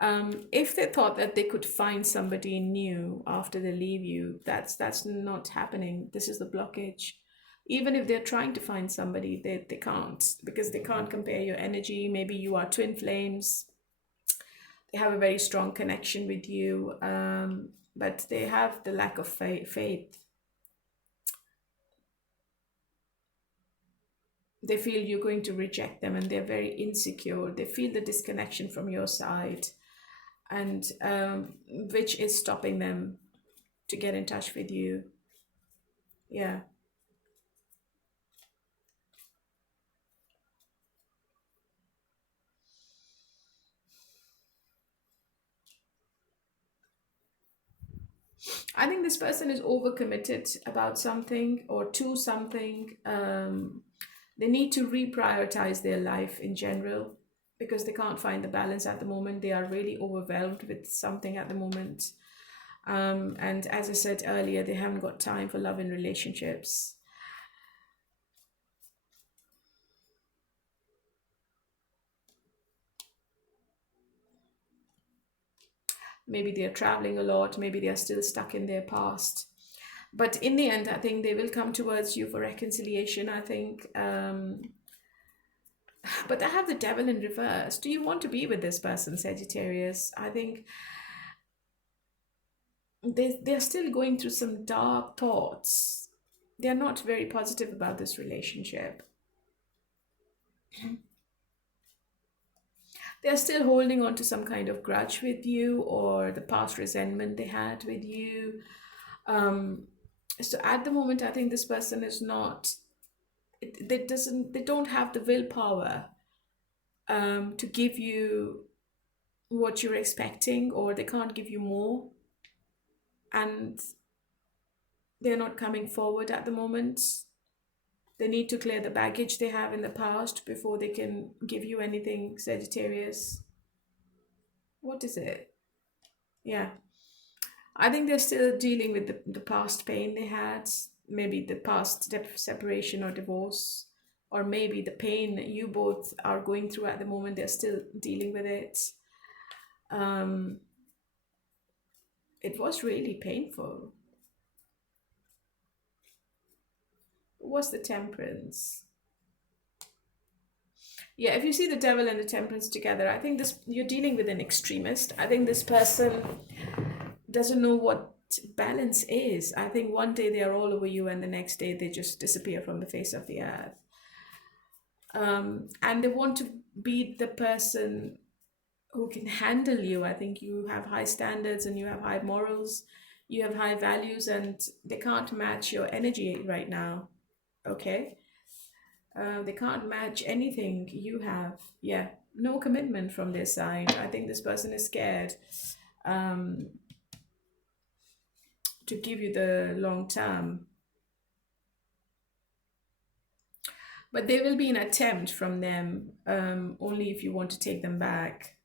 If they thought that they could find somebody new after they leave you, that's not happening. This is the blockage. Even if they're trying to find somebody, they can't, because they can't compare your energy. Maybe you are twin flames. They have a very strong connection with you, but they have the lack of faith. They feel you're going to reject them, and they're very insecure. They feel the disconnection from your side, and which is stopping them to get in touch with you. Yeah. I think this person is overcommitted about something or to something. They need to reprioritize their life in general, because they can't find the balance at the moment. They are really overwhelmed with something at the moment. And as I said earlier, they haven't got time for love and relationships. Maybe they're traveling a lot. Maybe they're still stuck in their past. But in the end, I think they will come towards you for reconciliation, I think. But I have the devil in reverse. Do you want to be with this person, Sagittarius? I think they're still going through some dark thoughts. They're not very positive about this relationship. They're still holding on to some kind of grudge with you, or the past resentment they had with you. So at the moment, I think this person is not. They don't have the willpower to give you what you're expecting, or they can't give you more, and they're not coming forward at the moment. They need to clear the baggage they have in the past before they can give you anything, Sagittarius. What is it? Yeah. I think they're still dealing with the past pain they had, maybe the past separation or divorce, or maybe the pain you both are going through at the moment, they're still dealing with it. Um, it was really painful. What's the Temperance? Yeah, if you see the Devil and the Temperance together, I think this you're dealing with an extremist. I think this person doesn't know what balance is. I think one day they are all over you, and the next day they just disappear from the face of the earth. And they want to be the person who can handle you. I think you have high standards and you have high morals, you have high values, and they can't match your energy right now. Okay? They can't match anything you have. Yeah, no commitment from their side. I think this person is scared um, to give you the long term. But there will be an attempt from them, only if you want to take them back.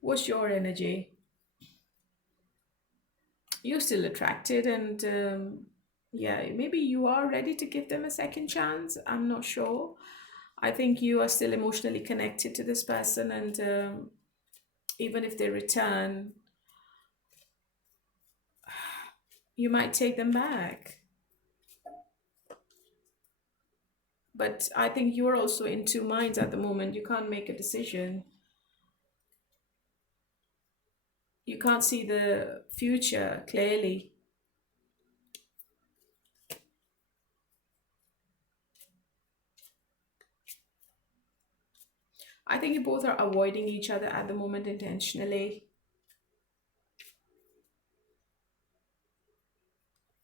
What's your energy? You're still attracted, and yeah, maybe you are ready to give them a second chance. I'm not sure. I think you are still emotionally connected to this person, and even if they return, you might take them back. But I think you're also in two minds at the moment. You can't make a decision. You can't see the future clearly. I think you both are avoiding each other at the moment intentionally.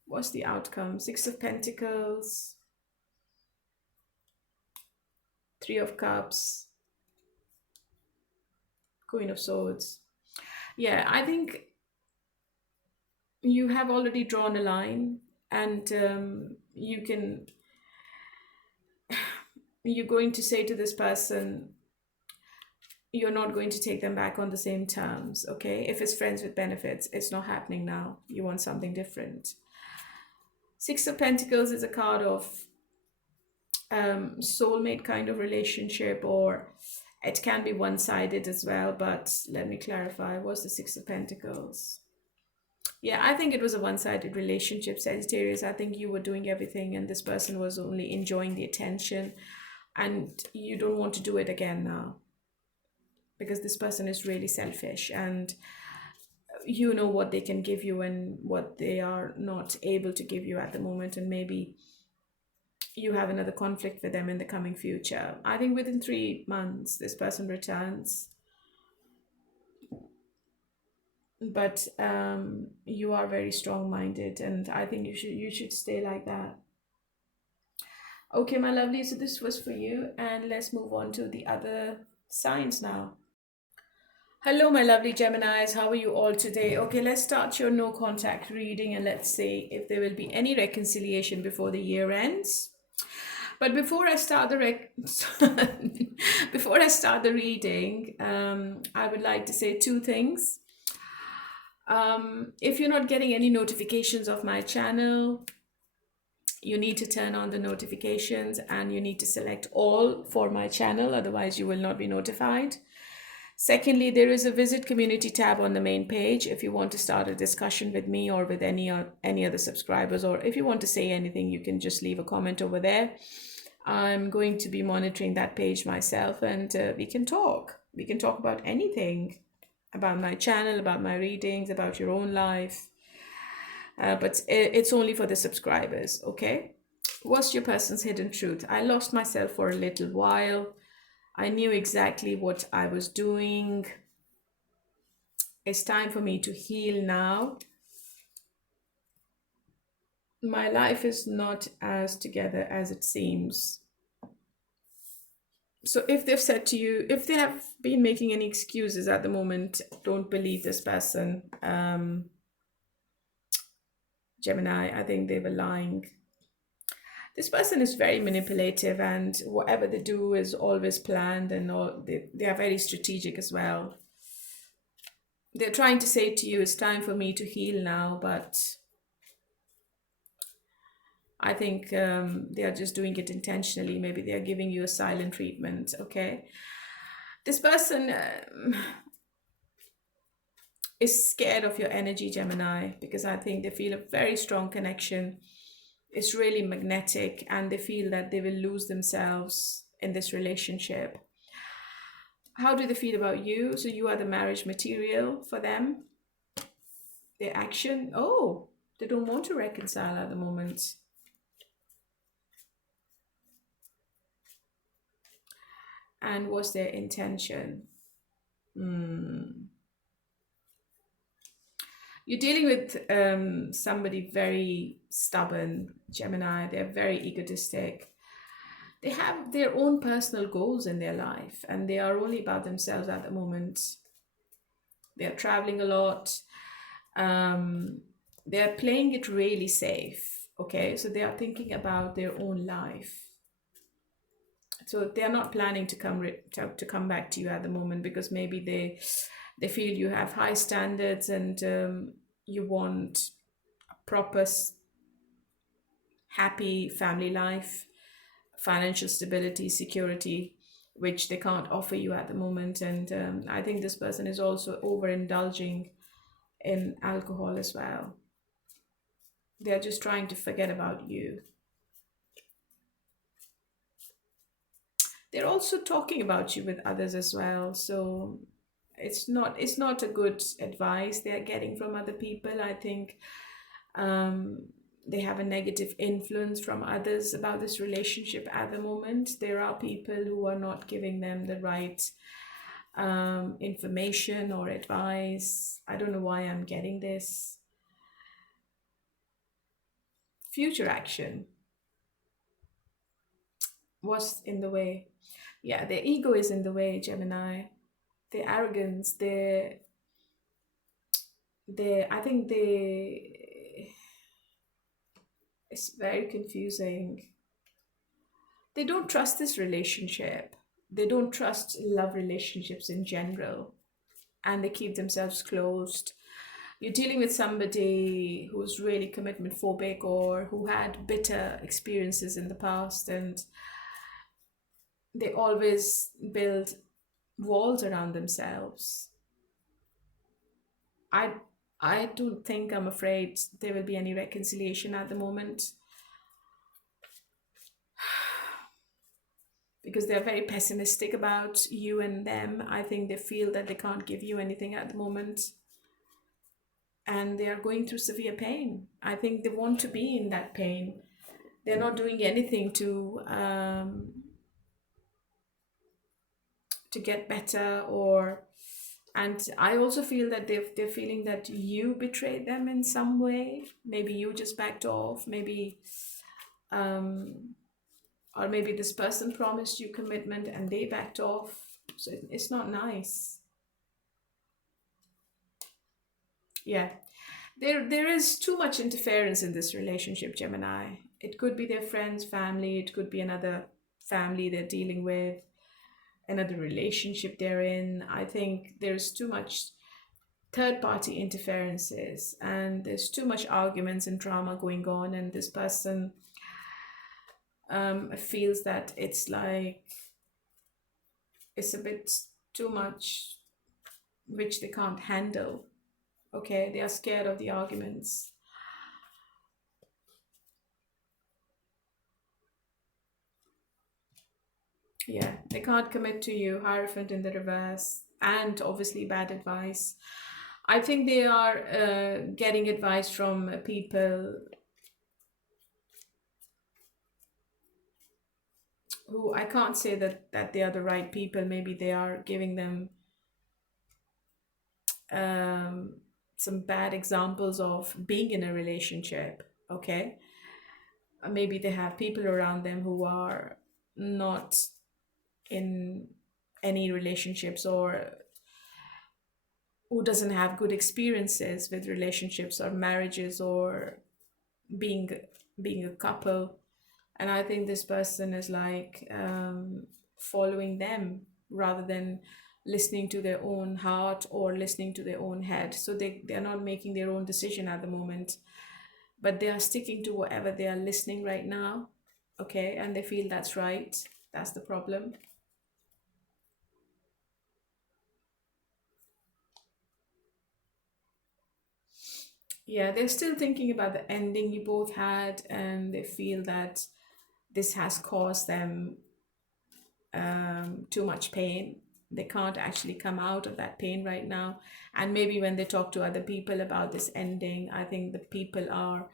What's the outcome? Six of Pentacles, Three of Cups, Queen of Swords. Yeah, I think you have already drawn a line. And you're going to say to this person, you're not going to take them back on the same terms, okay? If it's friends with benefits, it's not happening now. You want something different. Six of Pentacles is a card of soulmate kind of relationship, or it can be one-sided as well, but let me clarify. What's the Six of Pentacles? Yeah, I think it was a one-sided relationship, Sagittarius. I think you were doing everything and this person was only enjoying the attention, and you don't want to do it again now because this person is really selfish, and you know what they can give you and what they are not able to give you at the moment, and maybe you have another conflict with them in the coming future. I think within 3 months this person returns, but you are very strong-minded, and I think you should stay like that. Okay, my lovely, so this was for you, and let's move on to the other signs now. Hello, my lovely Geminis. How are you all today? Okay, let's start your no contact reading, and let's see if there will be any reconciliation before the year ends. But before I start the before I start the reading, I would like to say two things. If you're not getting any notifications of my channel, you need to turn on the notifications and you need to select all for my channel, otherwise you will not be notified. Secondly, there is a visit community tab on the main page if you want to start a discussion with me or with any other subscribers, or if you want to say anything, you can just leave a comment over there. I'm going to be monitoring that page myself, and we can talk. We can talk about anything, about my channel, about my readings, about your own life. But it's only for the subscribers, okay? What's your person's hidden truth? I lost myself for a little while. I knew exactly what I was doing. It's time for me to heal now. My life is not as together as it seems. So if they've said to you, if they have been making any excuses at the moment, don't believe this person. Gemini, I think they were lying. This person is very manipulative, and whatever they do is always planned, and they are very strategic as well. They're trying to say to you, it's time for me to heal now, but I think they are just doing it intentionally. Maybe they are giving you a silent treatment, okay? This person is scared of your energy, Gemini, because I think they feel a very strong connection. It's really magnetic, and they feel that they will lose themselves in this relationship. How do they feel about you? So you are the marriage material for them. Their action, oh, they don't want to reconcile at the moment. And what's their intention? You're dealing with somebody very stubborn, Gemini. They're very egotistic. They have their own personal goals in their life, and they are only about themselves at the moment. They're traveling a lot. They're playing it really safe, okay? So they are thinking about their own life. So they are not planning to come back to you at the moment, because maybe they feel you have high standards, and you want a proper, happy family life, financial stability, security, which they can't offer you at the moment. And I think this person is also overindulging in alcohol as well. They're just trying to forget about you. They're also talking about you with others as well. So it's not a good advice they're getting from other people. I think they have a negative influence from others about this relationship at the moment. There are people who are not giving them the right information or advice. I don't know why I'm getting this. Future action. What's in the way? Yeah, their ego is in the way, Gemini. Their arrogance, I think It's very confusing. They don't trust this relationship. They don't trust love relationships in general, and they keep themselves closed. You're dealing with somebody who's really commitment phobic or who had bitter experiences in the past, and they always build walls around themselves. I I don't think, I'm afraid, there will be any reconciliation at the moment, because they're very pessimistic about you and them. I think they feel that they can't give you anything at the moment, and they are going through severe pain. I think they want to be in that pain. They're not doing anything to get better, or, and I also feel that they're feeling that you betrayed them in some way. Maybe you just backed off, maybe, um or maybe this person promised you commitment and they backed off. So it's not nice. Yeah, there is too much interference in this relationship, Gemini. It could be their friends, family, it could be another family they're dealing with, another relationship they're in. I think there's too much third party interferences, and there's too much arguments and drama going on, and this person feels that it's like it's a bit too much, which they can't handle. Okay, they are scared of the arguments. Yeah, they can't commit to you. Hierophant in the reverse, and obviously bad advice. I think they are getting advice from people who, I can't say that they are the right people. Maybe they are giving them um, some bad examples of being in a relationship. Okay, maybe they have people around them who are not in any relationships, or who doesn't have good experiences with relationships or marriages, or being being a couple. And I think this person is like following them rather than listening to their own heart or listening to their own head. So they're not making their own decision at the moment, but they are sticking to whatever they are listening right now. Okay, and they feel that's right. That's the problem. Yeah, they're still thinking about the ending you both had, and they feel that this has caused them too much pain. They can't actually come out of that pain right now. And maybe when they talk to other people about this ending, I think the people are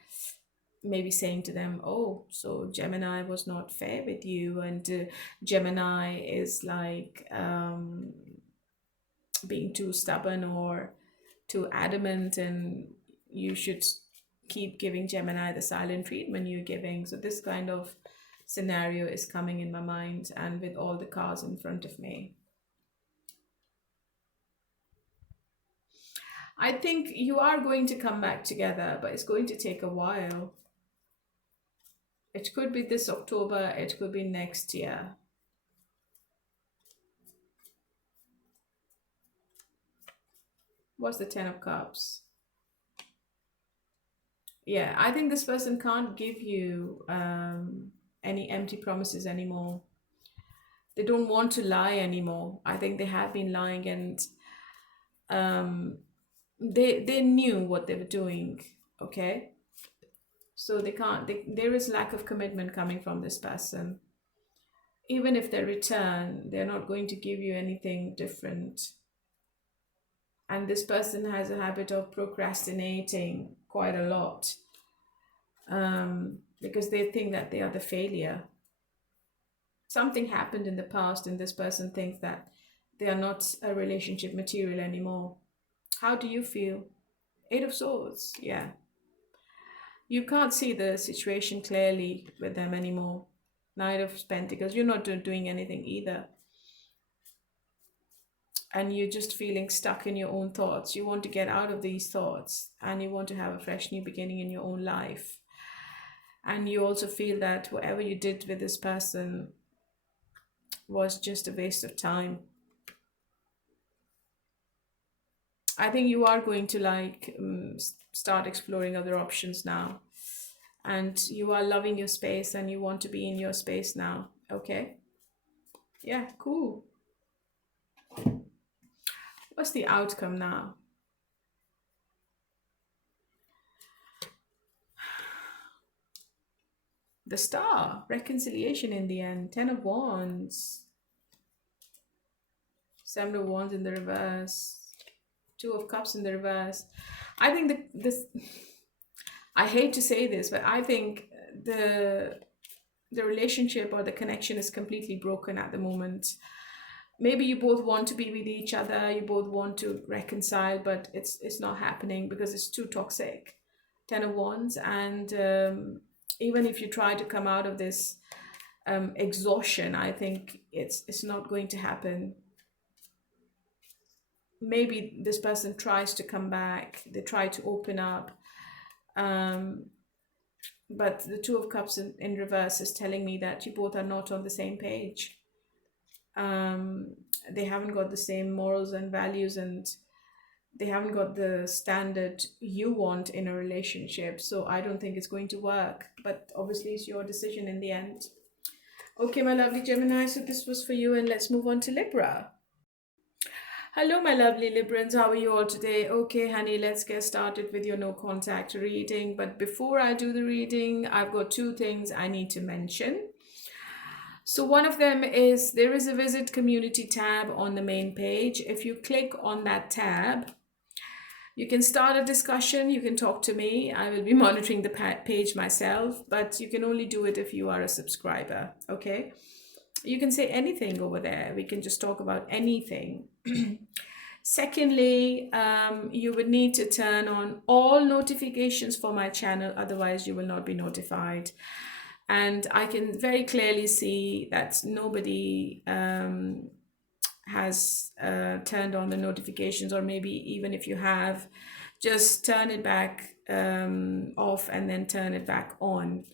maybe saying to them, oh, so Gemini was not fair with you, and Gemini is like being too stubborn or too adamant, and you should keep giving Gemini the silent treatment you're giving. So this kind of scenario is coming in my mind, and with all the cards in front of me, I think you are going to come back together, but it's going to take a while. It could be this October, it could be next year. What's the Ten of Cups? Yeah, I think this person can't give you any empty promises anymore. They don't want to lie anymore. I think they have been lying, and um, they knew what they were doing. Okay, so they can't. There is lack of commitment coming from this person. Even if they return, they're not going to give you anything different. And this person has a habit of procrastinating quite a lot, because they think that they are the failure. Something happened in the past, and this person thinks that they are not a relationship material anymore. How do you feel? Eight of Swords, yeah. You can't see the situation clearly with them anymore. Knight of Pentacles, you're not doing anything either. And you're just feeling stuck in your own thoughts. You want to get out of these thoughts, and you want to have a fresh new beginning in your own life. And you also feel that whatever you did with this person was just a waste of time. I think you are going to like start exploring other options now. And you are loving your space and you want to be in your space now. Okay. Yeah, cool. What's the outcome now? The Star, reconciliation in the end, Ten of Wands, Seven of Wands in the reverse, Two of Cups in the reverse. I think this, I hate to say this, but I think the relationship or the connection is completely broken at the moment. Maybe you both want to be with each other, you both want to reconcile, but it's not happening because it's too toxic. Ten of Wands, and even if you try to come out of this exhaustion, I think it's not going to happen. Maybe this person tries to come back, they try to open up, but the Two of Cups in reverse is telling me that you both are not on the same page. They haven't got the same morals and values, and they haven't got the standard you want in a relationship. So I don't think it's going to work, but obviously it's your decision in the end. Okay, my lovely Gemini, so this was for you, and let's move on to Libra. Hello, my lovely Librans. How are you all today? Okay, honey, let's get started with your no contact reading. But before I do the reading, I've got two things I need to mention. So one of them is there is a visit community tab on the main page. If you click on that tab, you can start a discussion. You can talk to me. I will be monitoring the page myself, but you can only do it if you are a subscriber. Okay. You can say anything over there. We can just talk about anything. Secondly, you would need to turn on all notifications for my channel. Otherwise, you will not be notified. And I can very clearly see that nobody has turned on the notifications, or maybe even if you have, just turn it back off and then turn it back on.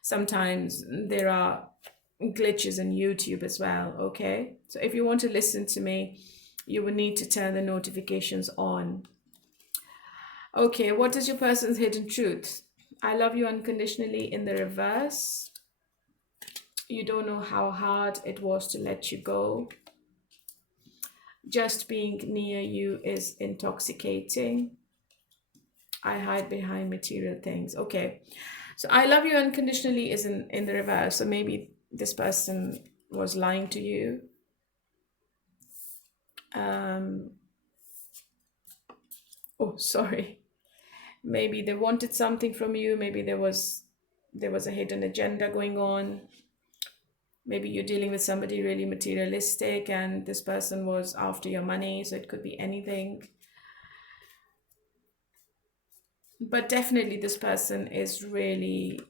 Sometimes there are glitches in YouTube as well. Okay, so if you want to listen to me, you will need to turn the notifications on. Okay, what is your person's hidden truth? I love you unconditionally in the reverse. You don't know how hard it was to let you go. Just being near you is intoxicating. I hide behind material things. Okay, so I love you unconditionally is in the reverse. So maybe this person was lying to you. Oh, sorry. Maybe they wanted something from you. Maybe there was a hidden agenda going on. Maybe you're dealing with somebody really materialistic and this person was after your money. So it could be anything. But definitely this person is really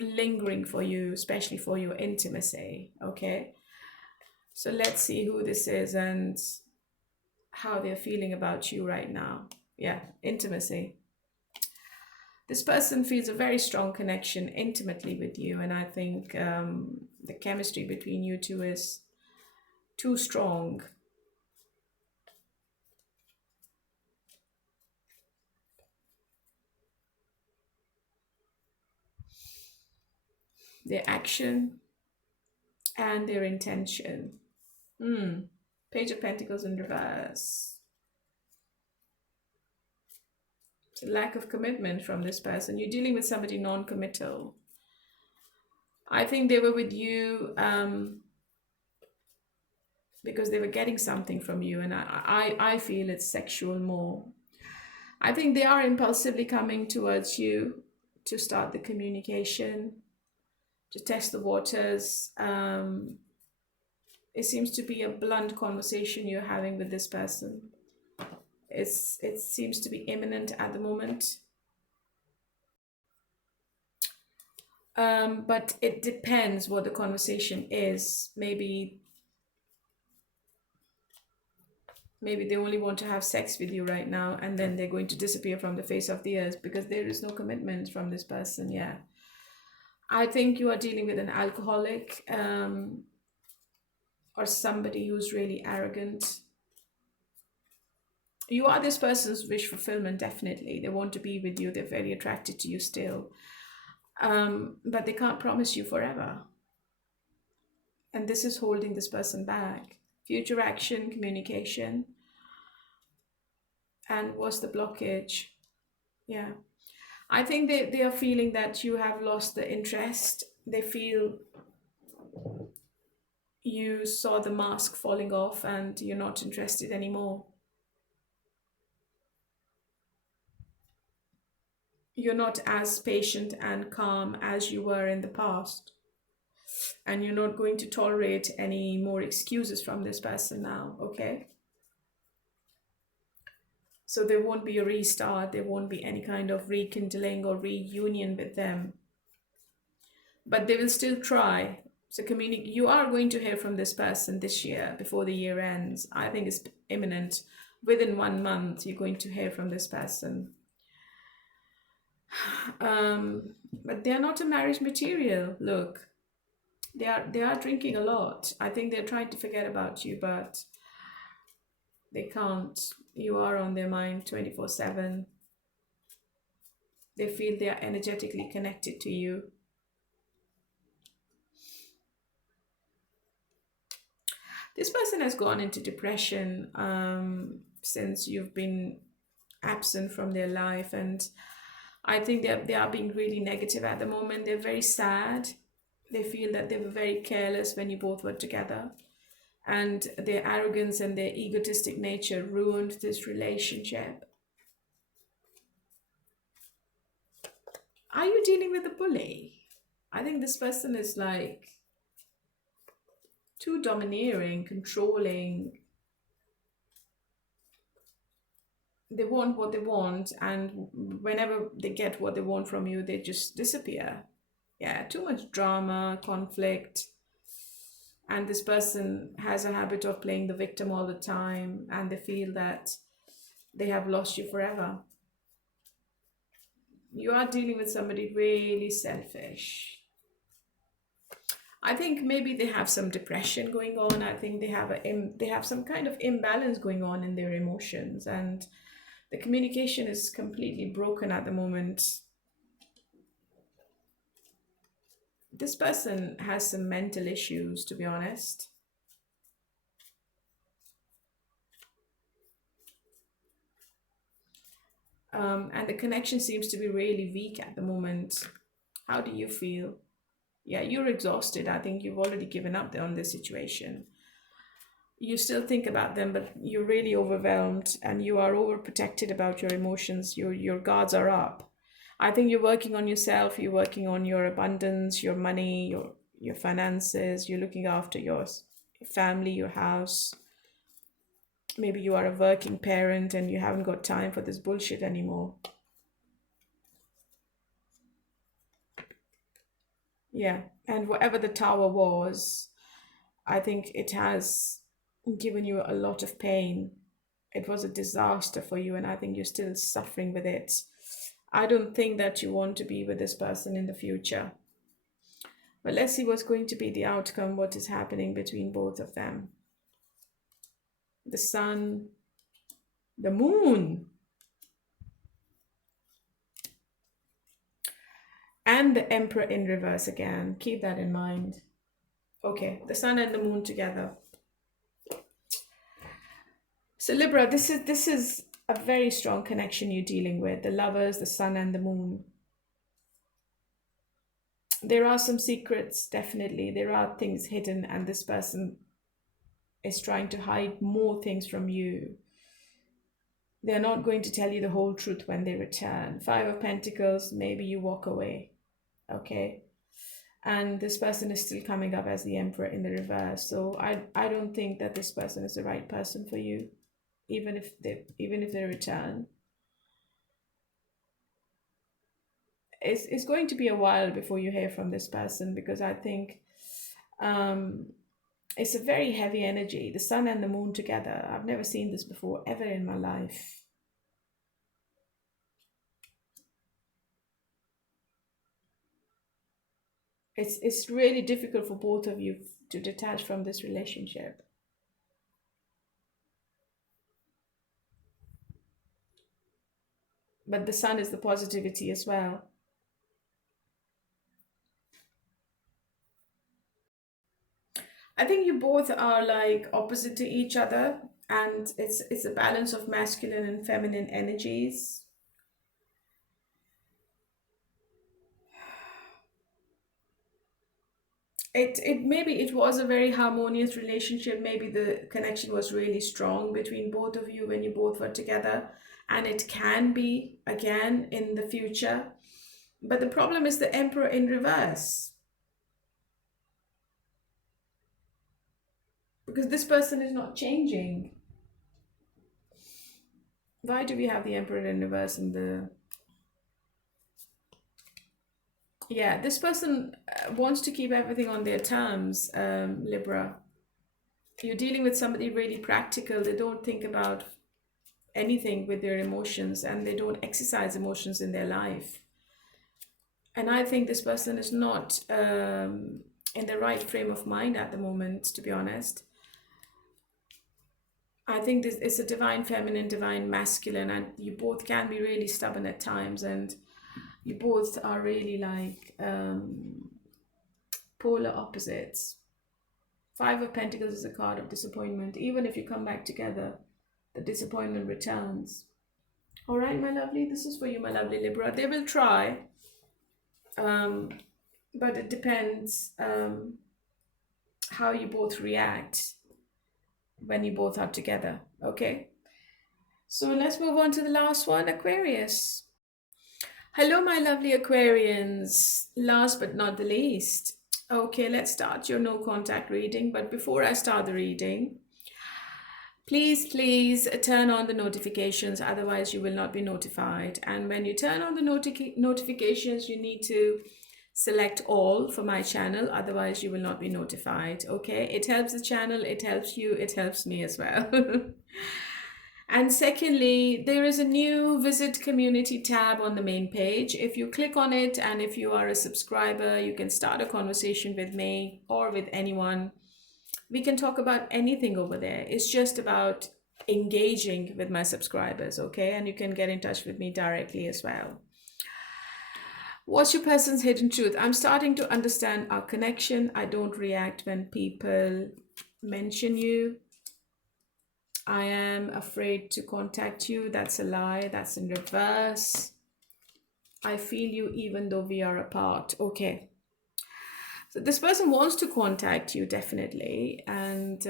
lingering for you, especially for your intimacy. Okay. So let's see who this is and how they're feeling about you right now. Yeah, intimacy. This person feels a very strong connection intimately with you, and I think the chemistry between you two is too strong. Their action and their intention. Page of Pentacles in reverse. Lack of commitment from this person. You're dealing with somebody non-committal. I think they were with you because they were getting something from you, and I feel it's sexual more. I think they are impulsively coming towards you to start the communication, to test the waters. It seems to be a blunt conversation you're having with this person. It seems to be imminent at the moment. But it depends what the conversation is. Maybe Maybe they only want to have sex with you right now, and then they're going to disappear from the face of the earth because there is no commitment from this person. Yeah. I think you are dealing with an alcoholic, or somebody who's really arrogant. You are this person's wish fulfillment, definitely. They want to be with you, they're very attracted to you still. But they can't promise you forever. And this is holding this person back. Future action, communication. And what's the blockage? Yeah. I think they are feeling that you have lost the interest. They feel you saw the mask falling off and you're not interested anymore. You're not as patient and calm as you were in the past. And you're not going to tolerate any more excuses from this person now, okay? So there won't be a restart, there won't be any kind of rekindling or reunion with them. But they will still try. So you are going to hear from this person this year before the year ends. I think it's imminent. Within 1 month, you're going to hear from this person. But they're not a marriage material. Look, they are drinking a lot. I think they're trying to forget about you, but they can't. You are on their mind 24/7. They feel they are energetically connected to you. This person has gone into depression since you've been absent from their life, and I think they are being really negative at the moment. They're very sad. They feel that they were very careless when you both were together, and their arrogance and their egotistic nature ruined this relationship. Are you dealing with a bully? I think this person is like too domineering, controlling. They want what they want, and whenever they get what they want from you, they just disappear. Yeah, too much drama, conflict. And this person has a habit of playing the victim all the time, and they feel that they have lost you forever. You are dealing with somebody really selfish. I think maybe they have some depression going on. I think they have some kind of imbalance going on in their emotions, and the communication is completely broken at the moment. This person has some mental issues, to be honest. And the connection seems to be really weak at the moment. How do you feel? Yeah, you're exhausted. I think you've already given up on this situation. You still think about them, but you're really overwhelmed and you are overprotected about your emotions. Your guards are up. I think you're working on yourself, you're working on your abundance, your money, your finances, you're looking after your family, your house. Maybe you are a working parent and you haven't got time for this bullshit anymore. Yeah, and whatever the tower was, I think it has given you a lot of pain. It was a disaster for you, and I think you're still suffering with it. I don't think that you want to be with this person in the future. But let's see what's going to be the outcome, what is happening between both of them. The sun, the moon, and the emperor in reverse again. Keep that in mind. Okay, the sun and the moon together. So Libra, this is a very strong connection you're dealing with. The lovers, the sun and the moon. There are some secrets, definitely. There are things hidden, and this person is trying to hide more things from you. They're not going to tell you the whole truth when they return. Five of Pentacles, maybe you walk away. Okay. And this person is still coming up as the Emperor in the reverse. So I don't think that this person is the right person for you, even if they return. It's going to be a while before you hear from this person, because I think It's a very heavy energy, the sun and the moon together. I've never seen this before, ever in my life. It's really difficult for both of you to detach from this relationship. But the sun is the positivity as well. I think you both are like opposite to each other, and it's a balance of masculine and feminine energies. It maybe it was a very harmonious relationship. Maybe the connection was really strong between both of you when you both were together, and it can be again in the future. But the problem is the Emperor in reverse, because this person is not changing. Why do we have the Emperor in reverse in the... Yeah, this person wants to keep everything on their terms, Libra. You're dealing with somebody really practical. They don't think about anything with their emotions, and they don't exercise emotions in their life. And I think this person is not in the right frame of mind at the moment, to be honest. I think this is a divine feminine, divine masculine, and you both can be really stubborn at times, and you both are really like polar opposites. Five of Pentacles is a card of disappointment. Even if you come back together, the disappointment returns. All right, my lovely, this is for you, my lovely Libra. They will try, but it depends how you both react when you both are together. Okay, so let's move on to the last one, Aquarius. Hello, my lovely Aquarians. Last but not the least. Okay, let's start your no contact reading. But before I start the reading, please turn on the notifications, otherwise you will not be notified. And when you turn on the notifications, you need to select all for my channel, otherwise you will not be notified. Okay, it helps the channel, it helps you, it helps me as well. And secondly, there is a new visit community tab on the main page. If you click on it, and if you are a subscriber, you can start a conversation with me or with anyone. We can talk about anything over there. It's just about engaging with my subscribers, okay? And you can get in touch with me directly as well. What's your person's hidden truth? I'm starting to understand our connection. I don't react when people mention you. I am afraid to contact you. That's a lie. That's in reverse. I feel you even though we are apart. Okay. So this person wants to contact you, definitely. And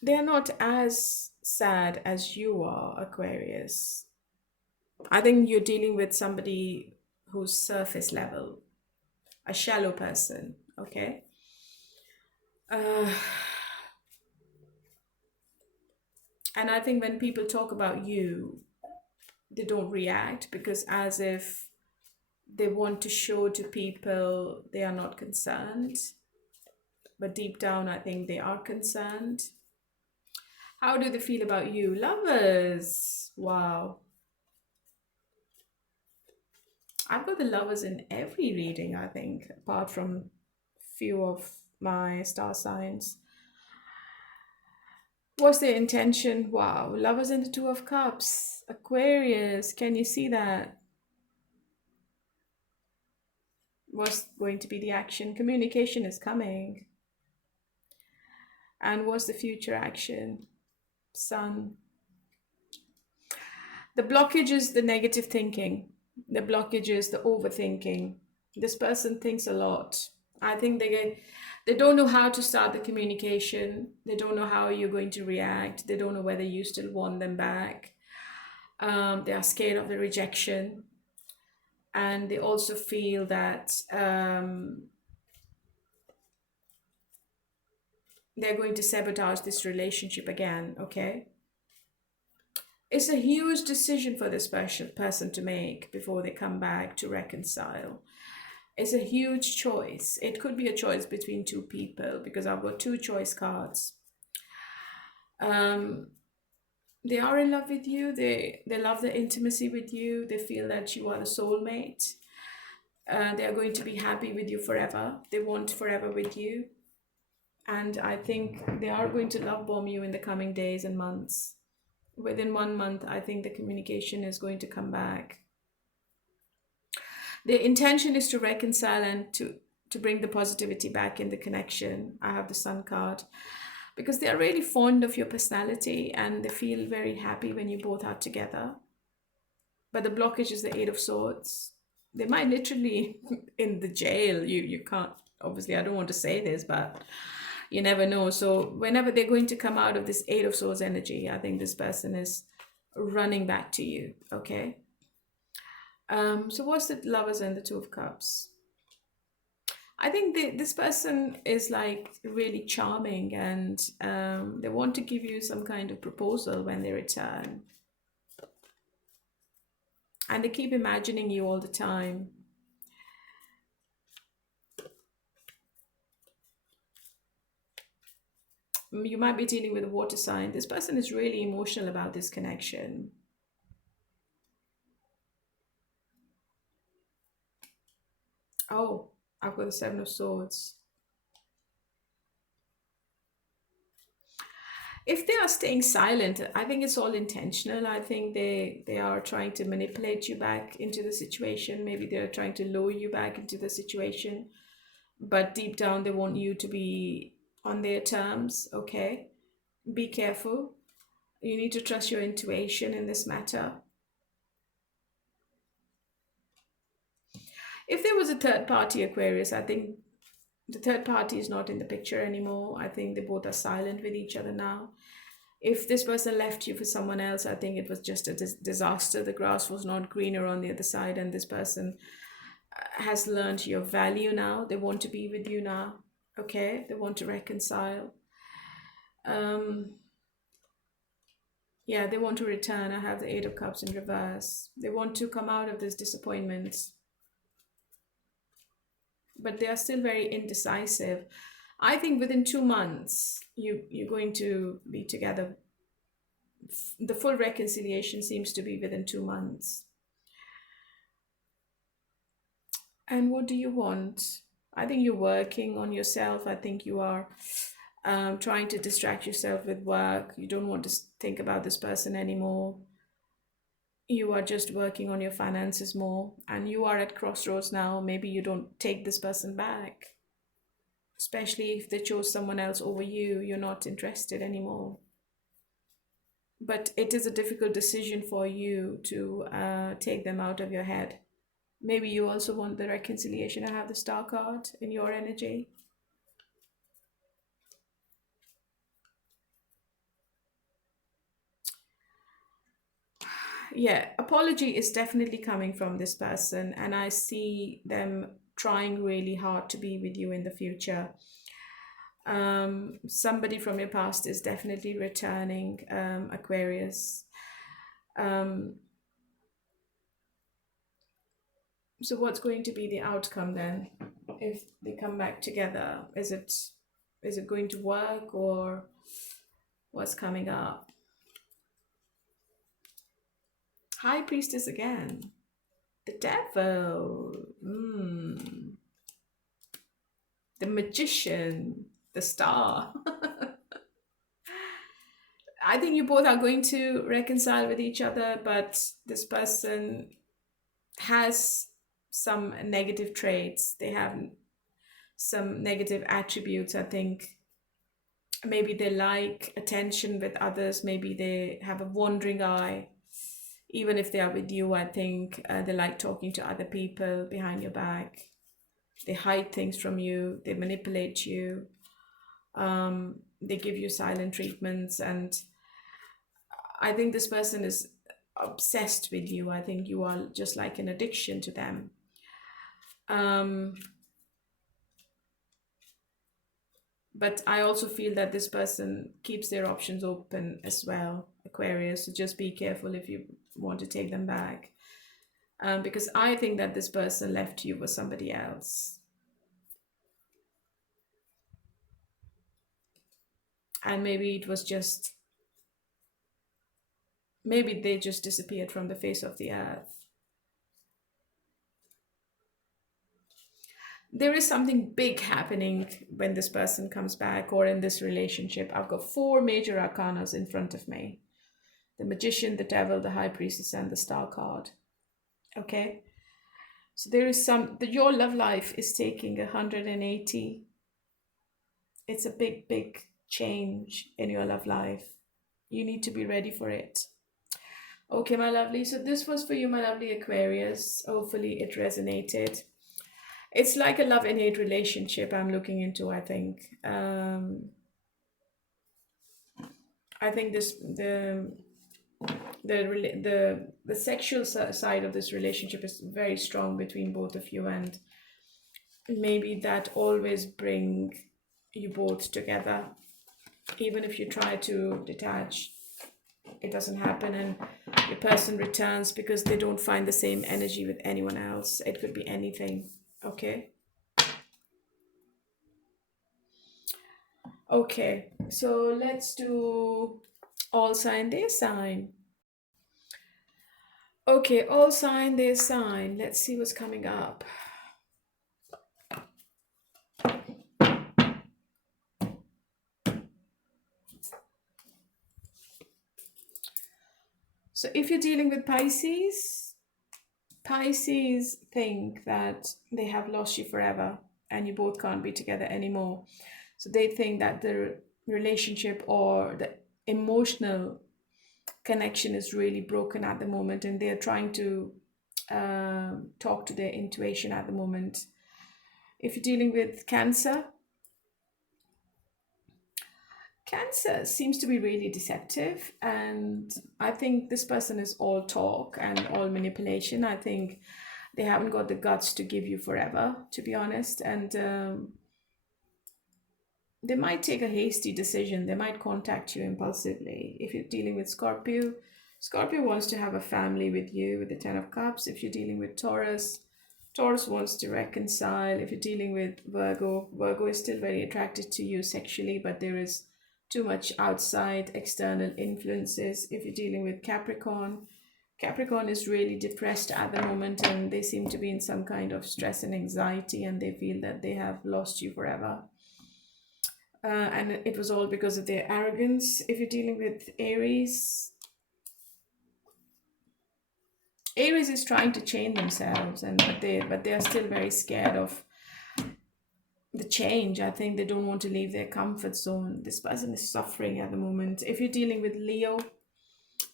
they're not as sad as you are, Aquarius. I think you're dealing with somebody who's surface level, a shallow person. Okay. And I think when people talk about you, they don't react, because as if they want to show to people they are not concerned. But deep down, I think they are concerned. How do they feel about you? Lovers. Wow. I've got the lovers in every reading, I think, apart from few of my star signs. What's their intention? Wow. Lovers in the Two of Cups. Aquarius. Can you see that? What's going to be the action? Communication is coming. And what's the future action? Sun. The blockage is the negative thinking. The blockage is the overthinking. This person thinks a lot. I think they don't know how to start the communication. They don't know how you're going to react. They don't know whether you still want them back. They are scared of the rejection. And they also feel that they're going to sabotage this relationship again, okay? It's a huge decision for this person to make before they come back to reconcile. It's a huge choice. It could be a choice between two people because I've got two choice cards. Um, they are in love with you. They love the intimacy with you. They feel that you are the soulmate. They are going to be happy with you forever. They want forever with you. And I think they are going to love bomb you in the coming days and months. Within 1 month, I think the communication is going to come back. The intention is to reconcile and to bring the positivity back in the connection. I have the Sun card because they are really fond of your personality and they feel very happy when you both are together. But the blockage is the Eight of Swords. They might literally in the jail. You can't, obviously, I don't want to say this, but you never know. So whenever they're going to come out of this Eight of Swords energy, I think this person is running back to you. Okay. So what's the Lovers and the Two of Cups? I think this person is like really charming and they want to give you some kind of proposal when they return. And they keep imagining you all the time. You might be dealing with a water sign. This person is really emotional about this connection. Oh, I've got the Seven of Swords. If they are staying silent, I think it's all intentional. I think they are trying to manipulate you back into the situation. Maybe they're trying to lure you back into the situation. But deep down, they want you to be on their terms, okay? Be careful. You need to trust your intuition in this matter. If there was a third party, Aquarius, I think the third party is not in the picture anymore. I think they both are silent with each other now. If this person left you for someone else, I think it was just a disaster. The grass was not greener on the other side, and this person has learned your value now. They want to be with you now. Okay, they want to reconcile. Yeah, they want to return. I have the Eight of Cups in reverse. They want to come out of this disappointment, but they are still very indecisive. I think within 2 months, you're going to be together. The full reconciliation seems to be within 2 months. And what do you want? I think you're working on yourself. I think you are trying to distract yourself with work. You don't want to think about this person anymore. You are just working on your finances more, and you are at crossroads now. Maybe you don't take this person back, especially if they chose someone else over you. You're not interested anymore. But it is a difficult decision for you to take them out of your head. Maybe you also want the reconciliation. I have the Star card in your energy. Yeah, apology is definitely coming from this person, and I see them trying really hard to be with you in the future. Somebody from your past is definitely returning, Aquarius. So what's going to be the outcome then if they come back together? Is it going to work, or what's coming up? High Priestess again. The Devil. The Magician. The Star. I think you both are going to reconcile with each other, but this person has some negative traits. They have some negative attributes. I think maybe they like attention with others. Maybe they have a wandering eye. Even if they are with you, I think they like talking to other people behind your back. They hide things from you. They manipulate you. They give you silent treatments. And I think this person is obsessed with you. I think you are just like an addiction to them. But I also feel that this person keeps their options open as well, Aquarius. So just be careful if you want to take them back. because I think that this person left you for somebody else. And maybe it was just, maybe they just disappeared from the face of the earth. There is something big happening when this person comes back or in this relationship. I've got 4 major arcanas in front of me: the Magician, the Devil, the High Priestess, and the Star card. Okay, so there is your love life is taking 180. It's a big change in your love life. You need to be ready for it. Okay, my lovely, so this was for you, my lovely Aquarius. Hopefully it resonated. It's like a love and hate relationship I'm looking into, I think. I think the sexual side of this relationship is very strong between both of you, and maybe that always bring you both together. Even if you try to detach, it doesn't happen, and your person returns because they don't find the same energy with anyone else. It could be anything. Okay. Okay, so let's do all sign, their sign. Okay, all sign, their sign. Let's see what's coming up. So if you're dealing with Pisces, Pisces think that they have lost you forever and you both can't be together anymore. So they think that the relationship or the emotional connection is really broken at the moment, and they're trying to talk to their intuition at the moment. If you're dealing with Cancer, Cancer seems to be really deceptive, and I think this person is all talk and all manipulation. I think they haven't got the guts to give you forever, to be honest, and they might take a hasty decision. They might contact you impulsively. If you're dealing with Scorpio, Scorpio wants to have a family with you with the 10 of Cups. If you're dealing with Taurus, Taurus wants to reconcile. If you're dealing with Virgo, Virgo is still very attracted to you sexually, but there is too much outside external influences. If you're dealing with Capricorn, Capricorn is really depressed at the moment, and they seem to be in some kind of stress and anxiety, and they feel that they have lost you forever. And it was all because of their arrogance. If you're dealing with Aries, Aries is trying to change themselves, but they are still very scared of the change. I think they don't want to leave their comfort zone. This person is suffering at the moment. If you're dealing with Leo,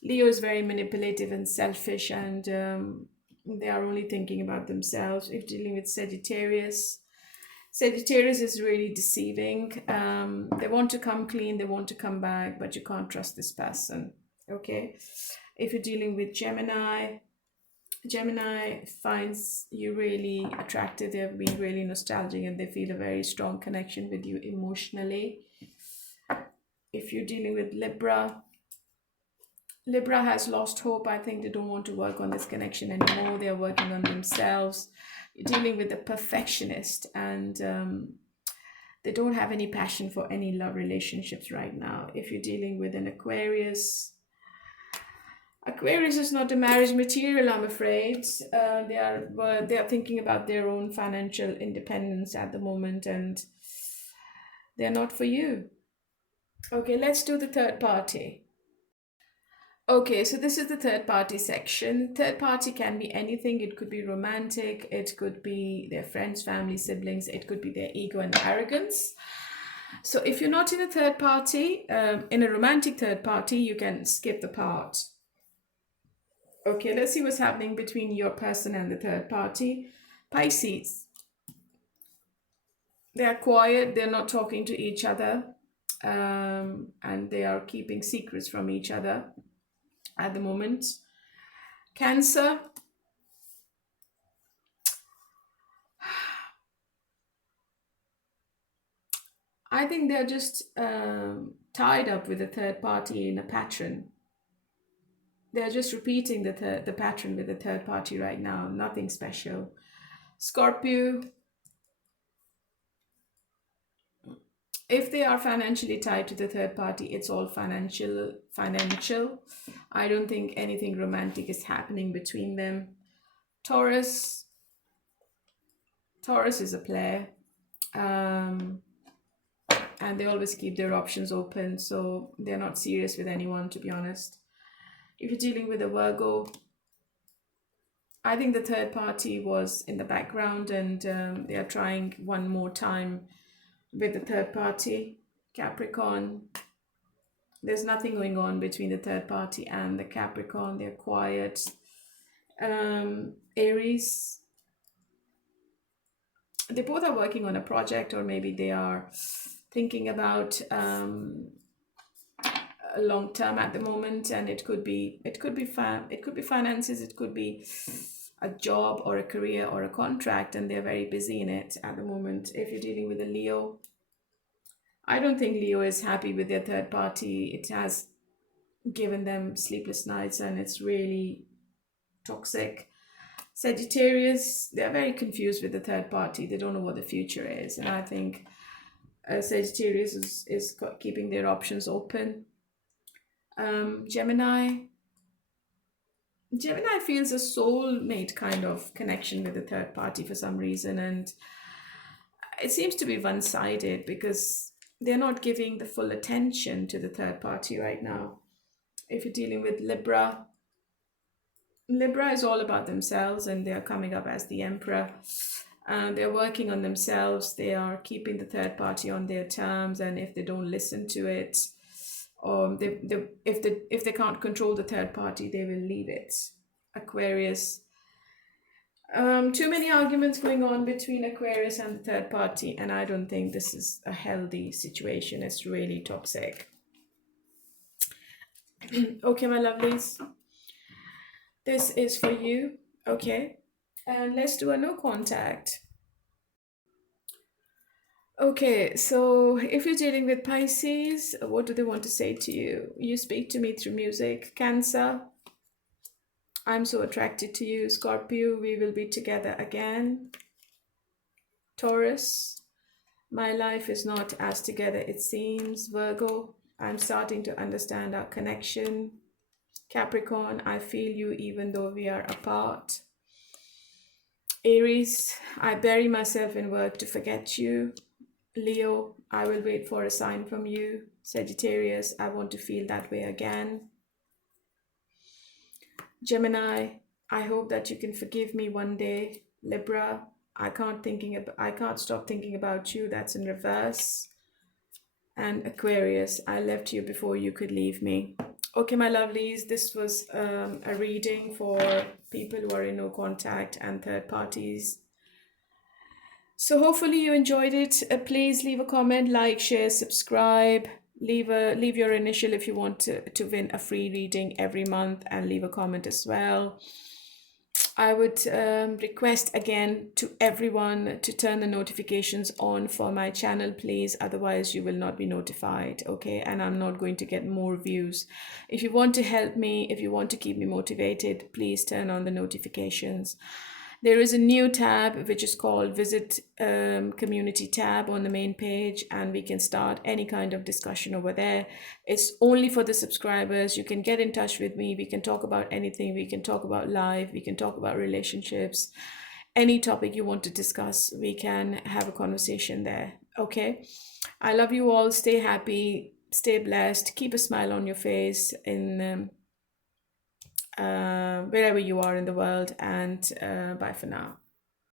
Leo is very manipulative and selfish, and they are only thinking about themselves. If you're dealing with Sagittarius, Sagittarius is really deceiving. They want to come clean, they want to come back, but you can't trust this person. Okay. If you're dealing with Gemini, Gemini finds you really attractive. They've been really nostalgic, and they feel a very strong connection with you emotionally. If you're dealing with Libra, Libra has lost hope. I think they don't want to work on this connection anymore. They're working on themselves. You're dealing with a perfectionist, and they don't have any passion for any love relationships right now. If you're dealing with an Aquarius, Aquarius is not a marriage material, I'm afraid. They are thinking about their own financial independence at the moment, and they're not for you. Okay, let's do the third party. Okay, so this is the third party section. Third party can be anything. It could be romantic, it could be their friends, family, siblings, it could be their ego and arrogance. So if you're not in a third party, in a romantic third party, you can skip the part. Okay, let's see what's happening between your person and the third party. Pisces. They are quiet, they're not talking to each other, and they are keeping secrets from each other at the moment. Cancer. I think they're just tied up with a third party in a pattern. They're just repeating the pattern with the third party right now. Nothing special. Scorpio, if they are financially tied to the third party, it's all financial. I don't think anything romantic is happening between them. Taurus, Taurus is a player. Um, and they always keep their options open, so they're not serious with anyone, to be honest. If you're dealing with a Virgo, I think the third party was in the background, and they are trying one more time with the third party. Capricorn, there's nothing going on between the third party and the Capricorn. They're quiet. Aries, they both are working on a project, or maybe they are thinking about a long term at the moment, and it could be finances, it could be a job or a career or a contract, and they're very busy in it at the moment. If you're dealing with a Leo, I don't think Leo is happy with their third party. It has given them sleepless nights, and it's really toxic. Sagittarius, they're very confused with the third party. They don't know what the future is, and I think Sagittarius is keeping their options open. Gemini feels a soulmate kind of connection with the third party for some reason, and it seems to be one-sided because they're not giving the full attention to the third party right now. If you're dealing with Libra, Libra is all about themselves, and they're coming up as the emperor. They're working on themselves. They are keeping the third party on their terms, and if they don't listen to it, or if they can't control the third party, they will leave it. Aquarius, too many arguments going on between Aquarius and the third party, and I don't think this is a healthy situation. It's really toxic. Okay, my lovelies, this is for you. Okay, and let's do a no contact. Okay, so if you're dealing with Pisces, what do they want to say to you? You speak to me through music. Cancer, I'm so attracted to you. Scorpio, we will be together again. Taurus, my life is not as together it seems. Virgo, I'm starting to understand our connection. Capricorn, I feel you even though we are apart. Aries, I bury myself in work to forget you. Leo, I will wait for a sign from you. Sagittarius, I want to feel that way again. Gemini, I hope that you can forgive me one day. Libra, I can't stop thinking about you. That's in reverse. And Aquarius, I left you before you could leave me. Okay, my lovelies, this was a reading for people who are in no contact and third parties. So hopefully you enjoyed it. Please leave a comment, like, share, subscribe. Leave your initial if you want to win a free reading every month, and leave a comment as well. I would request again to everyone to turn the notifications on for my channel, please. Otherwise, you will not be notified, okay? And I'm not going to get more views. If you want to help me, if you want to keep me motivated, please turn on the notifications. There is a new tab which is called Visit Community tab on the main page, and we can start any kind of discussion over there. It's only for the subscribers. You can get in touch with me. We can talk about anything. We can talk about life. We can talk about relationships. Any topic you want to discuss, we can have a conversation there. Okay? I love you all. Stay happy. Stay blessed. Keep a smile on your face in wherever you are in the world, and bye for now.